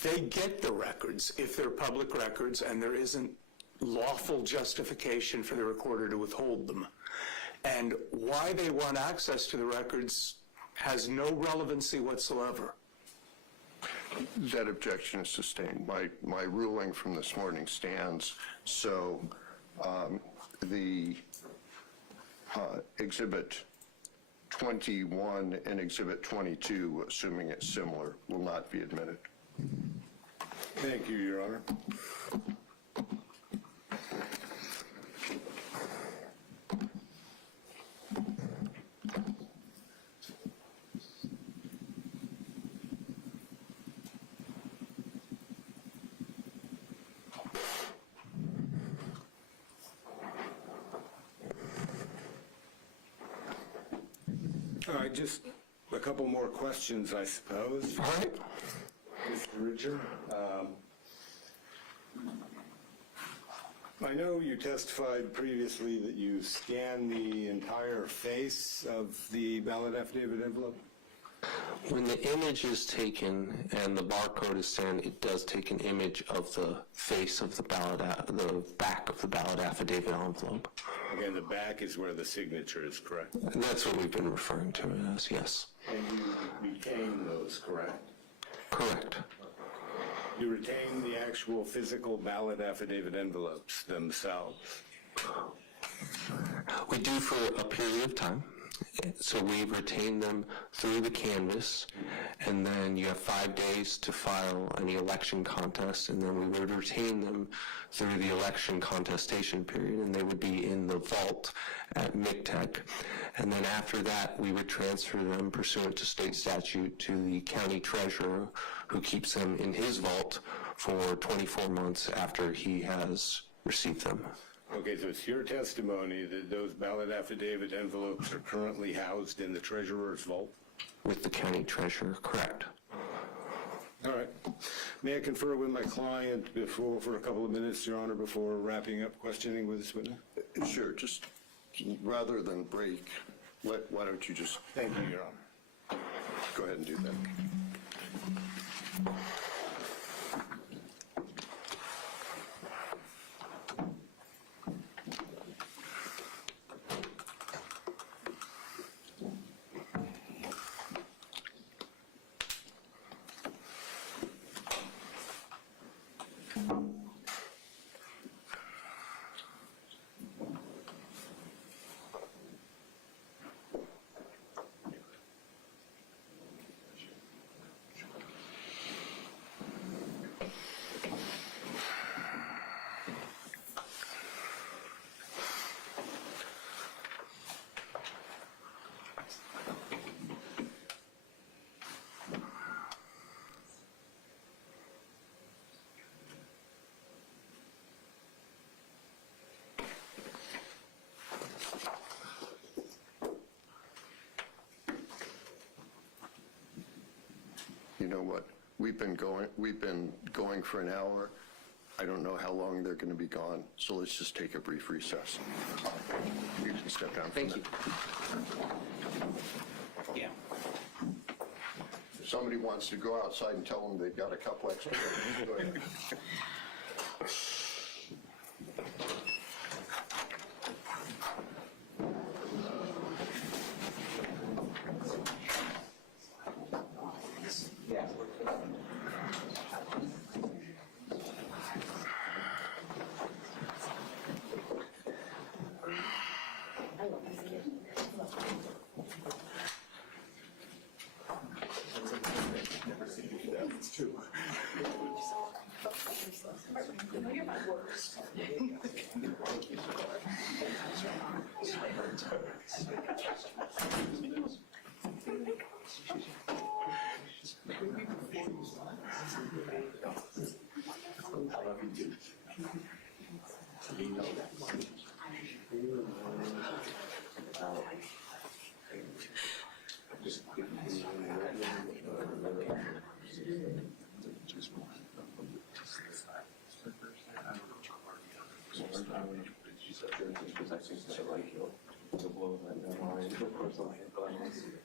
They get the records if they're public records and there isn't lawful justification for the recorder to withhold them. And why they want access to the records has no relevancy whatsoever. That objection is sustained. My ruling from this morning stands. So the Exhibit 21 and Exhibit 22, assuming it's similar, will not be admitted. thank you, Your Honor. All right, just a couple more questions, I suppose. All right. Mr. Richard, I know you testified previously that you scanned the entire face of the ballot affidavit envelope. When the image is taken and the barcode is scanned, it does take an image of the face of the ballot, the back of the ballot affidavit envelope. Again, the back is where the signature is, correct? And that's what we've been referring to it as, yes. And you retain those, correct? Correct. You retain the actual physical ballot affidavit envelopes themselves. We do for a period of time. So we retain them through the canvass, and then you have 5 days to file any election contest, and then we would retain them through the election contestation period, and they would be in the vault at MIGTEC. And then after that, we would transfer them pursuant to state statute to the county treasurer, who keeps them in his vault for 24 months after he has received them. Okay, so it's your testimony that those ballot affidavit envelopes are currently housed in the treasurer's vault? With the county treasurer, correct. All right. May I confer with my client for a couple of minutes, Your Honor, before wrapping up questioning with this witness? Sure, just rather than break, why don't you just Thank you, Your Honor. go ahead and do that. you know what? We've been going for an hour. I don't know how long they're going to be gone, so let's just take a brief recess. You can step down. Thank you. Yeah. If somebody wants to go outside and tell them they've got a couple extra, go ahead.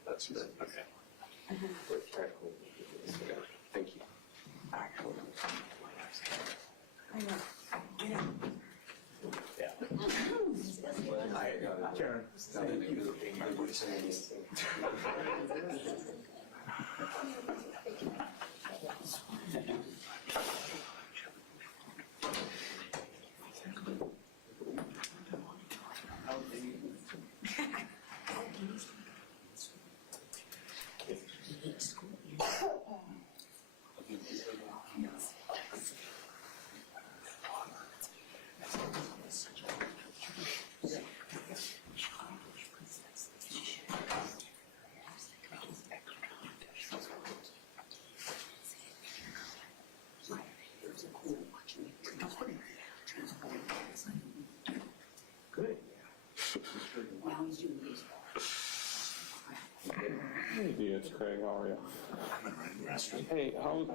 That's good. Okay. Thank you. Karen. Hey, Dee, it's Craig. How are you? Hey,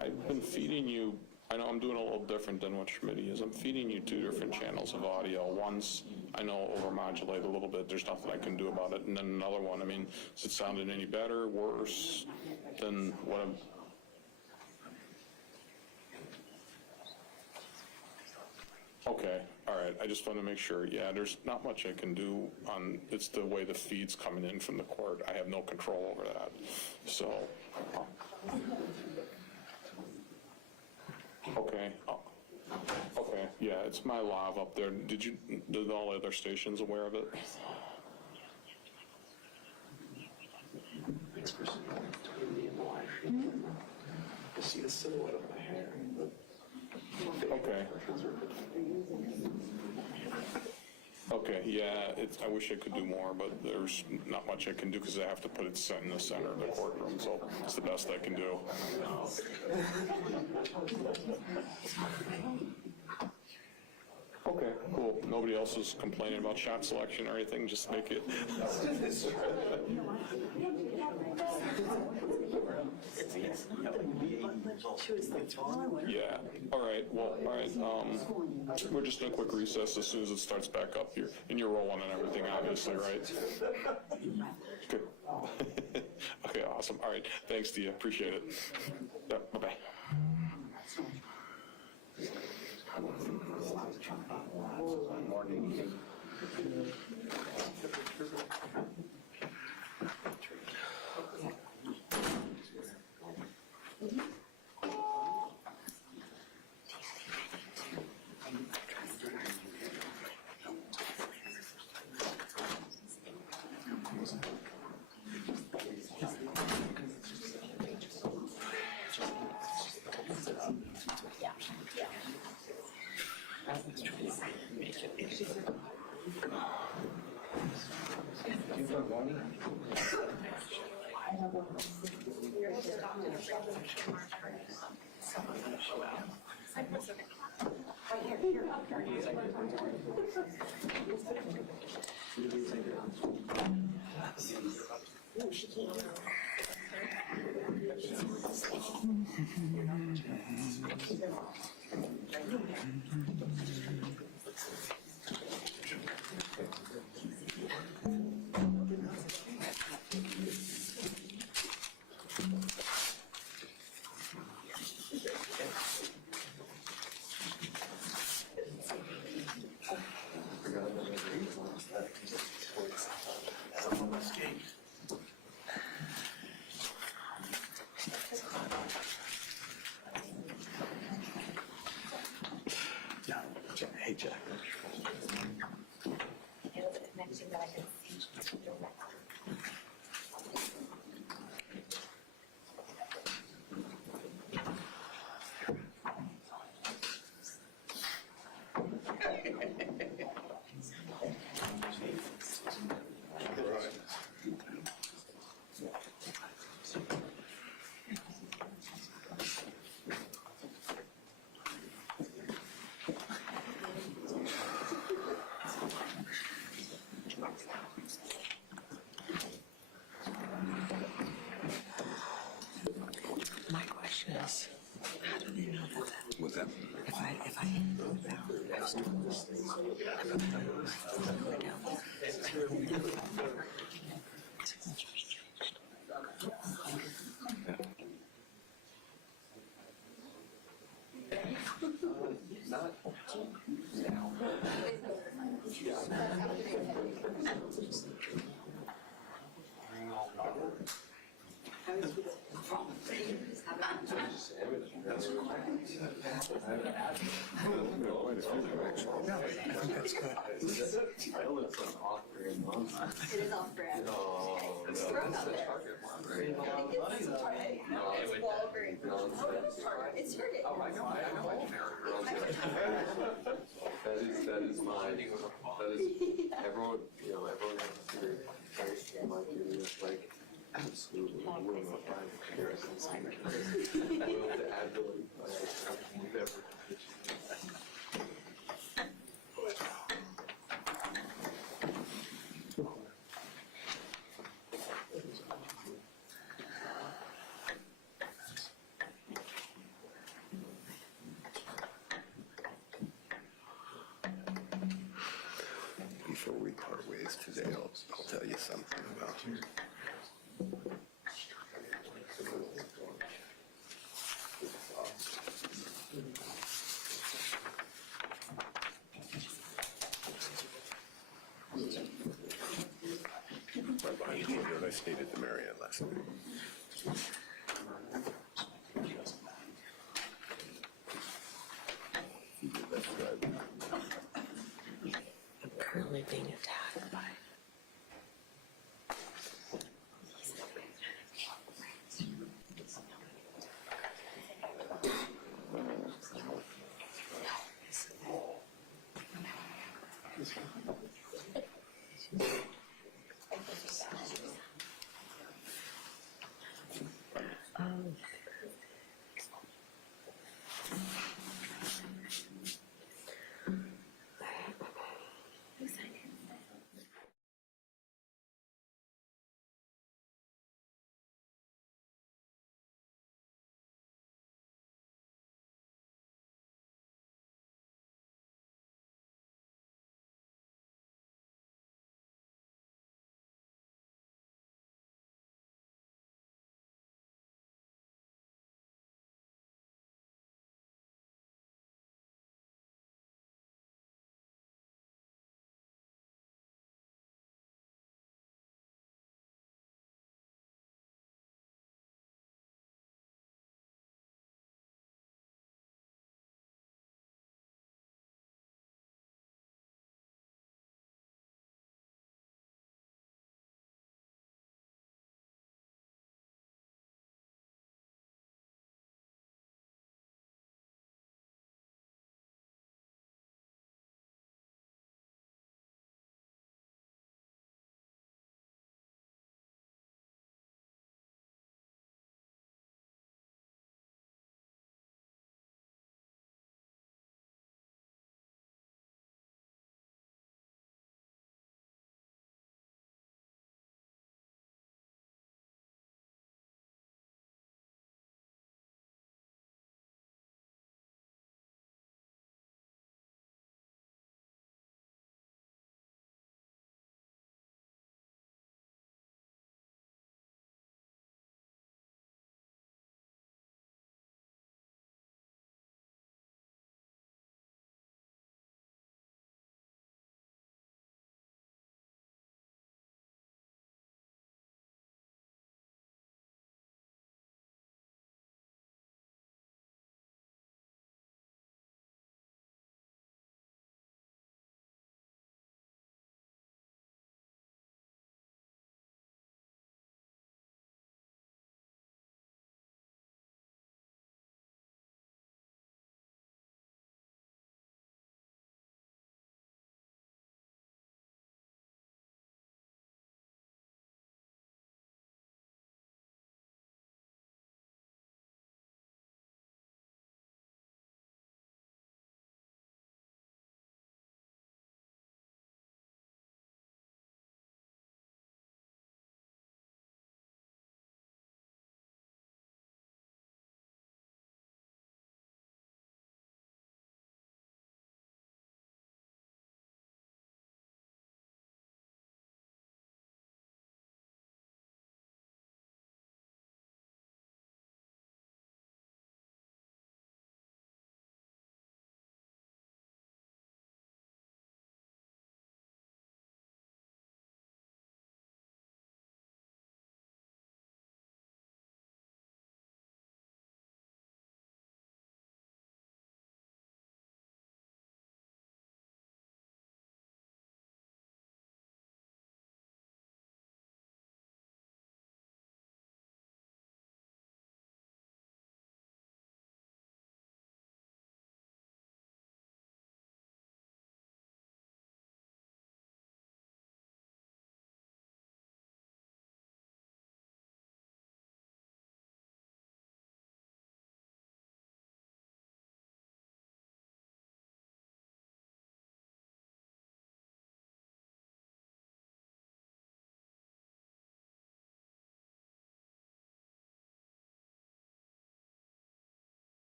I've been feeding you. I know I'm doing a little different than what Schmitty is. I'm feeding you 2 different channels of audio. One's, I know, overmodulate a little bit. There's nothing I can do about it. And then another one, I mean, is it sounding any better, worse than what I'm... Okay, all right. I just want to make sure. Yeah, there's not much I can do on, it's the way the feed's coming in from the court. I have no control over that. So, okay. Okay, yeah, it's my lav up there. Did all other stations aware of it? See the silhouette of my hair. Okay. Okay, yeah, I wish I could do more, but there's not much I can do because I have to put it in the center of the courtroom, so it's the best I can do. Okay, cool. Nobody else is complaining about shot selection or anything, just make it. Yeah, all right, well, all right, we're just in a quick recess as soon as it starts back up here, and you're rolling and everything, obviously, right? Good. Okay, awesome, all right, thanks to you, appreciate it. Yep, bye-bye. Hey, Jack. My question is, how do they know that? What's that? If I move out, I was told this. Signatures changed. It is off brand. It's thrown out there. It's Walgreens. It's Target. Oh, I know. That is my, everyone, everyone has to my opinion is like, absolutely, will not buy comparisons. Will to add really, never. Before we part ways today, I'll tell you something about I stayed at the Marriott last night. I'm currently being attacked by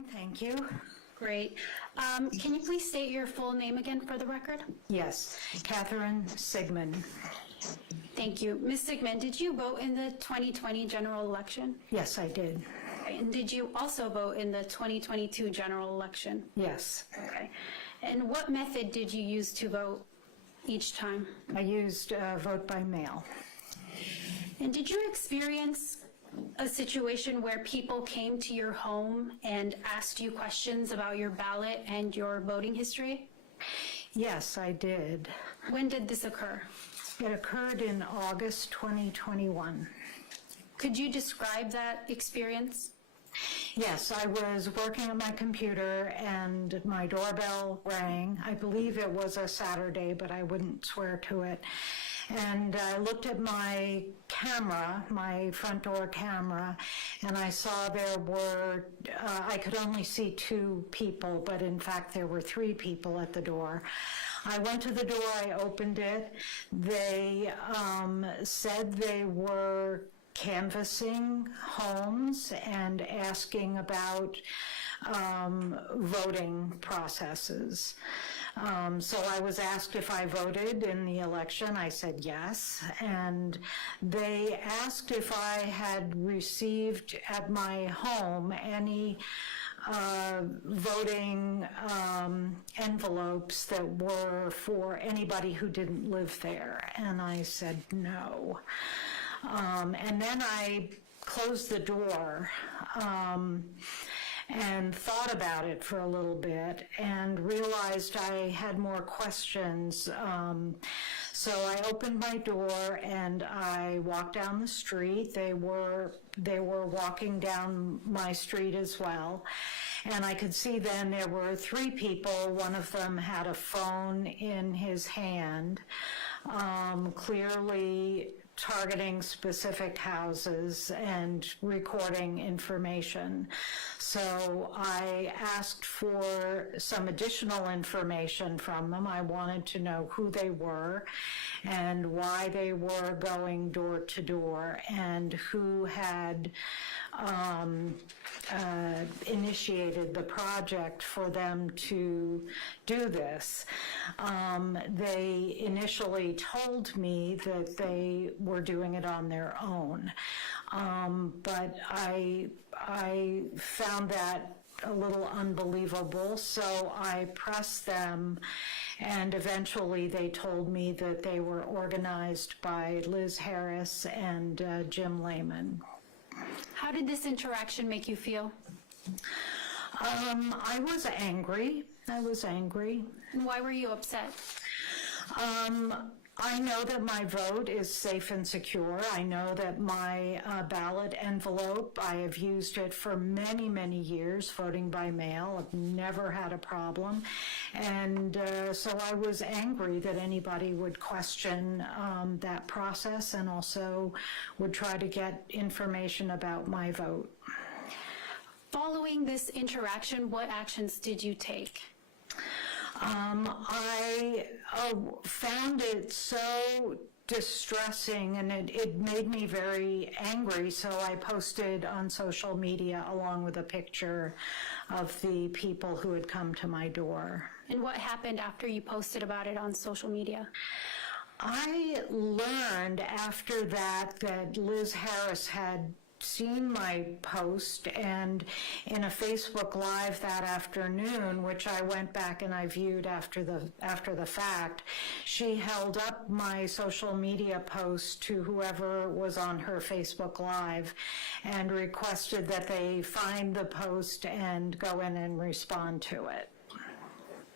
morning, thank you. Great. Can you please state your full name again for the record? Yes, Catherine Sigmund. Thank you. Ms. Sigmund, did you vote in the 2020 general election? Yes, I did. And did you also vote in the 2022 general election? Yes. Okay. And what method did you use to vote each time? I used vote by mail. And did you experience a situation where people came to your home and asked you questions about your ballot and your voting history? Yes, I did. When did this occur? It occurred in August 2021. Could you describe that experience? Yes, I was working at my computer and my doorbell rang. I believe it was a Saturday, but I wouldn't swear to it. And I looked at my camera, my front door camera, and I saw there were, I could only see 2 people, but in fact there were 3 people at the door. I went to the door, I opened it. They said they were canvassing homes and asking about voting processes. So I was asked if I voted in the election. I said yes. And they asked if I had received at my home any voting envelopes that were for anybody who didn't live there. And I said no. And then I closed the door and thought about it for a little bit and realized I had more questions. So I opened my door and I walked down the street. They were walking down my street as well. And I could see then there were 3 people. One of them had a phone in his hand, clearly targeting specific houses and recording information. So I asked for some additional information from them. I wanted to know who they were and why they were going door to door and who had initiated the project for them to do this. They initially told me that they were doing it on their own, but I found that a little unbelievable, so I pressed them, and eventually they told me that they were organized by Liz Harris and Jim Lehman. How did this interaction make you feel? I was angry. And why were you upset? I know that my vote is safe and secure. I know that my ballot envelope, I have used it for many, many years, voting by mail. I've never had a problem. And so I was angry that anybody would question that process and also would try to get information about my vote. Following this interaction, what actions did you take? I found it so distressing and it made me very angry, so I posted on social media along with a picture of the people who had come to my door. And what happened after you posted about it on social media? I learned after that Liz Harris had seen my post, and in a Facebook Live that afternoon, which I went back and I viewed after the fact, she held up my social media post to whoever was on her Facebook Live and requested that they find the post and go in and respond to it.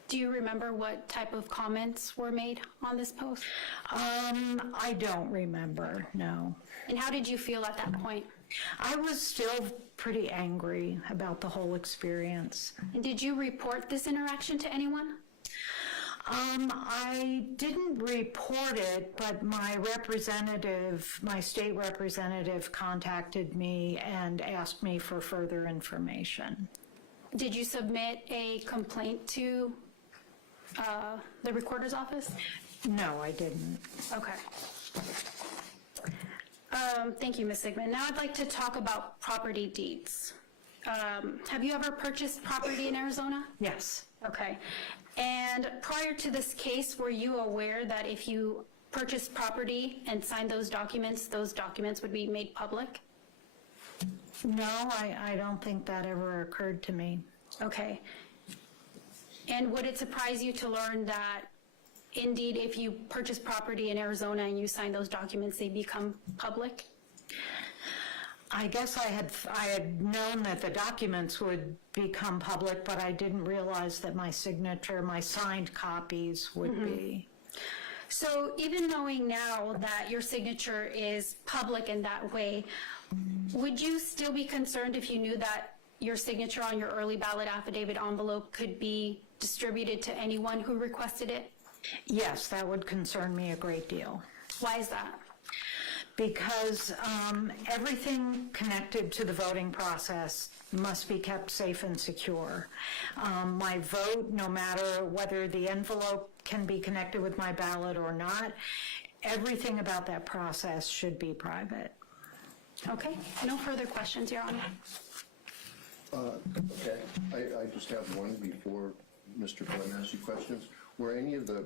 Do you remember what type of comments were made on this post? I don't remember, no. And how did you feel at that point? I was still pretty angry about the whole experience. And did you report this interaction to anyone? I didn't report it, but my state representative contacted me and asked me for further information. Did you submit a complaint to the recorder's office? No, I didn't. Okay. Thank you, Ms. Sigmund. Now I'd like to talk about property deeds. have you ever purchased property in Arizona? Yes. Okay. And prior to this case, were you aware that if you purchased property and signed those documents would be made public? No, I don't think that ever occurred to me. Okay. And would it surprise you to learn that indeed, if you purchase property in Arizona and you sign those documents, they become public? I guess I had known that the documents would become public, but I didn't realize that my signature, my signed copies would be. So even knowing now that your signature is public in that way, would you still be concerned if you knew that your signature on your early ballot affidavit envelope could be distributed to anyone who requested it? Yes, that would concern me a great deal. Why is that? Because everything connected to the voting process must be kept safe and secure. My vote, no matter whether the envelope can be connected with my ballot or not, everything about that process should be private. Okay, no further questions, Your Honor. Okay, I just have one before Mr. Flynn asks you questions. Were any of the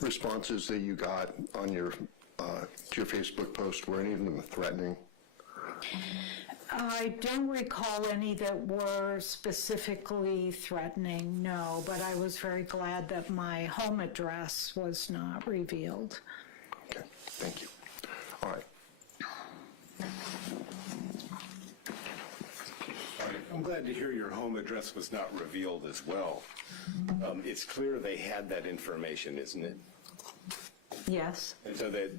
responses that you got on your to your Facebook post, were any of them threatening? I don't recall any that were specifically threatening, no, but I was very glad that my home address was not revealed. Okay, thank you. All right. I'm glad to hear your home address was not revealed as well. It's clear they had that information, isn't it? Yes. And so that,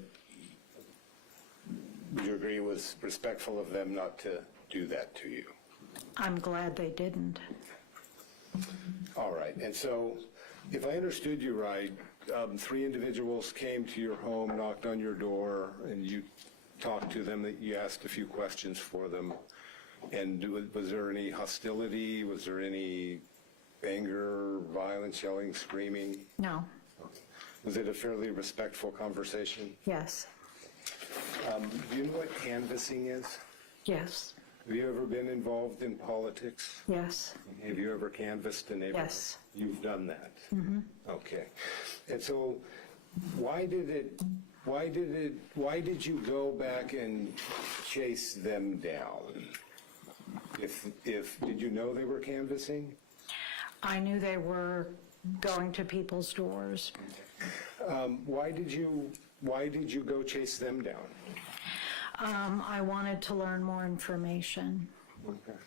would you agree it was respectful of them not to do that to you? I'm glad they didn't. All right, and so if I understood you right, 3 individuals came to your home, knocked on your door, and you talked to them, that you asked a few questions for them. And was there any hostility? Was there any anger, violence, yelling, screaming? No. Was it a fairly respectful conversation? Yes. Do you know what canvassing is? Yes. Have you ever been involved in politics? Yes. Have you ever canvassed a neighborhood? Yes. You've done that? Mm-hmm. Okay. And so why did you go back and chase them down? Did you know they were canvassing? I knew they were going to people's doors. Why did you go chase them down? I wanted to learn more information. Okay.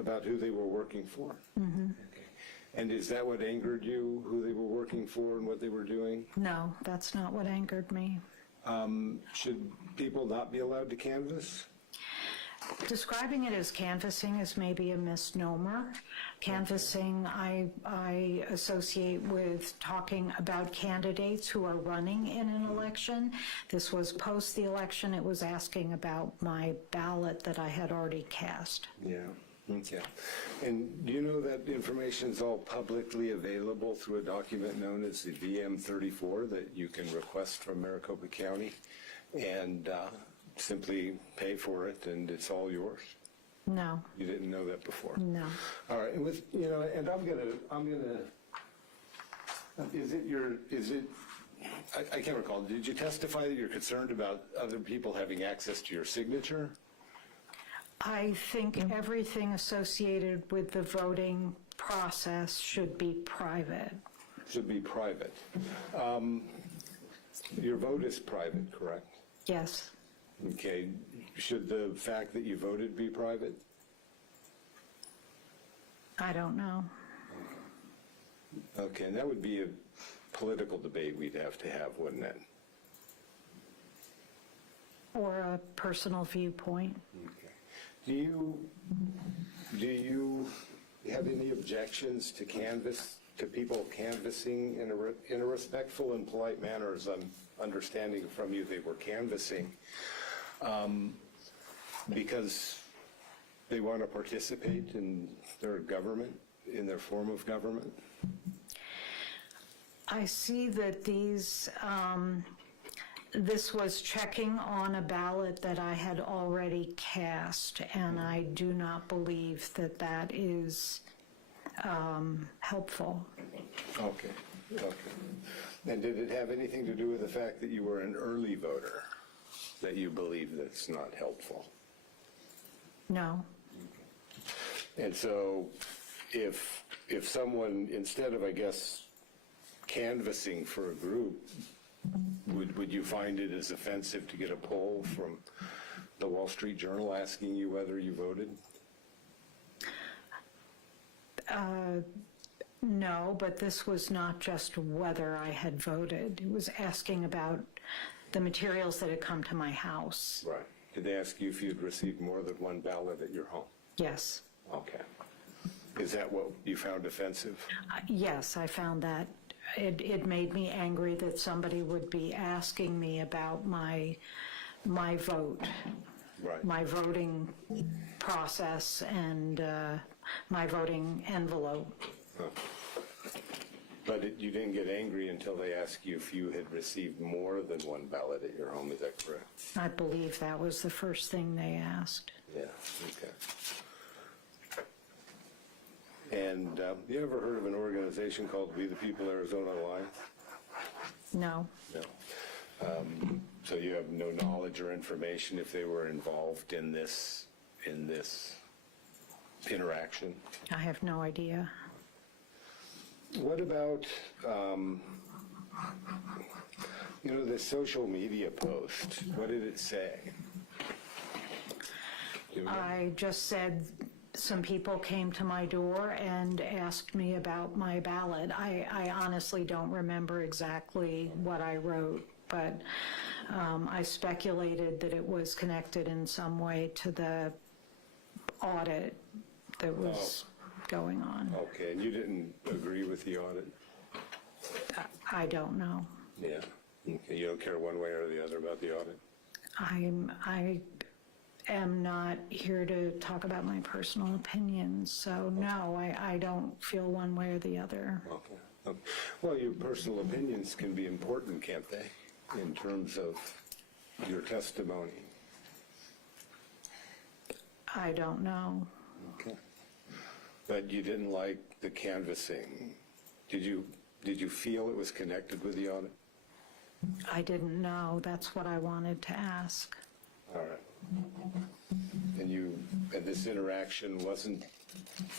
About who they were working for? Mm-hmm. Okay. And is that what angered you, who they were working for and what they were doing? No, that's not what angered me. Should people not be allowed to canvass? Describing it as canvassing is maybe a misnomer. Canvassing, I associate with talking about candidates who are running in an election. This was post the election. It was asking about my ballot that I had already cast. Yeah. Okay. And do you know that information is all publicly available through a document known as the VM-34 that you can request from Maricopa County and simply pay for it and it's all yours? No. You didn't know that before? No. All right. And with, and I'm gonna, I can't recall. Did you testify that you're concerned about other people having access to your signature? I think everything associated with the voting process should be private. Should be private. Your vote is private, correct? Yes. Okay. Should the fact that you voted be private? I don't know. Okay, and that would be a political debate we'd have, wouldn't it? Or a personal viewpoint. Okay. Do you have any objections to people canvassing in a respectful and polite manner, as I'm understanding from you they were canvassing, because they want to participate in their government, in their form of government? This was checking on a ballot that I had already cast, and I do not believe that that is helpful. Okay, okay. And did it have anything to do with the fact that you were an early voter, that you believe that's not helpful? No. And so if someone, instead of, I guess, canvassing for a group, would you find it as offensive to get a poll from the Wall Street Journal asking you whether you voted? No, but this was not just whether I had voted. It was asking about the materials that had come to my house. Right. Did they ask you if you'd received more than one ballot at your home? Yes. Okay. Is that what you found offensive? Yes, I found that. It made me angry that somebody would be asking me about my vote, Right. my voting process, and my voting envelope. Huh. But you didn't get angry until they asked you if you had received more than one ballot at your home, is that correct? I believe that was the first thing they asked. Yeah, okay. And you ever heard of an organization called We the People Arizona Alliance? No. No. So you have no knowledge or information if they were involved in this interaction? I have no idea. What about, the social media post? What did it say? I just said some people came to my door and asked me about my ballot. I honestly don't remember exactly what I wrote, but I speculated that it was connected in some way to the audit that was going on. Okay, and you didn't agree with the audit? I don't know. Yeah. Okay, you don't care one way or the other about the audit? I am not here to talk about my personal opinions, so no, I don't feel one way or the other. Okay. Well, your personal opinions can be important, can't they, in terms of your testimony? I don't know. Okay. But you didn't like the canvassing. Did you feel it was connected with the audit? I didn't know. That's what I wanted to ask. All right. And this interaction wasn't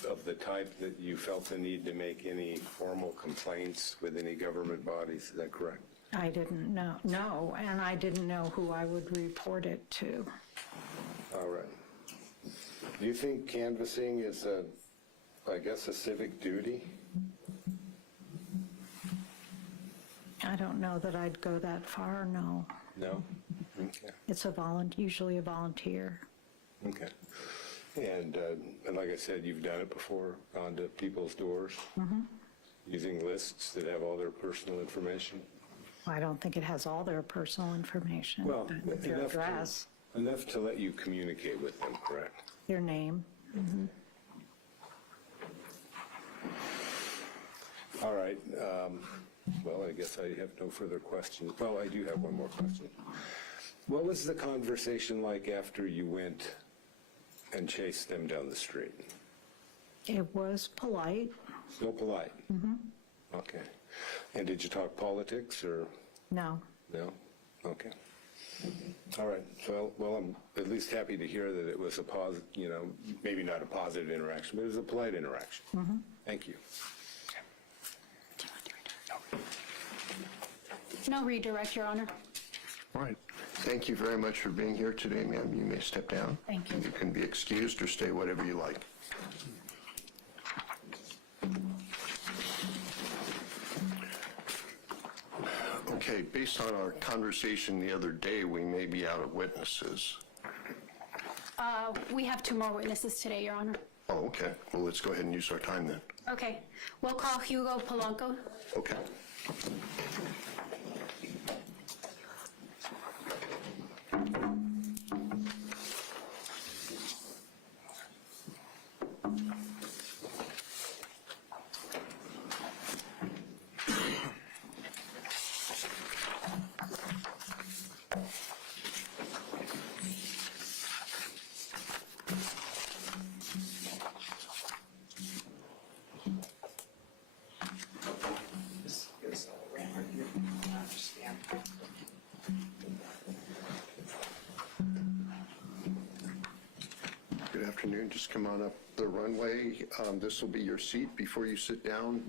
of the type that you felt the need to make any formal complaints with any government bodies, is that correct? I didn't know. No, and I didn't know who I would report it to. All right. Do you think canvassing is a civic duty? I don't know that I'd go that far, no. No? Okay. It's usually a volunteer. Okay. And like I said, you've done it before, gone to people's doors, using lists that have all their personal information? I don't think it has all their personal information, Well, but their address, enough to let you communicate with them, correct? their name. All right. Well, I guess I have no further questions. Well, I do have one more question. What was the conversation like after you went and chased them down the street? It was polite. Still polite? Okay. And did you talk politics or? No. No? Okay. All right. Well, I'm at least happy to hear that it was a positive, maybe not a positive interaction, but it was a polite interaction. Thank you. No redirect, Your Honor. All right. Thank you very much for being here today, ma'am. You may step down. Thank you. You can be excused or stay whatever you like. Okay, based on our conversation the other day, we may be out of witnesses. We have 2 more witnesses today, Your Honor. Oh, okay. Well, let's go ahead and use our time then. Okay. We'll call Hugo Polanco. Okay. afternoon. Just come on up the runway. This will be your seat. Before you sit down,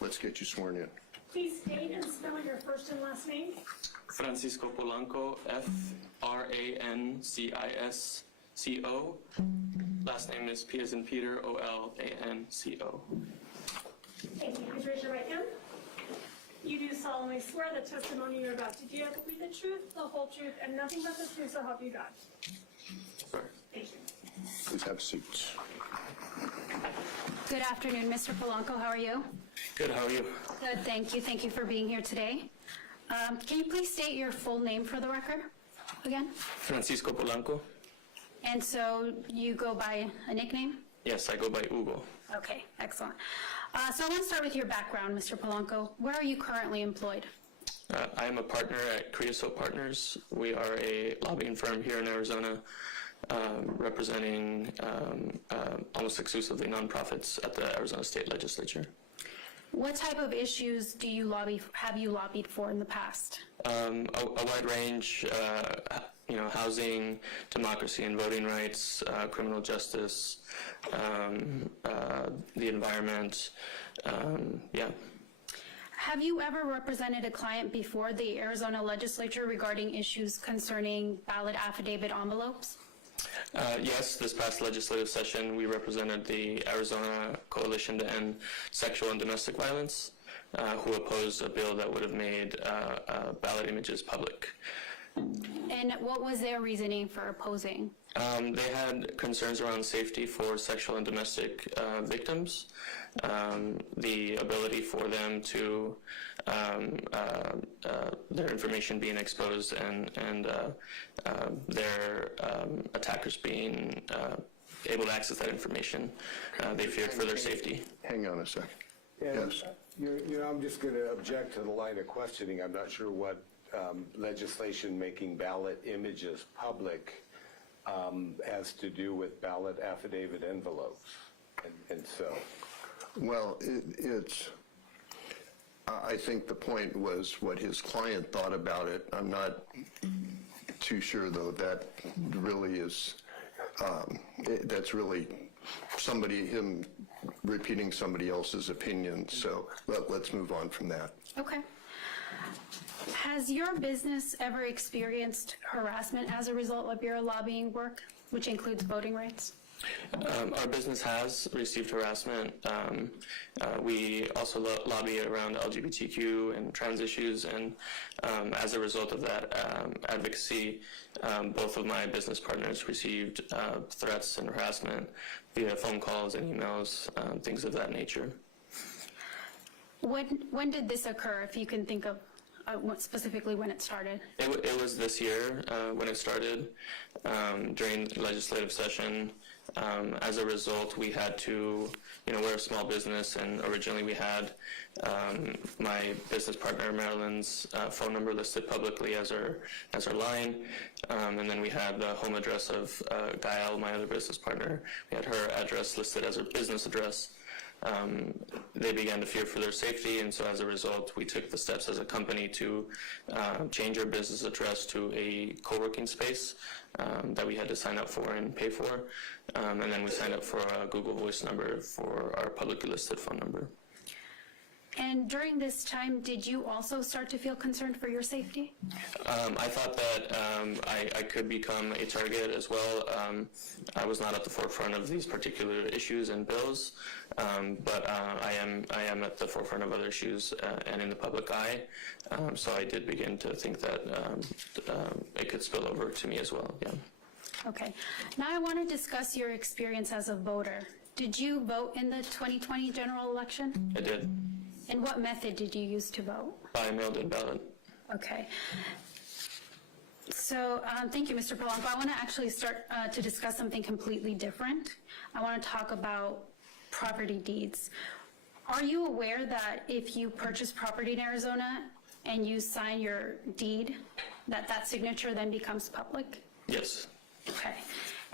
let's get you sworn in. Please state and spell your first and last name. Francisco Polanco, Francisco. Last name is P as in Peter, Olanco. Thank you. Please raise your right hand. You do solemnly swear the testimony you're about to give will be the truth, the whole truth, and nothing but the truth, so help you God. Sorry. Thank you. Please have seats. Good afternoon, Mr. Polanco. How are you? Good, how are you? Good, thank you. Thank you for being here today. Can you please state your full name for the record again? Francisco Polanco. And so you go by a nickname? Yes, I go by Hugo. Okay, excellent. So I want to start with your background, Mr. Polanco. Where are you currently employed? I am a partner at Creosote Partners. We are a lobbying firm here in Arizona, representing almost exclusively nonprofits at the Arizona State Legislature. What type of issues have you lobbied for in the past? A wide range, housing, democracy and voting rights, criminal justice, the environment, Have you ever represented a client before the Arizona Legislature regarding issues concerning ballot affidavit envelopes? Yes, this past legislative session, we represented the Arizona Coalition to End Sexual and Domestic Violence, who opposed a bill that would have made ballot images public. And what was their reasoning for opposing? They had concerns around safety for sexual and domestic victims, the ability for them to, their information being exposed and their attackers being able to access that information. They feared for their safety. Hang on a second. And, Yes. I'm just going to object to the line of questioning. I'm not sure what legislation making ballot images public has to do with ballot affidavit envelopes. And so. Well, I think the point was what his client thought about it. I'm not too sure, though, that really is, that's really him repeating somebody else's opinion. So let's move on from that. Okay. Has your business ever experienced harassment as a result of your lobbying work, which includes voting rights? Our business has received harassment. We also lobby around LGBTQ and trans issues, and as a result of that advocacy, both of my business partners received threats and harassment via phone calls and emails, things of that nature. When did this occur, if you can think of specifically when it started? It was this year when it started, during the legislative session. As a result, we had to, we're a small business, and originally we had my business partner Marilyn's phone number listed publicly as our line, and then we had the home address of Gael, my other business partner. We had her address listed as her business address. They began to fear for their safety, and so as a result, we took the steps as a company to change our business address to a co-working space that we had to sign up for and pay for, and then we signed up for a Google Voice number for our publicly listed phone number. And during this time, did you also start to feel concerned for your safety? I thought that I could become a target as well. I was not at the forefront of these particular issues and bills, but I am at the forefront of other issues and in the public eye. So I did begin to think that it could spill over to me as well. Yeah. Okay. Now I want to discuss your experience as a voter. Did you vote in the 2020 general election? I did. And what method did you use to vote? By mailed-in ballot. Okay. So thank you, Mr. Polanco. I want to actually start to discuss something completely different. I want to talk about property deeds. Are you aware that if you purchase property in Arizona and you sign your deed, that signature then becomes public? Yes. Okay.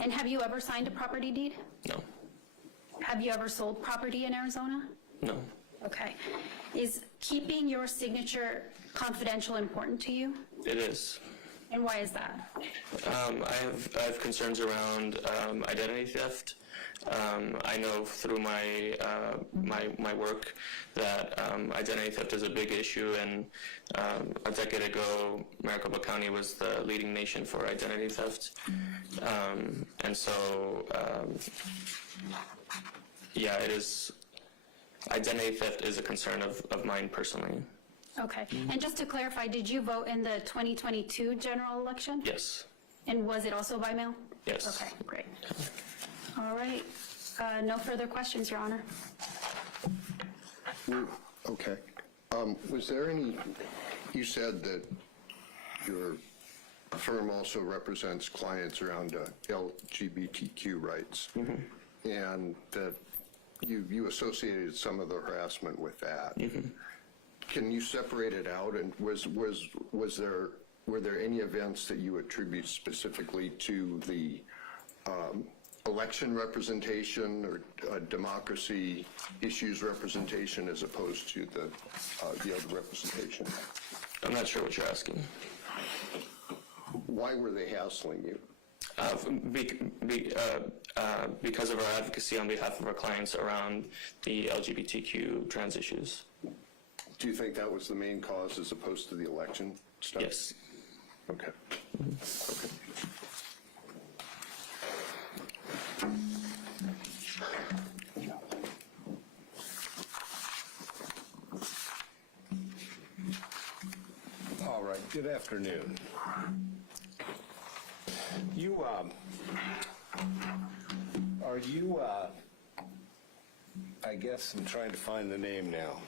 And have you ever signed a property deed? No. Have you ever sold property in Arizona? No. Okay. Is keeping your signature confidential important to you? It is. And why is that? I have concerns around identity theft. I know through my work that identity theft is a big issue, and a decade ago, Maricopa County was the leading nation for identity theft. And so, yeah, it is. Identity theft is a concern of mine personally. Okay. And just to clarify, did you vote in the 2022 general election? Yes. And was it also by mail? Yes. Okay, great. All right. No further questions, Your Honor. Okay. Was there any, you said that your firm also represents clients around LGBTQ rights, and that you associated some of the harassment with that. Can you separate it out? And were there any events that you attribute specifically to the election representation or democracy issues representation as opposed to the other representation? I'm not sure what you're asking. Why were they hassling you? Because of our advocacy on behalf of our clients around the LGBTQ trans issues. Do you think that was the main cause as opposed to the election stuff? Yes. Okay. Okay. All right, good afternoon. Are you, I guess I'm trying to find the name now.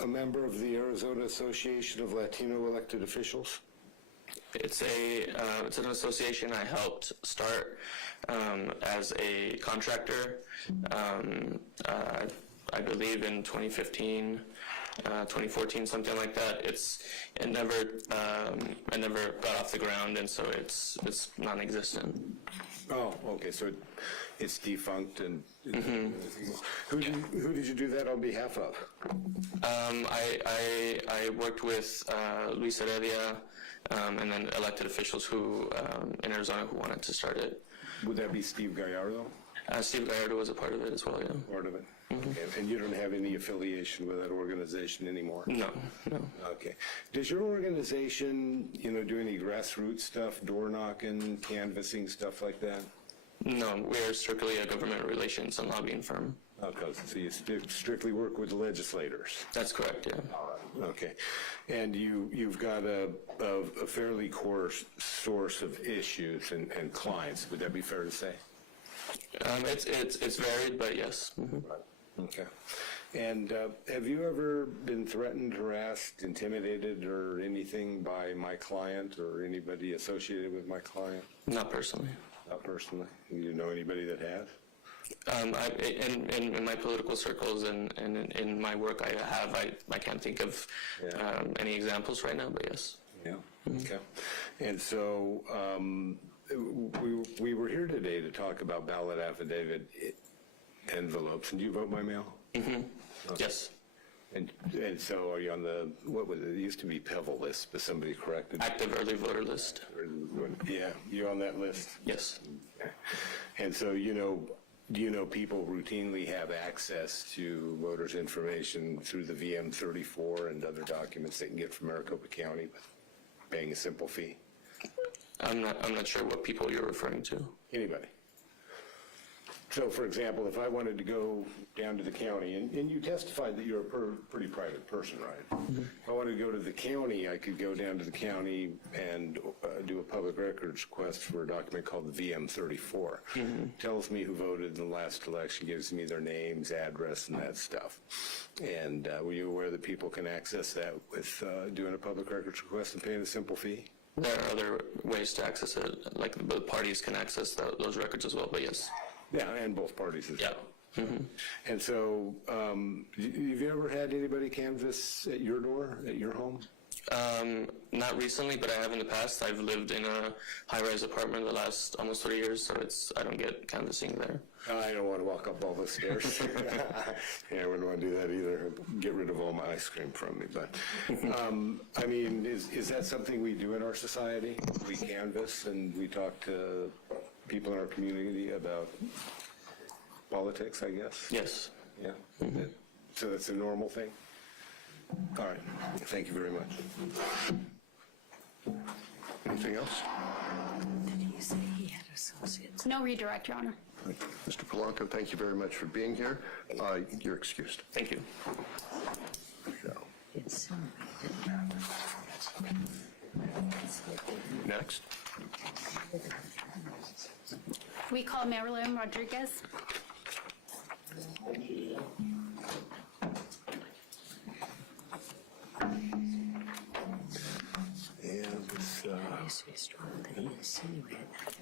A member of the Arizona Association of Latino Elected Officials? It's an association I helped start as a contractor. I believe in 2015, 2014, something like that. It never got off the ground, and so it's non-existent. Oh, okay, so it's defunct, and who did you do that on behalf of? I worked with Luis Heredia, and then elected officials in Arizona who wanted to start it. Would that be Steve Gallardo? Steve Gallardo was a part of it as well, yeah. Part of it? Okay. And you don't have any affiliation with that organization anymore? No. Okay. Does your organization, do any grassroots stuff, door knocking, canvassing, stuff like that? No, we're strictly a government relations and lobbying firm. Okay, so you strictly work with legislators? That's correct, yeah. All right. Okay. And you've got a fairly core source of issues and clients. Would that be fair to say? It's varied, but yes. Right. Okay. And have you ever been threatened, harassed, intimidated, or anything by my client or anybody associated with my client? Not personally. Not personally. Do you know anybody that has? In my political circles and in my work, I can't think of any examples right now, but yes. Yeah. Okay. And so we were here today to talk about ballot affidavit envelopes. And do you vote by mail? Mm-hmm. Okay. Yes. And so are you on the, what was it? It used to be PEVL list, but somebody corrected it. Active early voter list. Yeah, you're on that list? Yes. And so, do you know people routinely have access to voters' information through the VM34 and other documents they can get from Maricopa County, paying a simple fee? I'm not sure what people you're referring to. Anybody. So, for example, if I wanted to go down to the county, and you testified that you're a pretty private person, right? Mm-hmm. If I wanted to go to the county, I could go down to the county and do a public records request for a document called the VM34. Mm-hmm. Tells me who voted in the last election, gives me their names, address, and that stuff. And were you aware that people can access that with doing a public records request and paying a simple fee? There are other ways to access it, like both parties can access those records as well, but yes. Yeah, and both parties as well. Mm-hmm. And so, have you ever had anybody canvass at your door, at your home? Not recently, but I have in the past. I've lived in a high-rise apartment the last almost 3 years, so I don't get canvassing there. I don't want to walk up all the stairs. Yeah, I wouldn't want to do that either. Get rid of all my ice cream from me. But, I mean, is that something we do in our society? We canvass and we talk to people in our community about politics, I guess? Yes. Yeah. So that's a normal thing? All right. Thank you very much. Anything else? Did you say he had associates? No redirect, Your Honor. Mr. Polanco, thank you very much for being here. You're excused. Thank you. It's Next. We call Marilyn Rodriguez. used to be strong, then he insinuated that.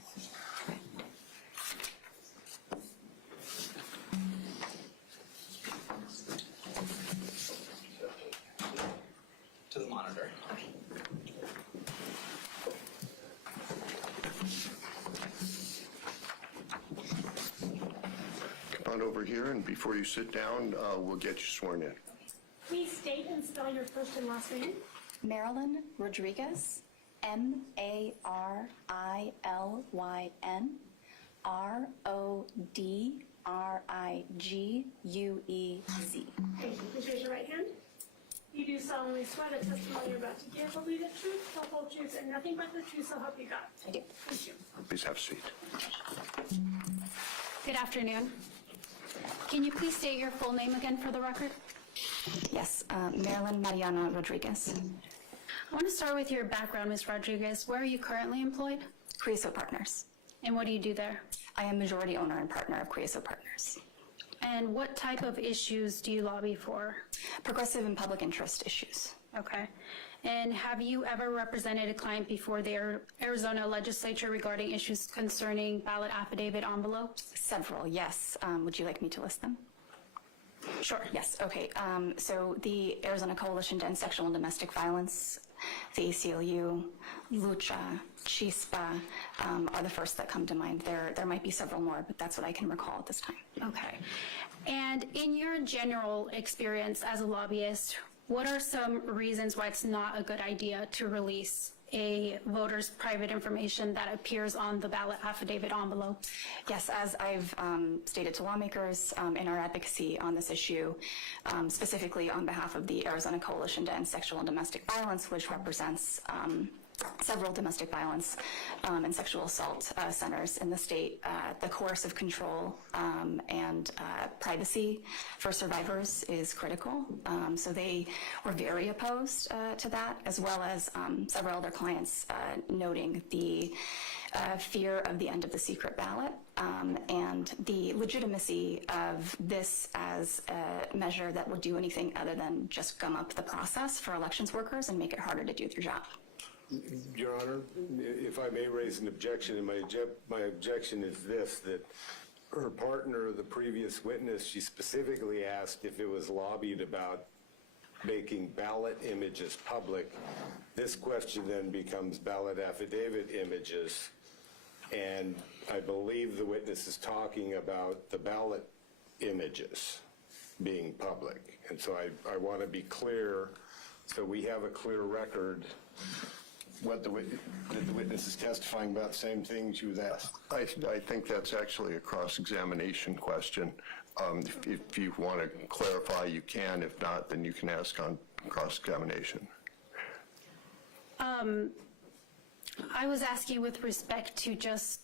To the monitor. Come on over here, and before you sit down, we'll get you sworn in. Please state and spell your first and last name. Marilyn Rodriguez, M-A-R-I-L-Y-N, R-O-D-R-I-G-U-E-Z. Thank you. Please raise your right hand. You do solemnly swear that testimony you're about to give will be the truth, the whole truth, and nothing but the truth, so help you God. I do. Thank you. Please have a seat. Good afternoon. Can you please state your full name again for the record? Yes, Marilyn Mariana Rodriguez, I want to start with your background, Ms. Rodriguez. Where are you currently employed? Creosote Partners. And what do you do there? I am majority owner and partner of Creosote Partners. And what type of issues do you lobby for? Progressive and public interest issues. Okay. And have you ever represented a client before the Arizona legislature regarding issues concerning ballot affidavit envelopes? Several, yes. Would you like me to list them? Sure. Yes, okay. So the Arizona Coalition to End Sexual and Domestic Violence, the ACLU, Lucha, Chispa are the first that come to mind. There might be several more, but that's what I can recall at this time. Okay. And in your general experience as a lobbyist, what are some reasons why it's not a good idea to release a voter's private information that appears on the ballot affidavit envelope? Yes, as I've stated to lawmakers in our advocacy on this issue, specifically on behalf of the Arizona Coalition to End Sexual and Domestic Violence, which represents several domestic violence and sexual assault centers in the state, the coercive control and privacy for survivors is critical. So they were very opposed to that, as well as several other clients noting the fear of the end of the secret ballot and the legitimacy of this as a measure that would do anything other than just gum up the process for elections workers and make it harder to do their job. Your Honor, if I may raise an objection, and my objection is this, that her partner, the previous witness, she specifically asked if it was lobbied about making ballot images public. This question then becomes ballot affidavit images, and I believe the witness is talking about the ballot images being public. And so I want to be clear, so we have a clear record what the witness is testifying about, same things you was asked. I think that's actually a cross-examination question. If you want to clarify, you can. If not, then you can ask on cross-examination. I was asking with respect to just,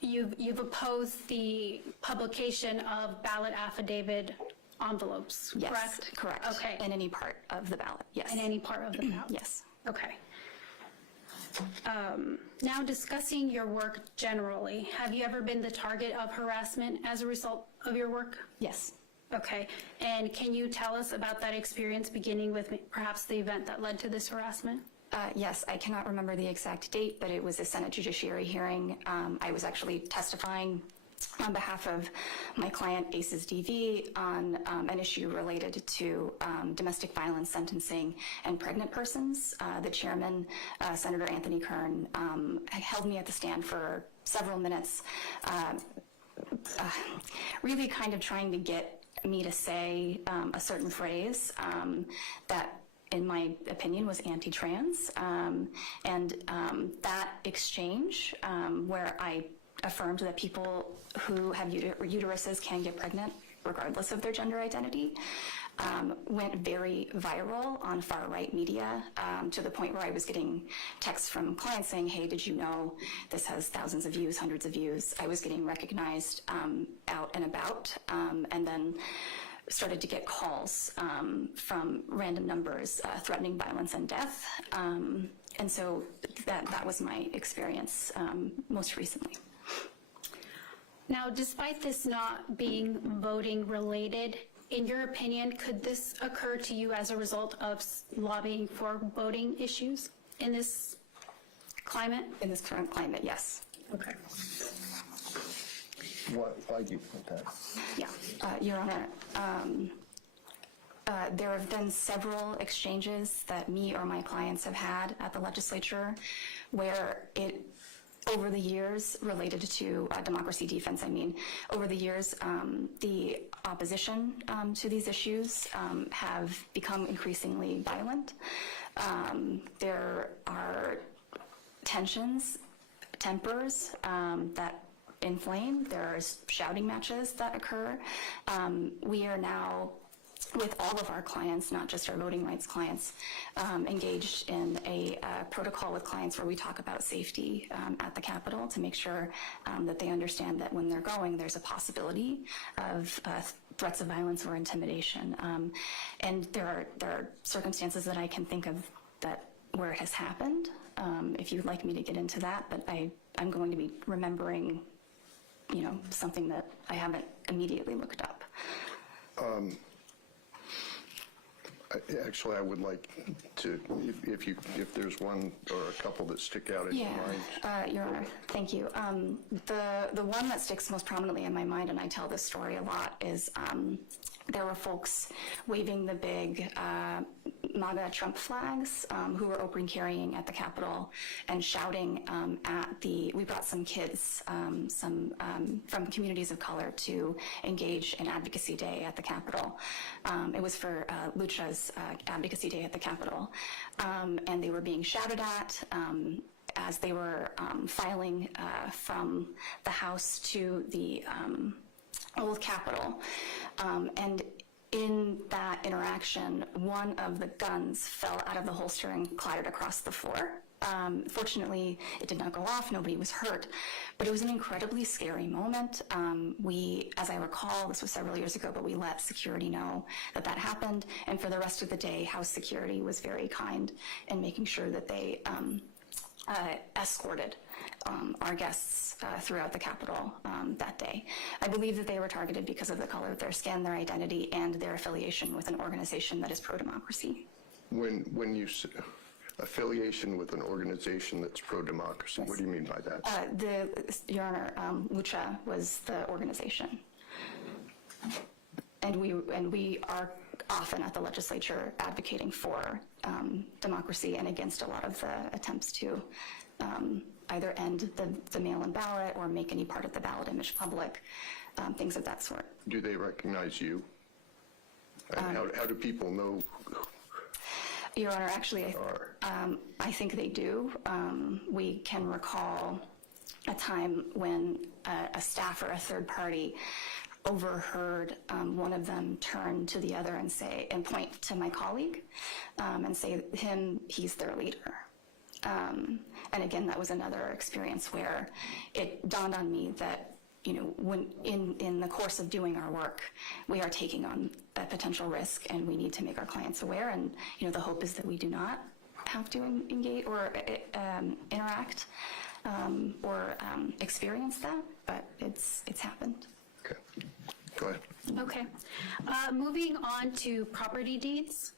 you've opposed the publication of ballot affidavit envelopes, Yes, correct? correct. Okay. In any part of the ballot, yes. In any part of the ballot? Yes. Okay. Now discussing your work generally, have you ever been the target of harassment as a result of your work? Yes. Okay. And can you tell us about that experience, beginning with perhaps the event that led to this harassment? Yes, I cannot remember the exact date, but it was a Senate Judiciary hearing. I was actually testifying on behalf of my client Aces DV on an issue related to domestic violence sentencing and pregnant persons. The chairman, Senator Anthony Kern, held me at the stand for several minutes, really kind of trying to get me to say a certain phrase that, in my opinion, was anti-trans. And that exchange, where I affirmed that people who have uteruses can get pregnant regardless of their gender identity, went very viral on far-right media, to the point where I was getting texts from clients saying, hey, did you know this has thousands of views, hundreds of views? I was getting recognized out and about, and then started to get calls from random numbers threatening violence and death. And so that was my experience most recently. Now, despite this not being voting related, in your opinion, could this occur to you as a result of lobbying for voting issues in this climate? In this current climate, yes. Okay. Why do you think that? Yeah, Your Honor, there have been several exchanges that me or my clients have had at the legislature where it, over the years, related to democracy defense, over the years, the opposition to these issues have become increasingly violent. There are tensions, tempers that inflame. There's shouting matches that occur. We are now, with all of our clients, not just our voting rights clients, engaged in a protocol with clients where we talk about safety at the Capitol to make sure that they understand that when they're going, there's a possibility of threats of violence or intimidation. And there are circumstances that I can think of where it has happened, if you'd like me to get into that, but I'm going to be remembering something that I haven't immediately looked up. Actually, I would like to, if there's one or a couple that stick out in your mind. Your Honor, thank you. The one that sticks most prominently in my mind, and I tell this story a lot, is there were folks waving the big MAGA Trump flags who were open carrying at the Capitol and shouting we brought some kids from communities of color to engage in Advocacy Day at the Capitol. It was for Lucha's Advocacy Day at the Capitol. And they were being shouted at as they were filing from the House to the old Capitol. And in that interaction, one of the guns fell out of the holster and clattered across the floor. Fortunately, it did not go off. Nobody was hurt. But it was an incredibly scary moment. We, as I recall, this was several years ago, but we let security know that happened. And for the rest of the day, House security was very kind in making sure that they escorted our guests throughout the Capitol that day. I believe that they were targeted because of the color of their skin, their identity, and their affiliation with an organization that is pro-democracy. When you say affiliation with an organization that's pro-democracy, Yes. What do you mean by that? Your Honor, Lucha was the organization. And we are often at the legislature advocating for democracy and against a lot of the attempts to either end the mail-in ballot or make any part of the ballot image public, things of that sort. Do they recognize you? And how do people know? Your Honor, actually, I think they do. We can recall a time when a staff or a third party overheard one of them turn to the other and point to my colleague and say, he's their leader. And again, that was another experience where it dawned on me that, when in the course of doing our work, we are taking on a potential risk, and we need to make our clients aware. And the hope is that we do not have to engage or interact or experience that, but it's happened. Okay, go ahead. Okay. Moving on to property deeds.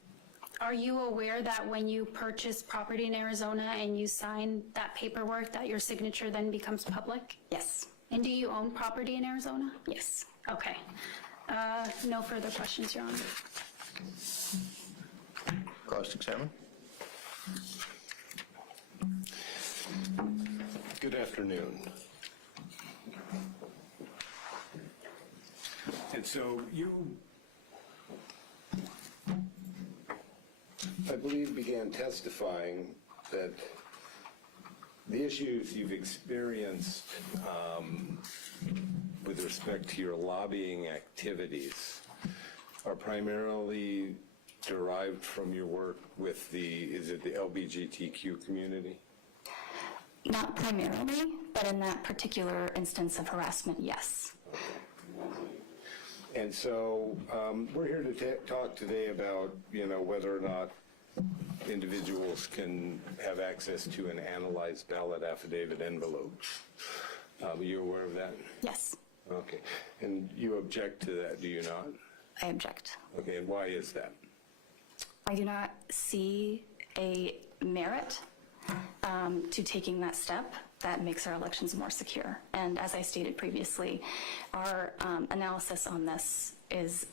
Are you aware that when you purchase property in Arizona and you sign that paperwork, that your signature then becomes public? Yes. And And do you own property in Arizona? Yes. Okay. No further questions, Your Honor. Cross-examine. Good afternoon. And so you, I believe, began testifying that the issues you've experienced with respect to your lobbying activities are primarily derived from your work with is it the LGBTQ community? Not primarily, but in that particular instance of harassment, yes. And so we're here to talk today about, whether or not individuals can have access to an analyzed ballot affidavit envelope. Are you aware of that? Yes, Okay. And you object to that, do you not? I object. Okay, and why is that? I do not see a merit to taking that step that makes our elections more secure. And as I stated previously, our analysis on this is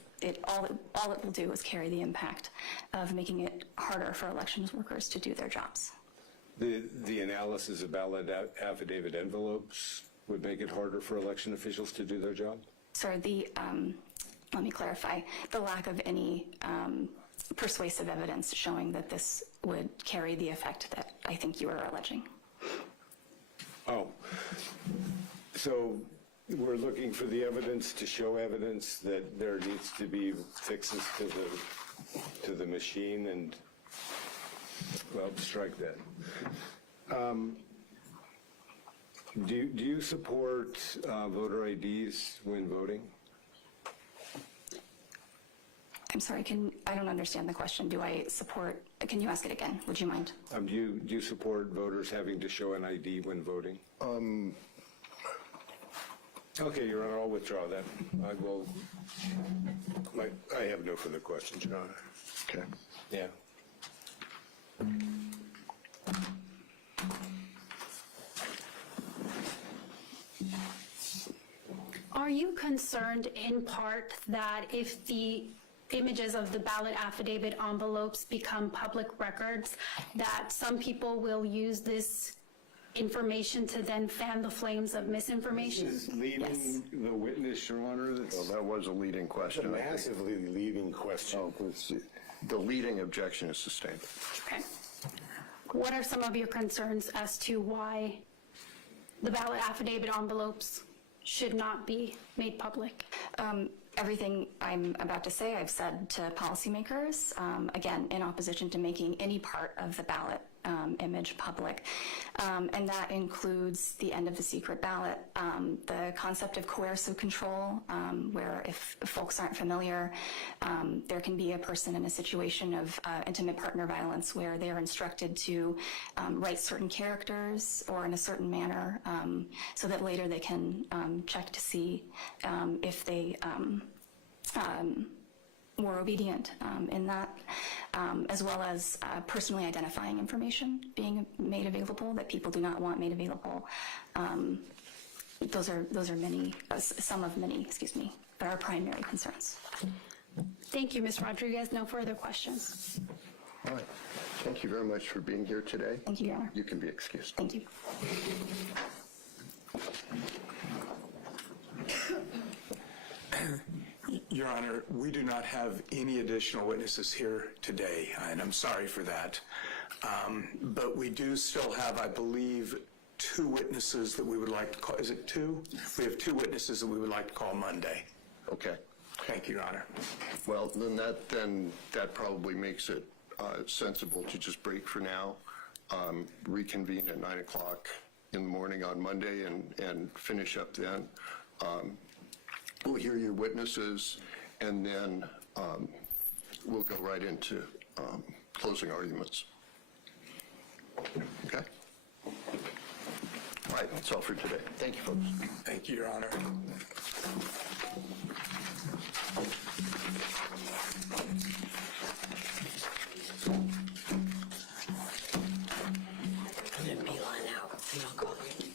all it will do is carry the impact of making it harder for elections workers to do their jobs. The analysis of ballot affidavit envelopes would make it harder for election officials to do their job? Sir, let me clarify, the lack of any persuasive evidence showing that this would carry the effect that I think you are alleging. Oh, so we're looking for the evidence to show evidence that there needs to be fixes to the machine, and, well, strike that. Do you support voter IDs when voting? I'm sorry, I don't understand the question. Do I support, can you ask it again? Would you mind? Do you support voters having to show an ID when voting? Okay, Your Honor, I'll withdraw that. I have no further questions, Your Honor. Okay. Yeah. Are you concerned in part that if the images of the ballot affidavit envelopes become public records, that some people will use this information to then fan the flames of misinformation? This is leading the witness, Your Honor. Well, that was a leading question. A massively leading question. The leading objection is sustained. Okay. What are some of your concerns as to why the ballot affidavit envelopes should not be made public? Everything I'm about to say, I've said to policymakers, again, in opposition to making any part of the ballot image public. And that includes the end of the secret ballot, the concept of coercive control, where if folks aren't familiar, there can be a person in a situation of intimate partner violence where they are instructed to write certain characters or in a certain manner so that later they can check to see if they were obedient in that, as well as personally identifying information being made available that people do not want made available. Those are some of many, that are primary concerns. Thank you, Ms. Rodriguez. No further questions. All right. Thank you very much for being here today. Thank you, Your Honor. You can be excused. Thank you. Your Honor, we do not have any additional witnesses here today, and I'm sorry for that. But we do still have, I believe, 2 witnesses that we would like to call. Is it 2? We have 2 witnesses that we would like to call Monday. Okay. Thank you, Your Honor. Well, then that probably makes it sensible to just break for now, reconvene at 9 o'clock in the morning on Monday and finish up then. We'll hear your witnesses, and then we'll go right into closing arguments. Okay? All right, that's all for today. Thank you, folks. Thank you, Your Honor. Put a beeline out, and I'll call you.